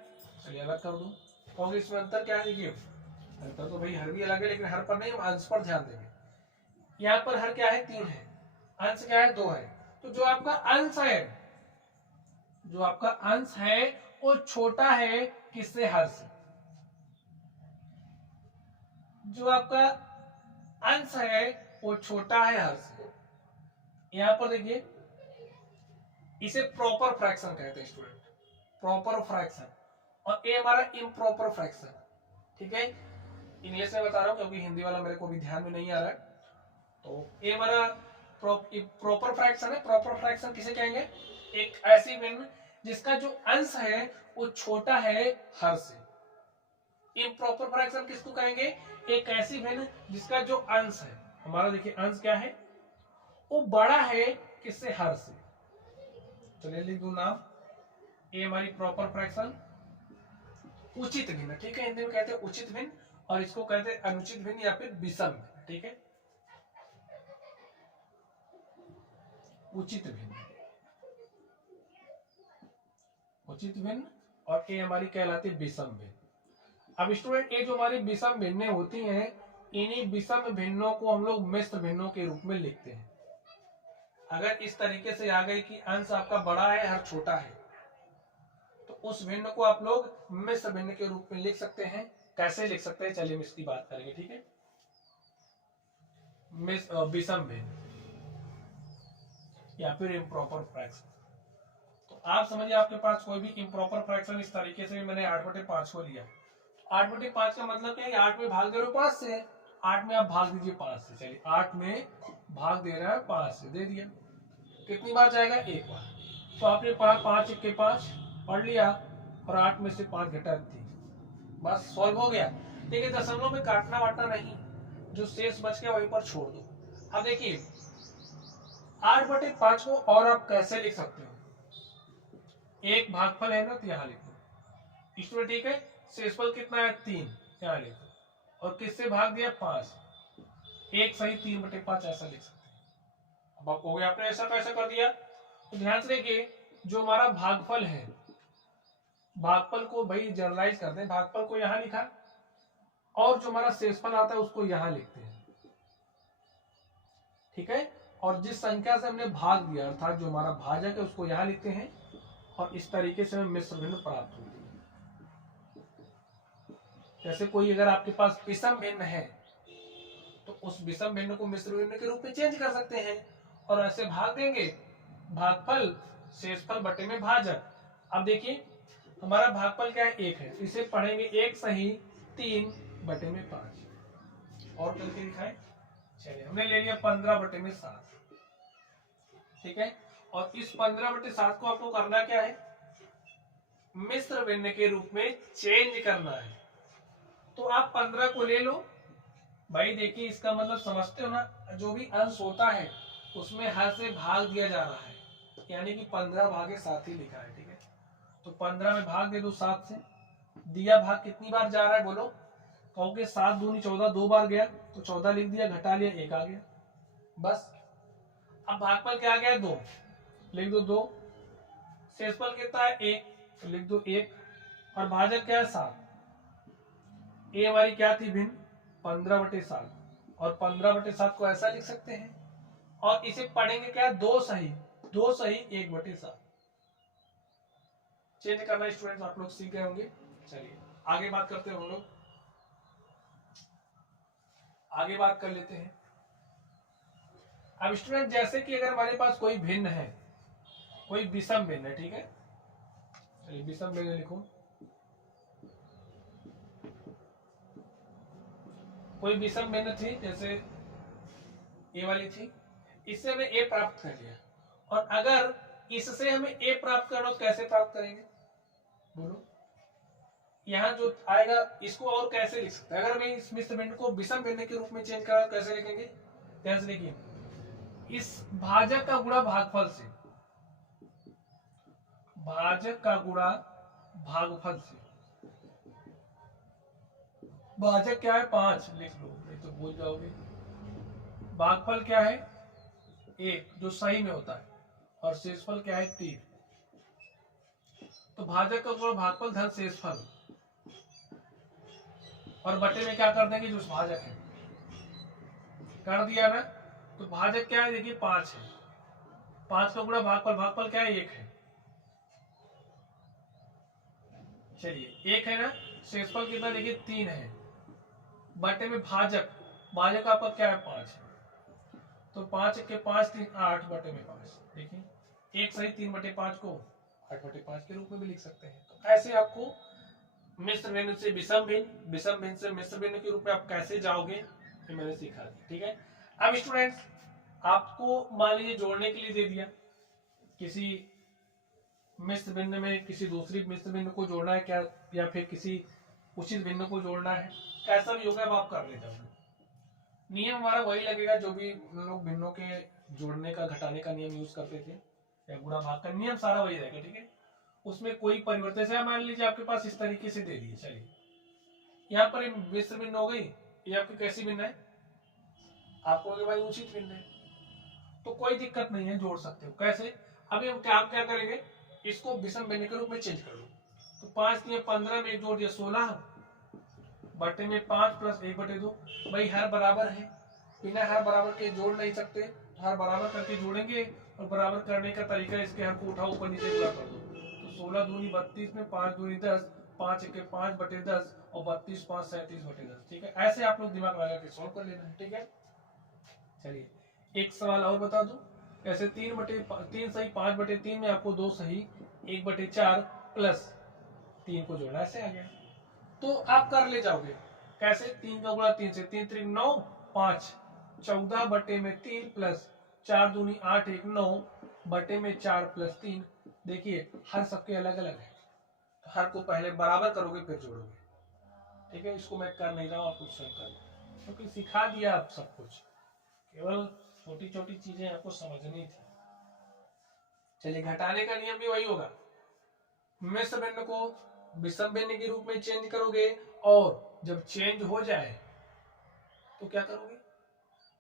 चलिए अलग कर दूं, कहोगे इसमें अंतर क्या है, देखिए अंतर तो भाई हर भी अलग है, लेकिन हर पर नहीं, हम अंश पर ध्यान देंगे। यहाँ पर हर क्या है, 3 है, अंश क्या है, 2 है। तो जो आपका अंश है, जो आपका अंश है वो छोटा है किससे, हर से। जो आपका अंश है वो छोटा है हर से। यहां पर देखिए इसे प्रॉपर फ्रैक्शन कहते हैं स्टूडेंट, प्रॉपर फ्रैक्शन, और ये हमारा इम्प्रॉपर फ्रैक्शन, ठीक है। इंग्लिश में बता रहा हूं क्योंकि हिंदी वाला मेरे को भी ध्यान में नहीं आ रहा है। तो ये हमारा प्रॉपर फ्रैक्शन है। प्रॉपर फ्रैक्शन किसे कहेंगे, एक ऐसी भिन्न जिसका जो अंश है वो छोटा है हर से। इम्प्रॉपर फ्रैक्शन किसको कहेंगे, एक ऐसी भिन्न जिसका जो अंश है, हमारा देखिए अंश क्या है, वो बड़ा है किससे, हर से। चलिए लिख दूं नाम, ये हमारी प्रॉपर फ्रैक्शन उचित भिन्न, ठीक है, हिंदी में कहते हैं उचित भिन्न, और इसको कहते हैं अनुचित भिन्न या फिर विषम भिन्न, ठीक है। उचित भिन्न, उचित भिन्न, और ये हमारी कहलाती है विषम भिन्न। अब स्टूडेंट ये जो हमारी विषम भिन्नें होती हैं, इन्हीं विषम भिन्नों को हम लोग मिश्र भिन्नों के रूप में लिखते हैं। अगर इस तरीके से आ गई कि अंश आपका बड़ा है हर छोटा है, तो उस भिन्न को आप लोग मिश्र भिन्न के रूप में लिख सकते हैं। कैसे लिख सकते हैं, चलिए हम इसकी बात करेंगे, ठीक है। विषम भिन्न या फिर इम्प्रॉपर फ्रैक्शन। तो आप समझिए आपके पास कोई भी इम्प्रॉपर फ्रैक्शन इस तरीके से, मैंने 8/5 को लिया, 8/5 का मतलब क्या है, 8 में भाग दे रहे हो 5 से, 8 में आप भाग दीजिए 5 से। चलिए 8 में भाग दे रहा है 5 से, दे दिया, कितनी बार जाएगा, एक बार। तो आपने पढ़ा 5 1 के 5 पढ़ लिया, और 8 में से 5 घटा 3, बस सॉल्व हो गया। देखिए दशमलव में काटना वाटना नहीं, जो शेष बच गया वहीं पर छोड़ दो। अब देखिए 8/5 को और आप कैसे लिख सकते हो, एक भागफल है ना, तो यहां लिख दो स्टूडेंट, ठीक है। शेषफल कितना है 3, यहाँ लिख दो, और किससे भाग दिया 5, 1 सही 3/5 ऐसा लिख सकते हैं। अब आप हो गया, आपने ऐसा कैसे कर दिया। तो ध्यान से देखिए, जो हमारा भागफल है, भागफल को भाई जनरलाइज करते हैं, भागफल को यहाँ लिखा, और जो हमारा शेषफल आता है उसको यहाँ लिखते हैं, ठीक है। और जिस संख्या से हमने भाग दिया अर्थात जो हमारा भाजक है उसको यहाँ लिखते हैं, और इस तरीके से हमें मिश्र भिन्न प्राप्त होती है। जैसे कोई अगर आपके पास विषम भिन्न है तो उस विषम भिन्न को मिश्र भिन्न के रूप में चेंज कर सकते हैं, और ऐसे भाग देंगे, भागफल शेषफल बटे में भाजक। अब देखिए हमारा भागफल क्या है 1 है, इसे पढ़ेंगे 1 सही 3/5, और करके दिखाएं। चलिए हमने ले लिया 15/7, ठीक है। और इस 15/7 को आपको करना क्या है, मिश्र भिन्न के रूप में चेंज करना है। तो आप 15 को ले लो भाई, देखिए इसका मतलब समझते हो ना, जो भी अंश होता है उसमें हर से भाग दिया जा रहा है, यानी कि 15/7 ही लिखा है, ठीक है। तो 15 में भाग दे दो 7 से, दिया भाग कितनी बार जा रहा है बोलो, कहोगे 7 दूनी 14, 2 बार गया तो 14 लिख दिया, घटा लिया 1 आ गया, बस। अब भागफल क्या आ गया 2, लिख दो 2, शेषफल कितना है 1, तो लिख दो 1, और भाजक क्या है 7। ए हमारी क्या थी भिन्न 15/7, और 15/7 को ऐसा लिख सकते हैं, और इसे पढ़ेंगे क्या 2 सही 1/7। चेंज करना स्टूडेंट्स आप लोग सीख गए होंगे। चलिए आगे बात करते हैं, हम लोग आगे बात कर लेते हैं। अब स्टूडेंट जैसे कि अगर हमारे पास कोई भिन्न है, कोई विषम भिन्न है, ठीक है। चलिए विषम भिन्न लिखो, कोई विषम भिन्न थी, जैसे ए वाली थी, इससे हमें ए प्राप्त कर लिया, और अगर इससे हमें ए प्राप्त करना तो कैसे प्राप्त करेंगे बोलो। यहाँ जो आएगा इसको और कैसे लिख सकते हैं, अगर हमें इस मिश्र भिन्न को विषम भिन्न के रूप में चेंज करा तो कैसे लिखेंगे, ध्यान से देखिए, इस भाजक का गुणा भागफल से, भाजक का गुणा भागफल से, भाजक क्या है 5 लिख लो, नहीं तो भूल जाओगे। भागफल क्या है 1 जो सही में होता है, और शेषफल क्या है 3। तो भाजक का गुणा भागफल धन शेषफल, और बटे में क्या कर देंगे जो भाजक है, कर दिया ना। तो भाजक क्या है देखिए 5 है, 5 का गुणा भागफल, भागफल क्या है 1 है, चलिए 1 है ना। शेषफल कितना देखिए 3 है, बटे में भाजक, भाजक आपका क्या है 5 है, तो 5 के 5 3 8 बटे में 5, देखिए 1 सही 3/5 को 8/5 के रूप में भी लिख सकते हैं। तो ऐसे आपको मिश्र भिन्न से विषम भिन्न, विषम भिन्न से मिश्र भिन्न के रूप में आप कैसे जाओगे ये मैंने सिखा दिया, ठीक है। अब स्टूडेंट्स आपको मान लीजिए जोड़ने के लिए दे दिया, किसी मिश्र भिन्न में किसी दूसरी मिश्र भिन्न को जोड़ना है क्या, या फिर किसी उचित भिन्न को जोड़ना है, कैसा भी होगा अब आप कर ले जाओगे। नियम हमारा वही लगेगा जो भी हम लोग भिन्नों के जोड़ने का घटाने का नियम यूज करते थे, या गुणा भाग का नियम सारा वही रहेगा, ठीक है। उसमें कोई परिवर्तन से मान लीजिए आपके पास इस तरीके से दे दिए, चलिए यहाँ पर मिश्र भिन्न हो गई, ये आपकी कैसी भिन्न है, आपको भाई उचित भिन्न है, तो कोई दिक्कत नहीं है, जोड़ सकते हो। कैसे, अभी हम क्या करेंगे, इसको विषम भिन्न के रूप में चेंज कर लो। तो 5 दिए 15 में एक जोड़ दिया 16, बटे में 5 प्लस 1/2, भाई हर बराबर है, बिना हर बराबर के जोड़ नहीं सकते, तो हर बराबर करके जोड़ेंगे, और बराबर करने का तरीका इसके हर को उठाओ ऊपर नीचे पूरा कर दो। तो 16 दूनी 32 में 5 दूनी 10, 5 के 5/10, और 32 5 37/10, ठीक है। ऐसे आप लोग दिमाग लगा के सॉल्व कर लेना है, ठीक है। चलिए एक सवाल और बता दूं, ऐसे 3 सही 5/3 में आपको 2 सही 1/4 प्लस 3 को जोड़ना, ऐसे आ गया, तो आप कर ले जाओगे। कैसे, 3 का गुणा 3 से, 3 3 9 5, 14/3 प्लस 4 दूनी 8 1 9 बटे में 4 प्लस 3। देखिए हर सबके अलग अलग है, तो हर को पहले बराबर करोगे फिर जोड़ोगे, ठीक है। इसको मैं कर नहीं रहा हूँ, आप कुछ सब कर, क्योंकि सिखा दिया आप सब कुछ, केवल छोटी छोटी चीजें आपको समझनी थी। चलिए घटाने का नियम भी वही होगा, मिश्र भिन्न को विषम भिन्न के रूप में चेंज करोगे, और जब चेंज हो जाए तो क्या करोगे,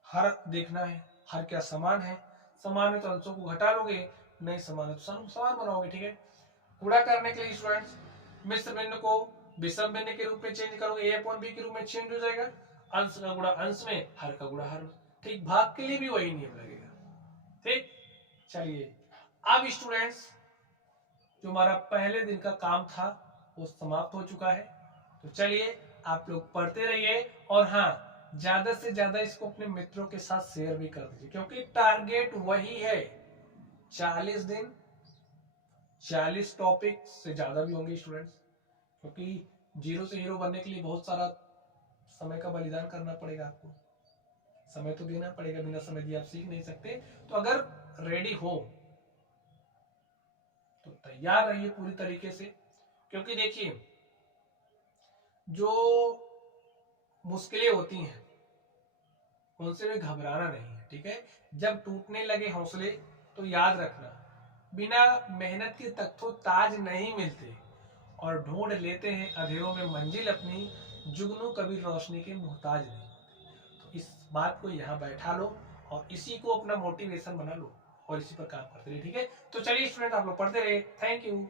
हर देखना है, हर क्या समान है, समान है तो अंशों को घटा लोगे, नहीं समान है तो समान बनाओगे। ठीक है, गुणा करने के लिए स्टूडेंट्स मिश्र भिन्न को विषम भिन्न के रूप में चेंज करोगे, a/b के रूप में चेंज हो जाएगा, अंश का गुणा अंश में, हर का गुणा हर में। ठीक, भाग के लिए भी वही नियम लगेगा। ठीक, चलिए अब स्टूडेंट्स जो हमारा पहले दिन का काम था वो समाप्त हो चुका है। तो चलिए आप लोग पढ़ते रहिए, और हाँ, ज्यादा से ज्यादा इसको अपने मित्रों के साथ शेयर भी कर दीजिए, क्योंकि टारगेट वही है, 40 दिन 40 टॉपिक से ज्यादा भी होंगे स्टूडेंट्स, क्योंकि जीरो से हीरो बनने के लिए बहुत सारा समय का बलिदान करना पड़ेगा आपको, समय तो देना पड़ेगा, बिना समय दिए आप सीख नहीं सकते। तो अगर रेडी हो तो तैयार रहिए पूरी तरीके से, क्योंकि देखिए जो मुश्किलें होती हैं उनसे भी घबराना नहीं है। ठीक है, जब टूटने लगे हौसले तो याद रखना, बिना मेहनत के तख्तों ताज नहीं मिलते, और ढूंढ लेते हैं अंधेरों में मंजिल अपनी, जुगनू कभी रोशनी के मोहताज नहीं होते। तो इस बात को यहाँ बैठा लो और इसी को अपना मोटिवेशन बना लो और इसी पर काम करते रहिए। ठीक है, तो चलिए स्टूडेंट आप लोग पढ़ते रहे। Thank you.